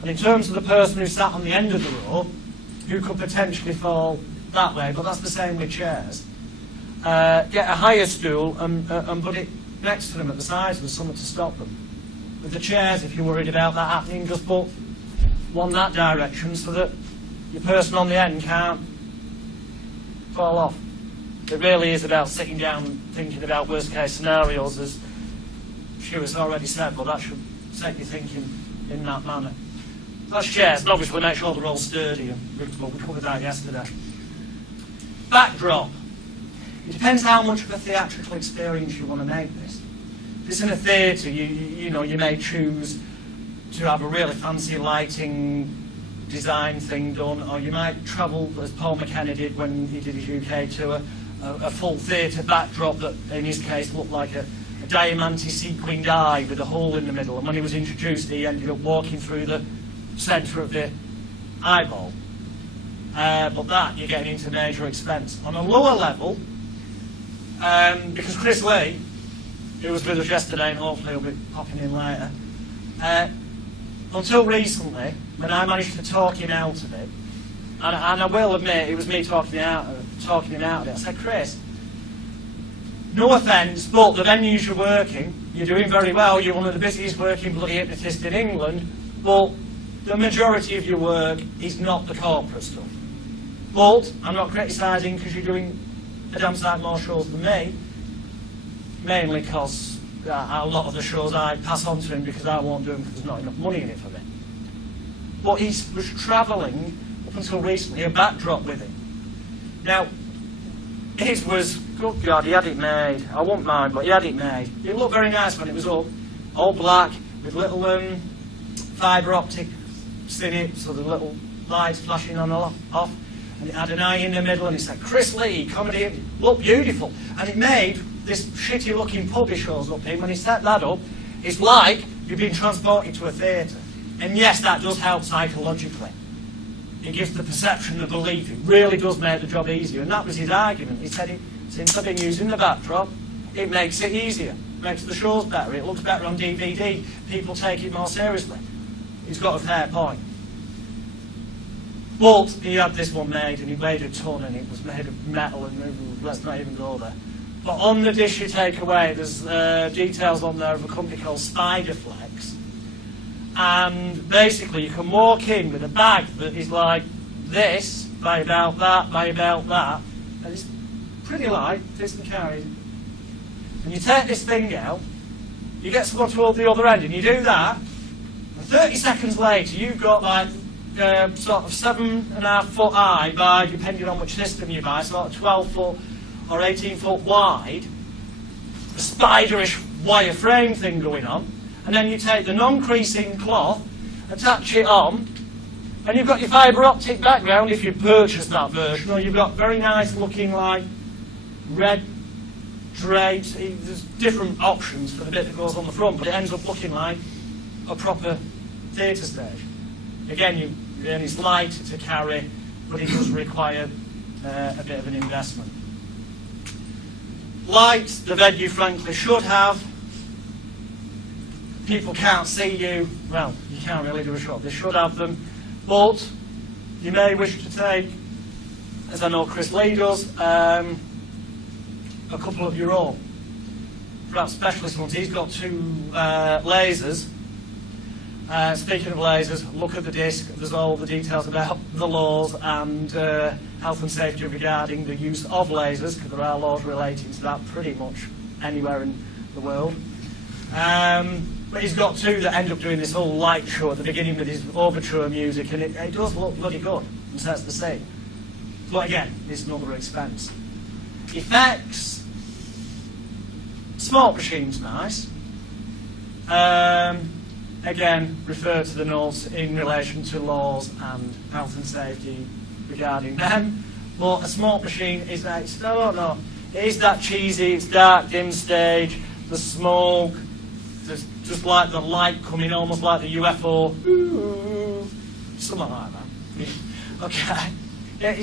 And in terms of the person who sat on the end of the row, who could potentially fall that way, but that's the same with chairs, get a higher stool and put it next to them at the sides with something to stop them. With the chairs, if you're worried about that happening, just put one that direction so that your person on the end can't fall off. It really is about sitting down and thinking about worst case scenarios, as Stuart's already said, but that should set you thinking in that manner. That's chairs, and obviously make sure they're all sturdy and riggable. We covered that yesterday. Backdrop. It depends how much of a theatrical experience you want to make this. If it's in a theatre, you may choose to have a really fancy lighting design thing done, or you might travel, as Paul McKenna did when he did his UK tour, a full theatre backdrop that, in his case, looked like a diamante sequined eye with a hole in the middle. And when he was introduced, he ended up walking through the centre of the eyeball. But that, you're getting into major expense. On a lower level, because Chris Lee, who was with us yesterday and hopefully he'll be popping in later, until recently, when I managed to talk him out of it, and I will admit it was me talking him out of it, I said, Chris, no offence, but the venues you're working, you're doing very well, you're one of the busiest working bloody hypnotists in England, but the majority of your work is not the corporate stuff. But I'm not criticising because you're doing a damn sight more shows than me, mainly because a lot of the shows I pass on to him because I won't do them because there's not enough money in it for me. But he was travelling, up until recently, a backdrop with him. Now, his was, good God, he had it made. I won't mind, but he had it made. It looked very nice when it was up, all black, with little fibre optics in it, so the little lights flashing on and off. And it had an eye in the middle, and it said, Chris Lee, comedy, it looked beautiful. And it made this shitty looking pub he shows up in. When he set that up, it's like you've been transported to a theatre. And yes, that does help psychologically. It gives the perception, the belief. It really does make the job easier. And that was his argument. He said, since I've been using the backdrop, it makes it easier. It makes the shows better. It looks better on DVD. People take it more seriously. He's got a fair point. But he had this one made, and he weighed a ton, and it was made of metal, and let's not even go there. But on the dish you take away, there's details on there of a company called Spiderflex. And basically you can walk in with a bag that is like this, by about that, and it's pretty light, this can carry. And you take this thing out, you get someone to hold the other end, and you do that, and 30 seconds later you've got like sort of 7.5 foot high by, depending on which system you buy, sort of 12 foot or 18 foot wide, a spiderish wire frame thing going on, and then you take the non-creasing cloth, attach it on, and you've got your fibre optic background if you purchase that version, or you've got very nice looking like red drapes. There's different options for the bit that goes on the front, but it ends up looking like a proper theatre stage. Again, it's light to carry, but it does require a bit of an investment. Lights, the venue frankly should have. People can't see you. Well, you can't really do a shot. They should have them. But you may wish to take, as I know Chris Lee does, a couple of your own. Perhaps specialist ones. He's got 2 lasers. Speaking of lasers, look at the disc. There's all the details about the laws and health and safety regarding the use of lasers, because there are laws relating to that pretty much anywhere in the world. But he's got 2 that end up doing this whole light show at the beginning with his overture music, and it does look bloody good, and sets the scene. But again, it's another expense. Effects. Smoke machine's nice. Again, refer to the notes in relation to laws and health and safety regarding them. But a smoke machine is that, I don't know, it is that cheesy, it's dark, dim stage, the smoke, there's just like the light coming, almost like the UFO, something like that. Okay. Yeah,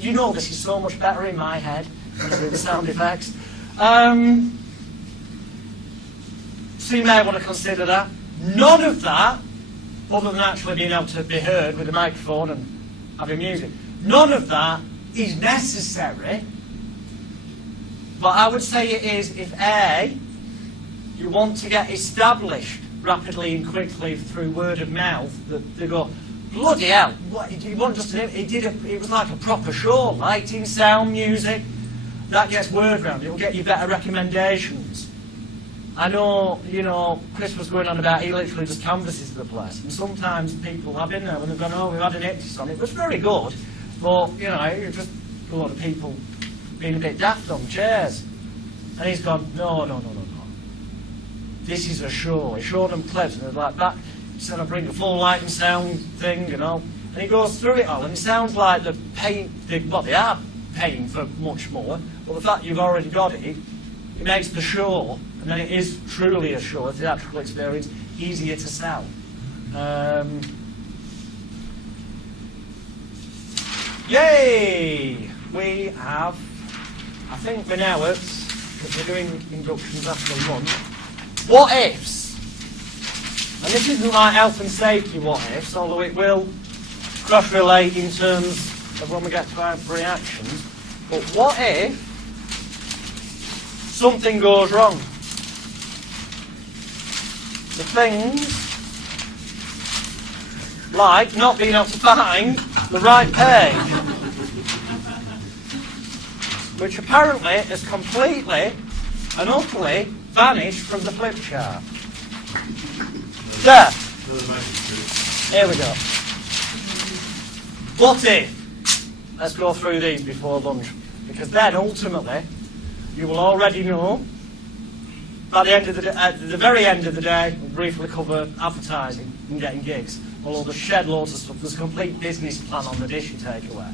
you know this is so much better in my head than I do the sound effects. So you may want to consider that. None of that, other than actually being able to be heard with a microphone and having music, none of that is necessary. But I would say it is if A, you want to get established rapidly and quickly through word of mouth, that they go, bloody hell, what, it wasn't just it was like a proper show, lighting, sound, music. That gets word round, it will get you better recommendations. I know, Chris was going on about he literally just canvasses the place, and sometimes people have been there when they've gone, oh, we've had an Hypnosis on it. It was very good, but, it's just a lot of people being a bit daft on chairs. And he's gone, no. This is a show. He showed them clips, and they're like, that. He said, I'll bring a full light and sound thing, And he goes through it all, and it sounds like they are paying for much more, but the fact you've already got it makes the show, and then it is truly a show, a theatrical experience, easier to sell. Yay! We have, I think we're now at, because we're doing inductions after lunch, what ifs. And this isn't like health and safety what ifs, although it will cross-relate in terms of when we get to our reactions. But what if something goes wrong? The things like not being able to find the right page, which apparently has completely and utterly vanished from the flip chart. There. Here we go. What if? Let's go through these before lunch, because then ultimately you will already know. By the end of the day, at the very end of the day, we'll briefly cover advertising and getting gigs. Although there's shed loads of stuff. There's a complete business plan on the dish you take away.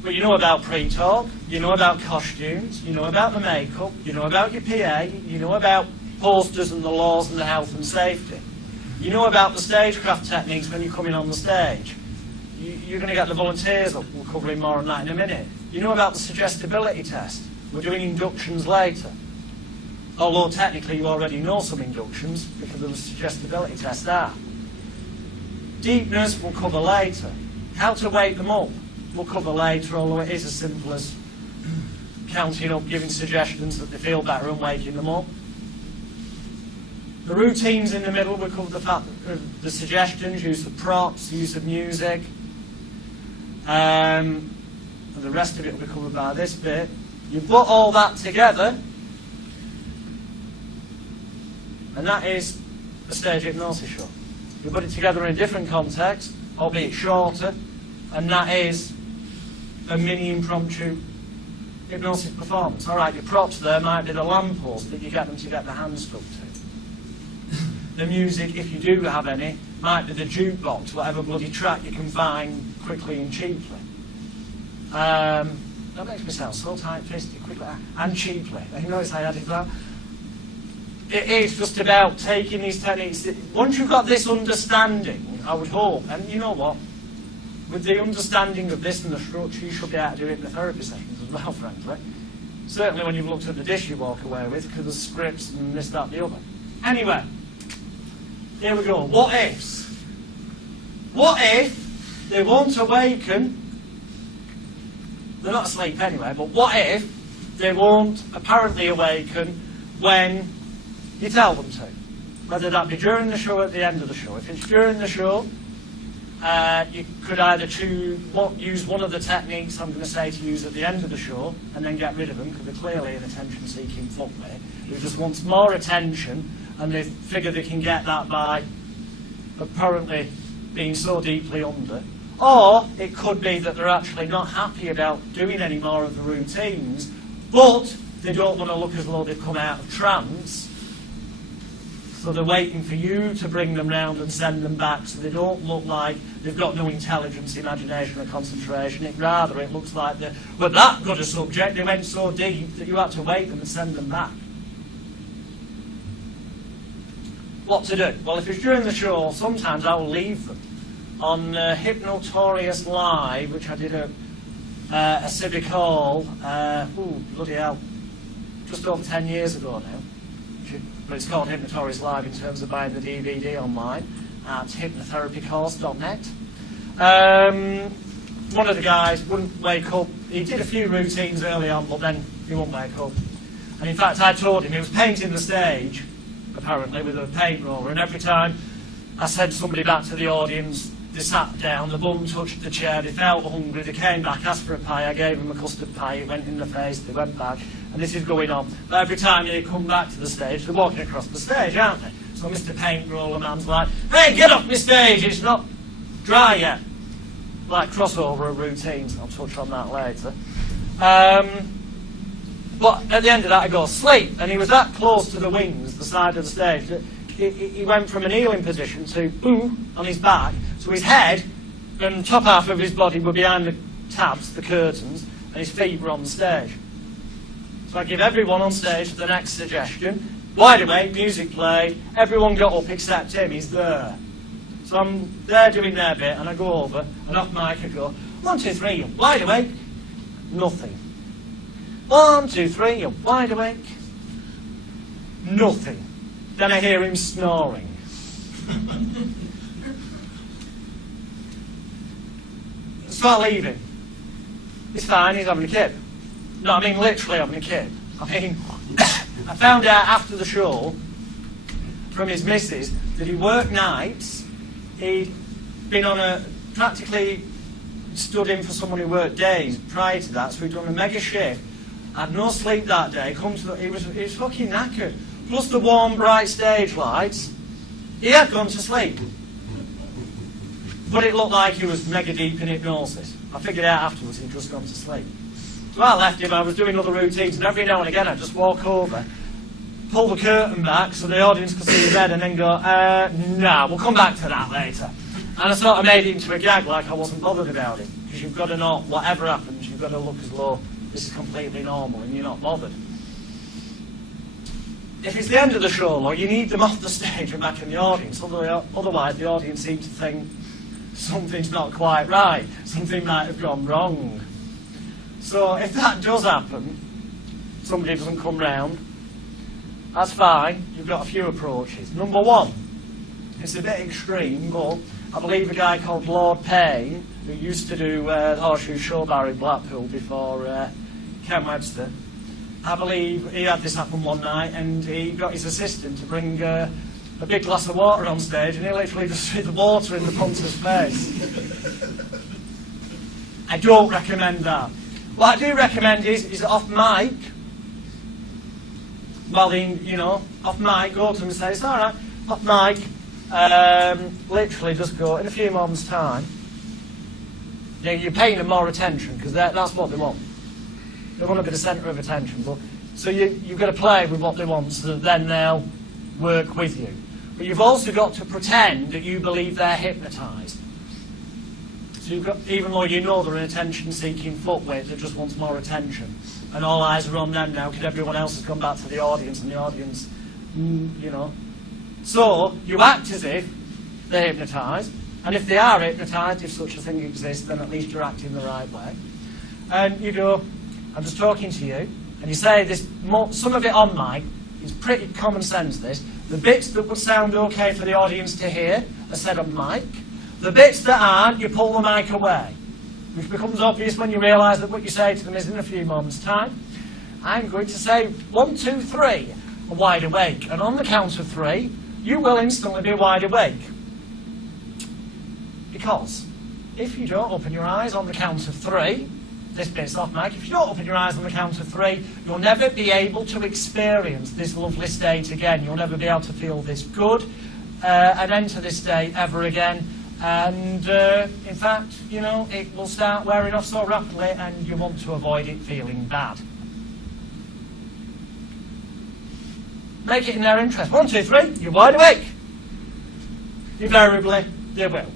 But you know about pre-talk, you know about costumes, you know about the makeup, you know about your PA, you know about posters and the laws and the health and safety. You know about the stagecraft techniques when you come in on the stage. You're going to get the volunteers up. We'll cover more on that in a minute. You know about the suggestibility test. We're doing inductions later. Although technically you already know some inductions because of the suggestibility test there. Deepness we'll cover later. How to wake them up we'll cover later, although it is as simple as counting up, giving suggestions that they feel better and waking them up. The routines in the middle, we cover the fact that the suggestions, use of props, use of music. And the rest of it will be covered by this bit. You put all that together, and that is a stage hypnosis show. You put it together in a different context, albeit shorter, and that is a mini impromptu hypnosis performance. All right, your props there might be the lamppost that you get them to get their hands stuck to. The music, if you do have any, might be the jukebox, whatever bloody track you can find quickly and cheaply. That makes me sound so tight-fisted, quickly and cheaply. You notice I added that? It is just about taking these techniques. Once you've got this understanding, I would hope, and you know what, with the understanding of this and the structure, you should be able to do hypnotherapy sessions as well, frankly. Certainly when you've looked at the dish you walk away with, because of scripts and this, that, the other. Anyway, here we go. What ifs? What if they won't awaken? They're not asleep anyway, but what if they won't apparently awaken when you tell them to? Whether that be during the show or at the end of the show. If it's during the show, you could either use one of the techniques I'm going to say to use at the end of the show and then get rid of them because they're clearly an attention-seeking fuckbait who just wants more attention, and they figure they can get that by apparently being so deeply under. Or it could be that they're actually not happy about doing any more of the routines, but they don't want to look as though they've come out of trance. So they're waiting for you to bring them round and send them back so they don't look like they've got no intelligence, imagination or concentration. It looks like they're that good a subject, they went so deep that you had to wake them and send them back. What to do? Well, if it's during the show, sometimes I will leave them. On Hypnotics Live, which I did a civic hall, bloody hell, just over 10 years ago now. But it's called Hypnotics Live in terms of buying the DVD online at hypnotherapycourse.net. One of the guys wouldn't wake up. He did a few routines early on, but then he wouldn't wake up. And in fact, I told him he was painting the stage, apparently, with a paint roller, and every time I sent somebody back to the audience, they sat down, the bum touched the chair, they felt hungry, they came back, asked for a pie, I gave them a custard pie, it went in the face, they went back, and this is going on. But every time they come back to the stage, they're walking across the stage, aren't they? So Mr. Paint Roller Man's like, hey, get off my stage, it's not dry yet. Like crossover of routines, I'll touch on that later. But at the end of that, I go, sleep, and he was that close to the wings, the side of the stage, that he went from a kneeling position to boom on his back, so his head and top half of his body were behind the tabs, the curtains, and his feet were on the stage. So I give everyone on stage the next suggestion. Wide awake, music played, everyone got up except him, he's there. So I'm there doing their bit, and I go over, and off mic I go, 1, 2, 3, you're wide awake. Nothing. 1, 2, 3, you're wide awake. Nothing. Then I hear him snoring. Start leaving. It's fine, he's having a kid. No, I mean literally having a kid. I mean, I found out after the show from his missus that he worked nights. He'd been on practically stood in for someone who worked days prior to that, so he'd done a mega shift, had no sleep that day, he was fucking knackered. Plus the warm, bright stage lights, he had gone to sleep. But it looked like he was mega deep in hypnosis. I figured out afterwards he'd just gone to sleep. So I left him, I was doing other routines, and every now and again I'd just walk over, pull the curtain back so the audience could see his head, and then go, no, we'll come back to that later. And I sort of made it into a gag like I wasn't bothered about it. Because you've got to know, whatever happens, you've got to look as though this is completely normal and you're not bothered. if it's the end of the show, or you need them off the stage and back in the audience, otherwise the audience seems to think something's not quite right, something might have gone wrong. So if that does happen, somebody doesn't come round, that's fine. You've got a few approaches. Number one, it's a bit extreme, but I believe a guy called Lord Payne, who used to do the Horseshoe Show Bar in Blackpool before Ken Webster, I believe he had this happen one night, and he got his assistant to bring a big glass of water on stage, and he literally just threw the water in the punter's face. I don't recommend that. What I do recommend is off mic, well, off mic, go to them and say, it's all right, off mic, literally just go, in a few moments' time, you're paying them more attention, because that's what they want. They want to be the centre of attention, but so you've got to play with what they want, so that then they'll work with you. But you've also got to pretend that you believe they're hypnotised. So you've got, even though you know they're an attention-seeking footwit that just wants more attention, and all eyes are on them now because everyone else has gone back to the audience, and the audience, So you act as if they're hypnotised, and if they are hypnotised, if such a thing exists, then at least you're acting the right way. And you go, I'm just talking to you, and you say this, some of it on mic is pretty common sense, this. The bits that would sound okay for the audience to hear are said on mic. The bits that aren't, you pull the mic away, which becomes obvious when you realise that what you say to them is in a few moments' time. I'm going to say 1, 2, 3, wide awake, and on the count of 3, you will instantly be wide awake. Because if you don't open your eyes on the count of 3, this bit's off mic, if you don't open your eyes on the count of 3, you'll never be able to experience this lovely state again. You'll never be able to feel this good and enter this state ever again. And in fact, it will start wearing off so rapidly, and you want to avoid it feeling bad. Make it in their interest. 1, 2, 3, you're wide awake. Invariably, they will.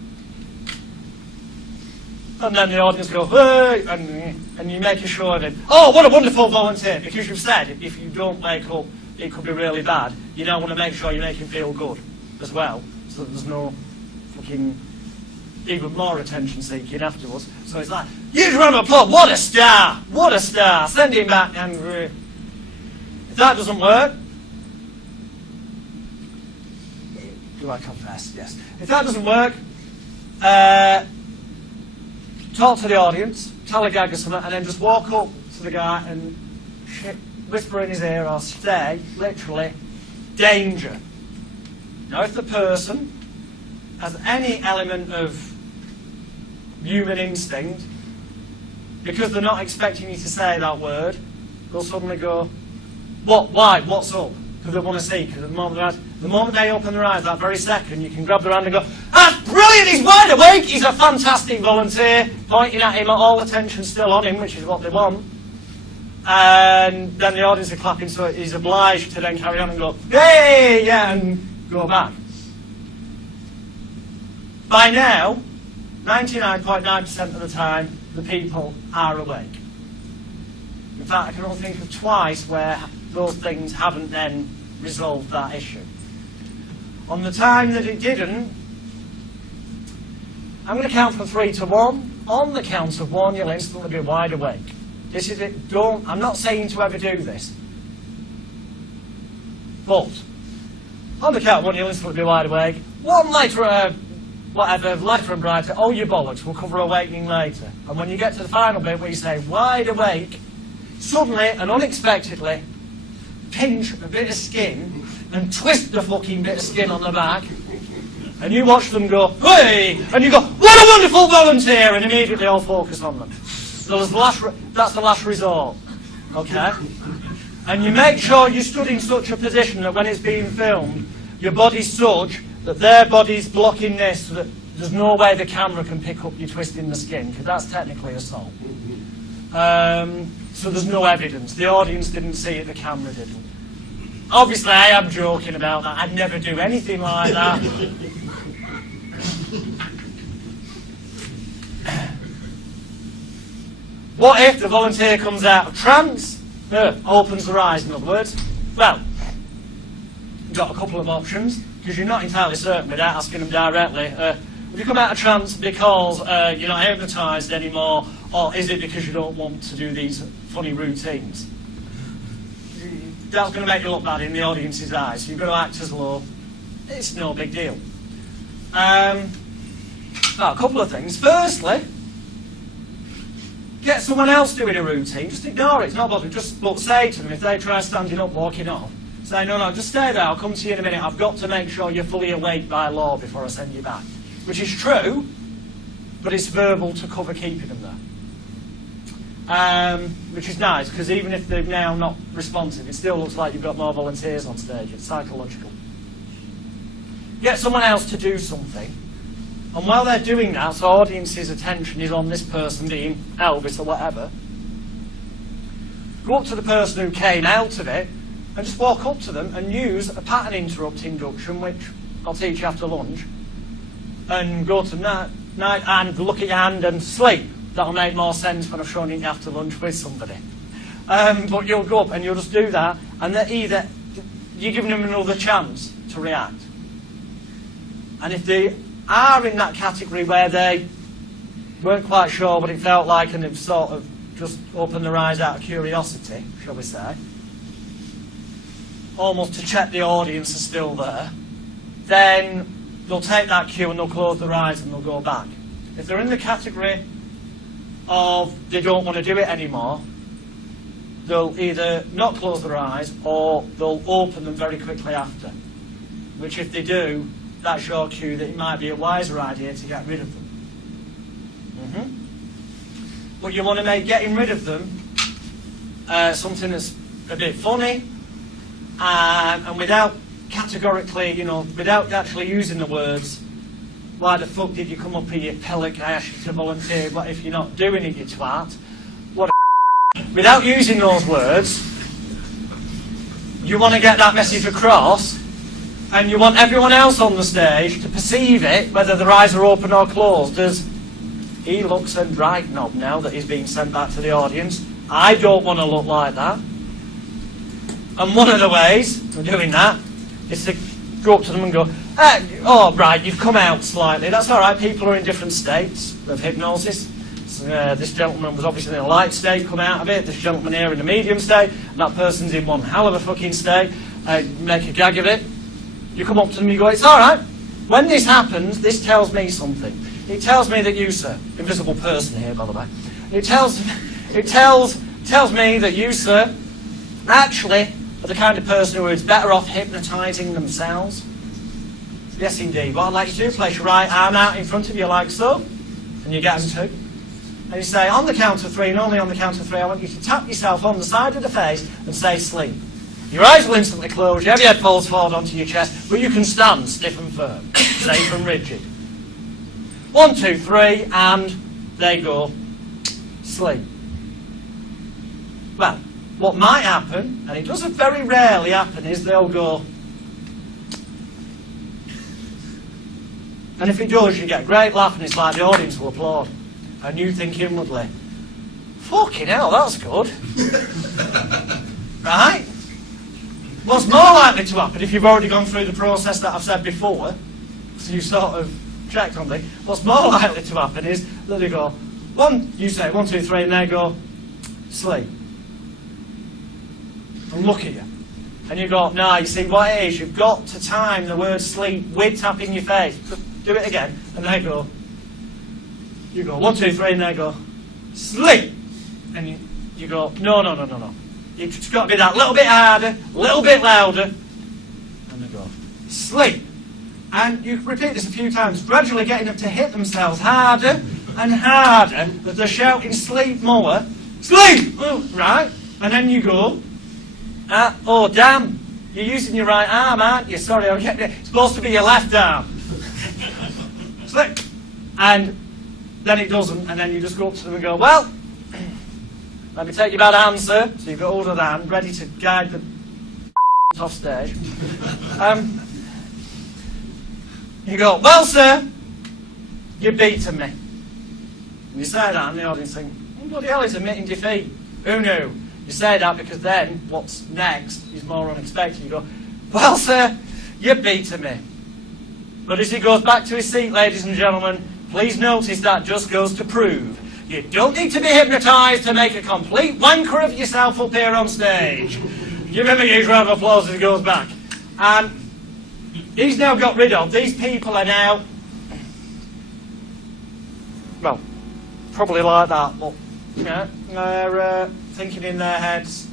And then the audience go, hey, and you make sure that, oh, what a wonderful volunteer, because you've said if you don't wake up, it could be really bad. You now want to make sure you make him feel good as well, so that there's no fucking even more attention seeking afterwards. So it's like, huge round of applause, what a star, what a star, send him back, and if that doesn't work, do I confess? Yes. If that doesn't work, talk to the audience, tell a gag or something, and then just walk up to the guy and whisper in his ear or say, literally, danger. Now, if the person has any element of human instinct, because they're not expecting you to say that word, they'll suddenly go, what, why, what's up? Because they want to see, because the moment they open their eyes, that very second, you can grab their hand and go, that's brilliant, he's wide awake, he's a fantastic volunteer, pointing at him, all attention still on him, which is what they want. And then the audience are clapping, so he's obliged to then carry on and go, hey, yeah, and go back. By now, 99.9% of the time, the people are awake. In fact, I can only think of twice where those things haven't then resolved that issue. On the time that it didn't, I'm going to count from 3 to 1. On the count of 1, you'll instantly be wide awake. This is it. I'm not saying to ever do this. But on the count of 1, you'll instantly be wide awake. 1 later, whatever, later and brighter, oh, you bollocks, we'll cover awakening later. And when you get to the final bit where you say wide awake, suddenly and unexpectedly, pinch a bit of skin and twist the fucking bit of skin on the back, and you watch them go, hey, and you go, what a wonderful volunteer, and immediately all focus on them. So that's the last resort, okay? And you make sure you stood in such a position that when it's being filmed, your body's such that their body's blocking this, so that there's no way the camera can pick up you twisting the skin, because that's technically assault. So there's no evidence. The audience didn't see it, the camera didn't. Obviously, I am joking about that. I'd never do anything like that. What if the volunteer comes out of trance, opens their eyes, in other words? Well, you've got a couple of options, because you're not entirely certain without asking them directly. Have you come out of trance because you're not hypnotised anymore, or is it because you don't want to do these funny routines? That's going to make you look bad in the audience's eyes. You've got to act as though it's no big deal. A couple of things. Firstly, get someone else doing a routine. Just ignore it. It's not bothering. Just say to them, if they try standing up, walking off, say, no, just stay there. I'll come to you in a minute. I've got to make sure you're fully awake by law before I send you back. Which is true, but it's verbal to cover keeping them there. Which is nice, because even if they're now not responsive, it still looks like you've got more volunteers on stage. It's psychological. Get someone else to do something. And while they're doing that, so audience's attention is on this person being Elvis or whatever, go up to the person who came out of it and just walk up to them and use a pattern interrupt induction, which I'll teach you after lunch, and go to night and look at your hand and sleep. That'll make more sense when I've shown you after lunch with somebody. But you'll go up and you'll just do that, and either you're giving them another chance to react. And if they are in that category where they weren't quite sure what it felt like and they've sort of just opened their eyes out of curiosity, shall we say, almost to check the audience is still there, then they'll take that cue and they'll close their eyes and they'll go back. If they're in the category of they don't want to do it anymore, they'll either not close their eyes or they'll open them very quickly after. Which if they do, that's your cue that it might be a wiser idea to get rid of them. But you want to make getting rid of them something that's a bit funny and without categorically, without actually using the words, why the fuck did you come up here, you pellic, I asked you to volunteer, what if you're not doing it, you twat? What a without using those words, you want to get that message across, and you want everyone else on the stage to perceive it, whether their eyes are open or closed, as he looks a right knob now that he's being sent back to the audience. I don't want to look like that. And one of the ways of doing that is to go up to them and go, oh, right, you've come out slightly. That's all right. People are in different states of hypnosis. So, this gentleman was obviously in a light state, come out of it. This gentleman here in a medium state. And that person's in one hell of a fucking state. Make a gag of it. You come up to them and you go, it's all right. When this happens, this tells me something. It tells me that you, sir, invisible person here, by the way. It tells me that you, sir, actually are the kind of person who is better off hypnotising themselves. Yes, indeed. What I'd like you to do, place your right arm out in front of you like so, and you get them to. And you say, on the count of three, and only on the count of three, I want you to tap yourself on the side of the face and say sleep. Your eyes will instantly close, your head falls forward onto your chest, but you can stand stiff and firm, safe and rigid. 1, 2, 3, and they go, sleep. Well, what might happen, and it doesn't very rarely happen, is they'll go. And if it does, you get a great laugh, and it's like the audience will applaud. And you think inwardly, fucking hell, that's good. Right? What's more likely to happen, if you've already gone through the process that I've said before, so you sort of checked on things, what's more likely to happen is that they go, you say 1, 2, 3, and they go, sleep. And look at you. And you go, no, you see what it is, you've got to time the word sleep with tapping your face. Just do it again. And they go, you go 1, 2, 3, and they go, sleep. And you go, no. You've just got to be that little bit harder, a little bit louder. And they go, sleep. And you repeat this a few times, gradually getting them to hit themselves harder and harder, that they're shouting sleep more. Sleep! Oh, right. And then you go, oh, damn, you're using your right arm, aren't you? Sorry, I'm getting it. It's supposed to be your left arm. Sleep. And then it doesn't, and then you just go up to them and go, well, let me take your bad hand, sir. So you've got hold of the hand, ready to guide the off stage. You go, well, sir, you've beaten me. And you say that, and the audience think, what the hell is admitting defeat? Who knew? You say that because then what's next is more unexpected. You go, Well, sir, you've beaten me. But as he goes back to his seat, ladies and gentlemen, please notice that just goes to prove you don't need to be hypnotised to make a complete wanker of yourself up here on stage. Give him a huge round of applause as he goes back. And he's now got rid of, these people are now, well, probably like that, but, you know, they're thinking in their heads,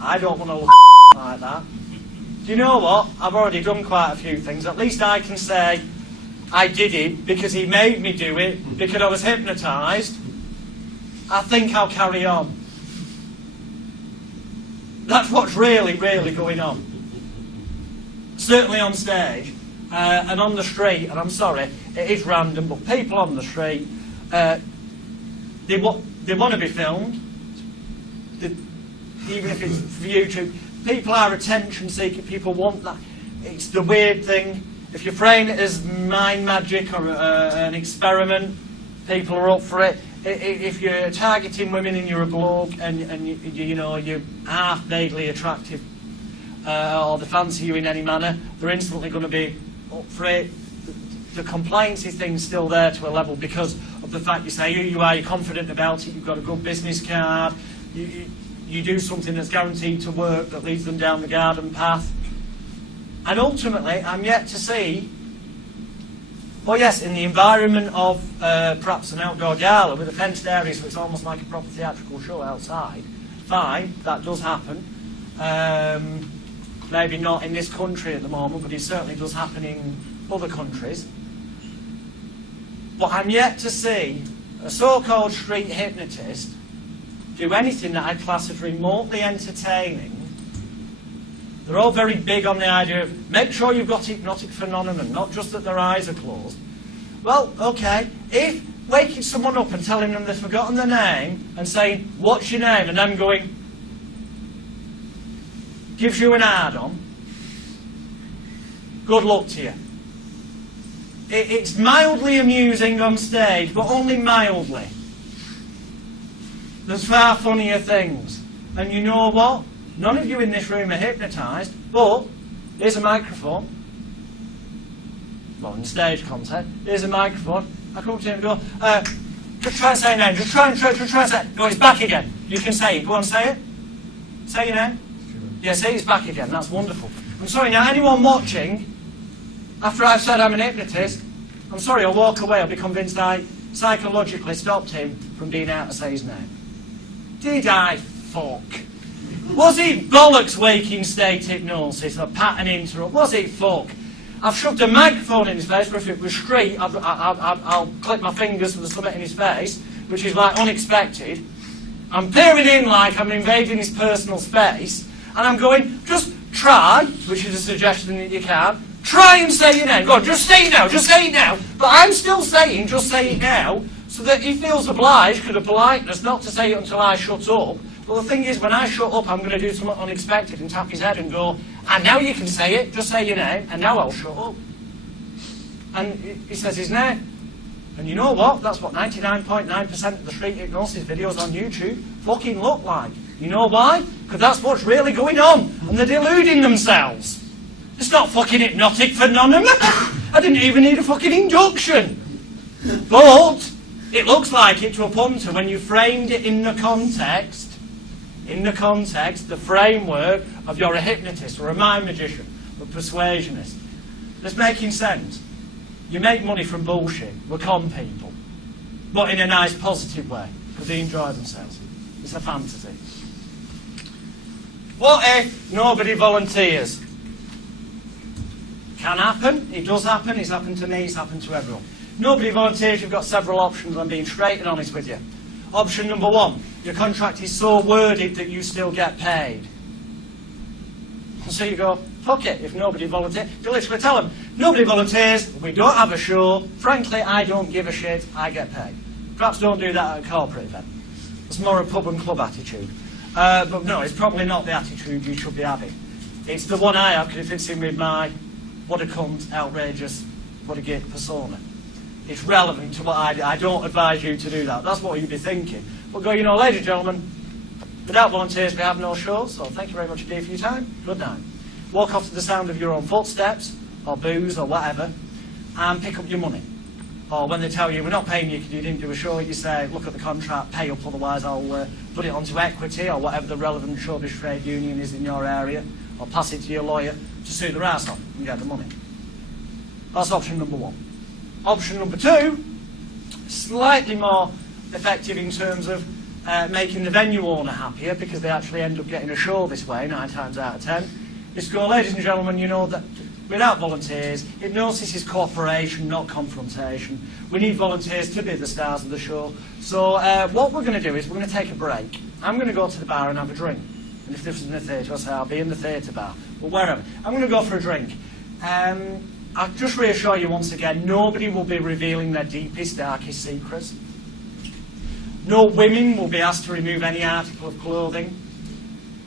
I don't want to look like that. Do you know what? I've already done quite a few things. At least I can say I did it because he made me do it, because I was hypnotised. I think I'll carry on. That's what's really, really going on. Certainly on stage and on the street, and I'm sorry, it is random, but people on the street, they want to be filmed, even if it's for YouTube. People are attention seeking, people want that. It's the weird thing. If you frame it as mind magic or an experiment, people are up for it. If you're targeting women and you're a bloke and you know, you're half vaguely attractive or they fancy you in any manner, they're instantly going to be up for it. The compliancy thing's still there to a level because of the fact you say who you are, you're confident about it, you've got a good business card, you do something that's guaranteed to work that leads them down the garden path. And ultimately, I'm yet to see, well, yes, in the environment of perhaps an outdoor gala with a fenced area, so it's almost like a proper theatrical show outside. Fine, that does happen. Maybe not in this country at the moment, but it certainly does happen in other countries. But I'm yet to see a so-called street hypnotist do anything that I'd class as remotely entertaining. They're all very big on the idea of make sure you've got hypnotic phenomenon, not just that their eyes are closed. Well, okay, if waking someone up and telling them they've forgotten their name and saying, what's your name? And them going, gives you an hard-on, good luck to you. It's mildly amusing on stage, but only mildly. There's far funnier things. And you know what? None of you in this room are hypnotised, but here's a microphone. Well, in stage content, here's a microphone. I come up to him and go, just try and say your name, just try and say it. No, it's back again. You can say it. Go on, say it. Say your name. Yeah, say it's back again. That's wonderful. I'm sorry, now anyone watching, after I've said I'm an hypnotist, I'm sorry, I'll walk away. I'll be convinced I psychologically stopped him from being able to say his name. Did I fuck? Was it bollocks waking state hypnosis or pattern interrupt? Was it fuck? I've shoved a microphone in his face, but if it was straight, I'll click my fingers with something in his face, which is like unexpected. I'm peering in like I'm invading his personal space, and I'm going, just try, which is a suggestion that you can, try and say your name. Go on, just say it now, just say it now. But I'm still saying, just say it now, so that he feels obliged, because of politeness, not to say it until I shut up. Well, the thing is, when I shut up, I'm going to do something unexpected and tap his head and go, and now you can say it, just say your name, and now I'll shut up. And he says his name. And you know what? That's what 99.9% of the street hypnosis videos on YouTube fucking look like. You know why? Because that's what's really going on, and they're deluding themselves. It's not fucking hypnotic phenomenon. I didn't even need a fucking induction. But it looks like it to a punter when you framed it in the context, the framework of you're a hypnotist or a mind magician or a persuasionist. It's making sense. You make money from bullshit. We're con people. But in a nice, positive way, because they enjoy themselves. It's a fantasy. What if nobody volunteers? Can happen. It does happen. It's happened to me. It's happened to everyone. Nobody volunteers. You've got several options. I'm being straight and honest with you. Option number one, your contract is so worded that you still get paid. So you go, fuck it, if nobody volunteers. You literally tell them, nobody volunteers, we don't have a show, frankly, I don't give a shit, I get paid. Perhaps don't do that at a corporate event. It's more a pub and club attitude. But no, it's probably not the attitude you should be having. It's the one I have, because it fits in with my what a cunt, outrageous, what a git persona. It's relevant to what I don't advise you to do that. That's what you'd be thinking. But go, you know, ladies and gentlemen, without volunteers we have no show, so thank you very much indeed for your time. Good night. walk off to the sound of your own footsteps, or booze, or whatever, and pick up your money. Or when they tell you, we're not paying you because you didn't do a show, you say, look at the contract, pay up, otherwise I'll put it onto equity, or whatever the relevant showbiz trade union is in your area, or pass it to your lawyer to sue the arse off and get the money. That's option number one. Option number two, slightly more effective in terms of making the venue owner happier, because they actually end up getting a show this way 9 times out of 10, is to go, ladies and gentlemen, you know that without volunteers, hypnosis is cooperation, not confrontation. We need volunteers to be the stars of the show. So what we're going to do is we're going to take a break. I'm going to go to the bar and have a drink. And if this is in the theatre, I'll say I'll be in the theatre bar, or wherever. I'm going to go for a drink. I'll just reassure you once again, nobody will be revealing their deepest, darkest secrets. No women will be asked to remove any article of clothing.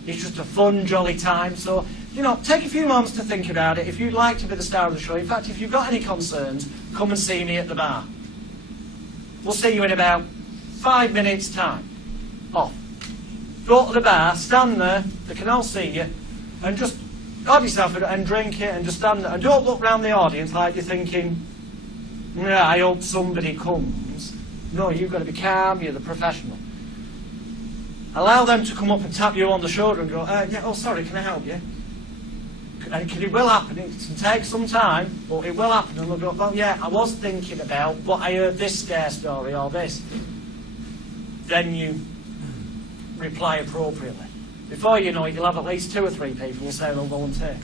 It's just a fun, jolly time. So, you know, take a few moments to think about it. If you'd like to be the star of the show, in fact, if you've got any concerns, come and see me at the bar. We'll see you in about 5 minutes' time. Off. Go to the bar, stand there, they can all see you, and just have yourself and drink it and just stand there. And don't look round the audience like you're thinking, yeah, I hope somebody comes. No, you've got to be calm, you're the professional. Allow them to come up and tap you on the shoulder and go, yeah, oh, sorry, can I help you? And it will happen, it can take some time, but it will happen. And they'll go, well, yeah, I was thinking about, but I heard this scare story or this. Then you reply appropriately. Before you know it, you'll have at least 2 or 3 people who say they'll volunteer.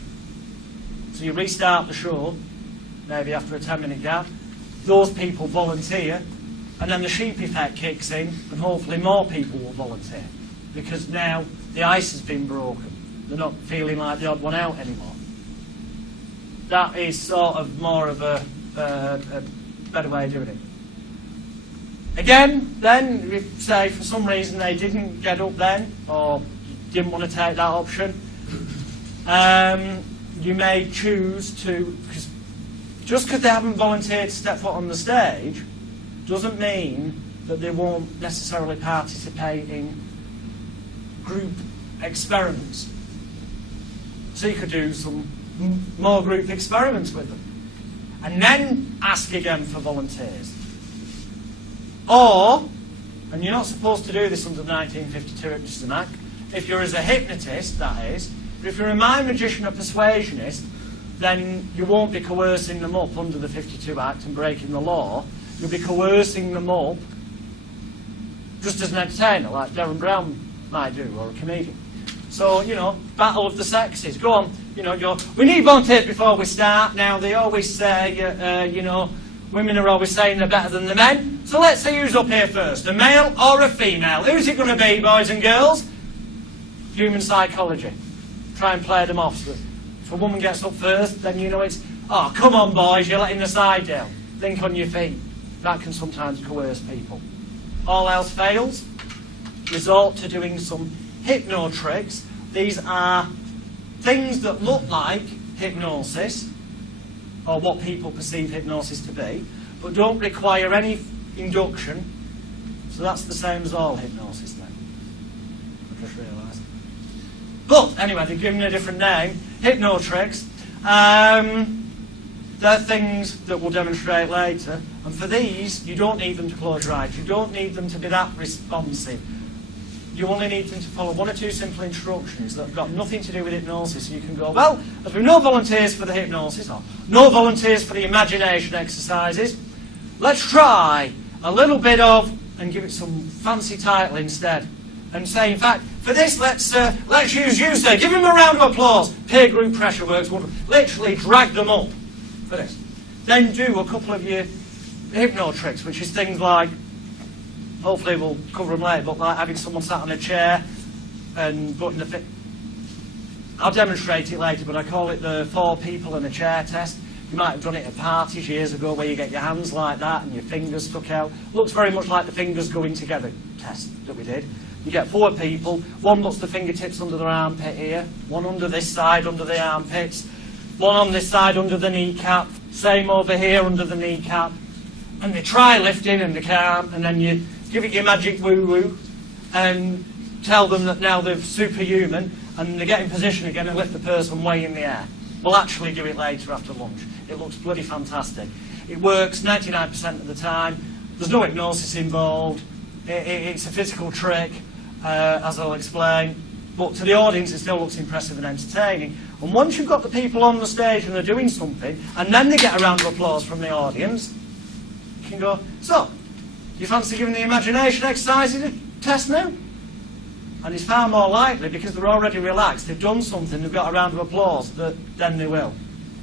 So you restart the show, maybe after a 10-minute gap, those people volunteer, and then the sheep effect kicks in, and hopefully more people will volunteer, because now the ice has been broken. They're not feeling like the odd one out anymore. That is sort of more of a better way of doing it. Again, then, if, say, for some reason they didn't get up then, or didn't want to take that option, you may choose to, because just because they haven't volunteered to step foot on the stage, doesn't mean that they won't necessarily participate in group experiments. So you could do some more group experiments with them, and then ask again for volunteers. Or, and you're not supposed to do this under the 1952 Hypnotism Act, if you're as a hypnotist, that is, but if you're a mind magician or persuasionist, then you won't be coercing them up under the 52 Act and breaking the law. You'll be coercing them up just as an entertainer, like Darren Brown might do, or a comedian. So, you know, battle of the sexes. Go on, you know, we need volunteers before we start. Now, they always say, you know, women are always saying they're better than the men. So let's see who's up here first, a male or a female. Who's it going to be, boys and girls? Human psychology. Try and play them off. So if a woman gets up first, then you know it's, oh, come on, boys, you're letting the side down. Think on your feet. That can sometimes coerce people. All else fails, resort to doing some hypno-tricks. These are things that look like hypnosis, or what people perceive hypnosis to be, but don't require any induction. So that's the same as all hypnosis then. I just realised. But anyway, they've given it a different name, hypno-tricks. They're things that we'll demonstrate later. And for these, you don't need them to close your eyes. You don't need them to be that responsive. You only need them to follow 1 or 2 simple instructions that have got nothing to do with hypnosis. So you can go, well, as we've no volunteers for the hypnosis, or no volunteers for the imagination exercises, let's try a little bit of, and give it some fancy title instead. And say, in fact, for this, let's use you, say, give him a round of applause. Peer group pressure works wonderful. Literally drag them up for this. Then do a couple of your hypno-tricks, which is things like, hopefully we'll cover them later, but like having someone sat on a chair and putting the fit. I'll demonstrate it later, but I call it the 4 people in a chair test. You might have done it at parties years ago where you get your hands like that and your fingers stuck out. Looks very much like the fingers going together test that we did. You get 4 people, one puts the fingertips under their armpit here, one under this side under the armpits, one on this side under the kneecap, same over here under the kneecap, and they try lifting and they can't, and then you give it your magic woo-woo and tell them that now they're superhuman, and they get in position again and lift the person way in the air. We'll actually do it later after lunch. It looks bloody fantastic. It works 99% of the time. There's no hypnosis involved. It's a physical trick, as I'll explain. But to the audience, it still looks impressive and entertaining. And once you've got the people on the stage and they're doing something, and then they get a round of applause from the audience, you can go, so, do you fancy giving the imagination exercises a test now? And it's far more likely, because they're already relaxed, they've done something, they've got a round of applause, that then they will.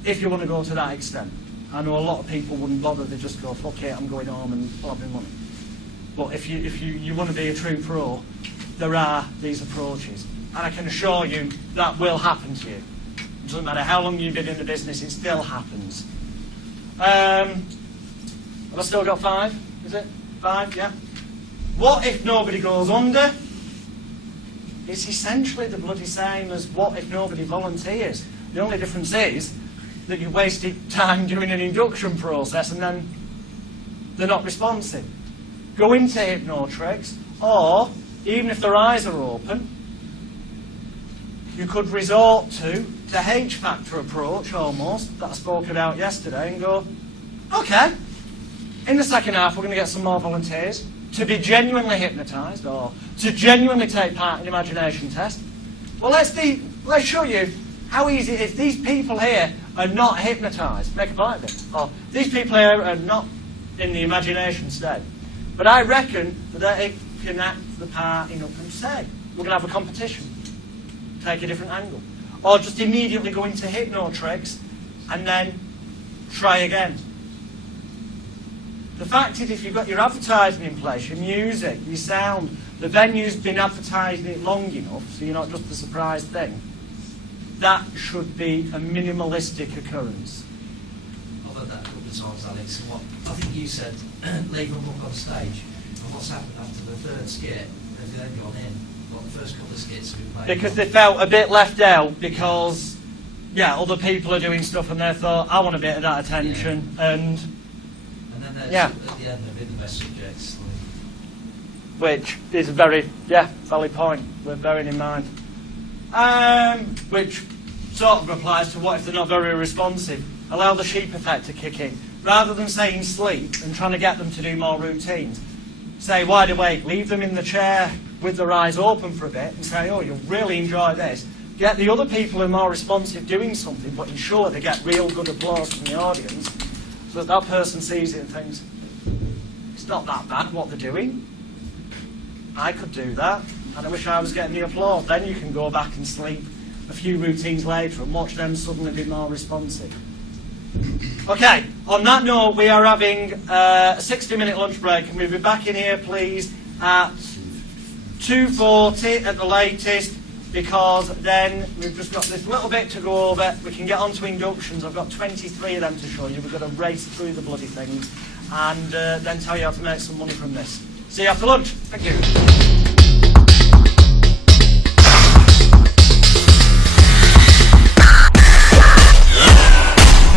If you want to go to that extent. I know a lot of people wouldn't bother, they just go, fuck it, I'm going home and blabbing money. But if you want to be a true pro, there are these approaches. And I can assure you that will happen to you. It doesn't matter how long you've been in the business, it still happens. Have I still got 5? Is it? 5, yeah? What if nobody goes under? It's essentially the bloody same as what if nobody volunteers. The only difference is that you wasted time doing an induction process and then they're not responsive. Go into Hypno-TRICKS, or even if their eyes are open, you could resort to the H-factor approach, almost, that I spoke about yesterday, and go, okay, in the second half we're going to get some more volunteers to be genuinely hypnotised, or to genuinely take part in the imagination test. Well, let's show you how easy it is. These people here are not hypnotised. Make a point of it. Or these people here are not in the imagination state. But I reckon that they can act the part enough and say, we're going to have a competition. Take a different angle. Or just immediately go into Hypno-TRICKS and then try again. The fact is, if you've got your advertising in place, your music, your sound, the venue's been advertising it long enough, so you're not just a surprise thing, that should be a minimalistic occurrence. I've heard that a couple of times, Alex. And what I think you said, leave them up on stage. And what's happened after the third skit, they've then gone in. What, the first couple of skits have been played. Because they felt a bit left out, because, yeah, other people are doing stuff and they thought, I want a bit of that attention, and then there's, yeah. At the end, they've been the best subjects. Which is a very, valid point worth bearing in mind. Which sort of applies to what if they're not very responsive. Allow the sheep effect to kick in. Rather than saying sleep and trying to get them to do more routines, say wide awake, leave them in the chair with their eyes open for a bit and say, oh, you'll really enjoy this. Get the other people who are more responsive doing something, but ensure they get real good applause from the audience so that person sees it and thinks, it's not that bad what they're doing. I could do that, and I wish I was getting the applause. Then you can go back and sleep a few routines later and watch them suddenly be more responsive. Okay, on that note, we are having a 60-minute lunch break, and we'll be back in here, please, at 2:40 at the latest, because then we've just got this little bit to go over. We can get on to inductions. I've got 23 of them to show you. We've got to race through the bloody things, and then tell you how to make some money from this. See you after lunch. Thank you.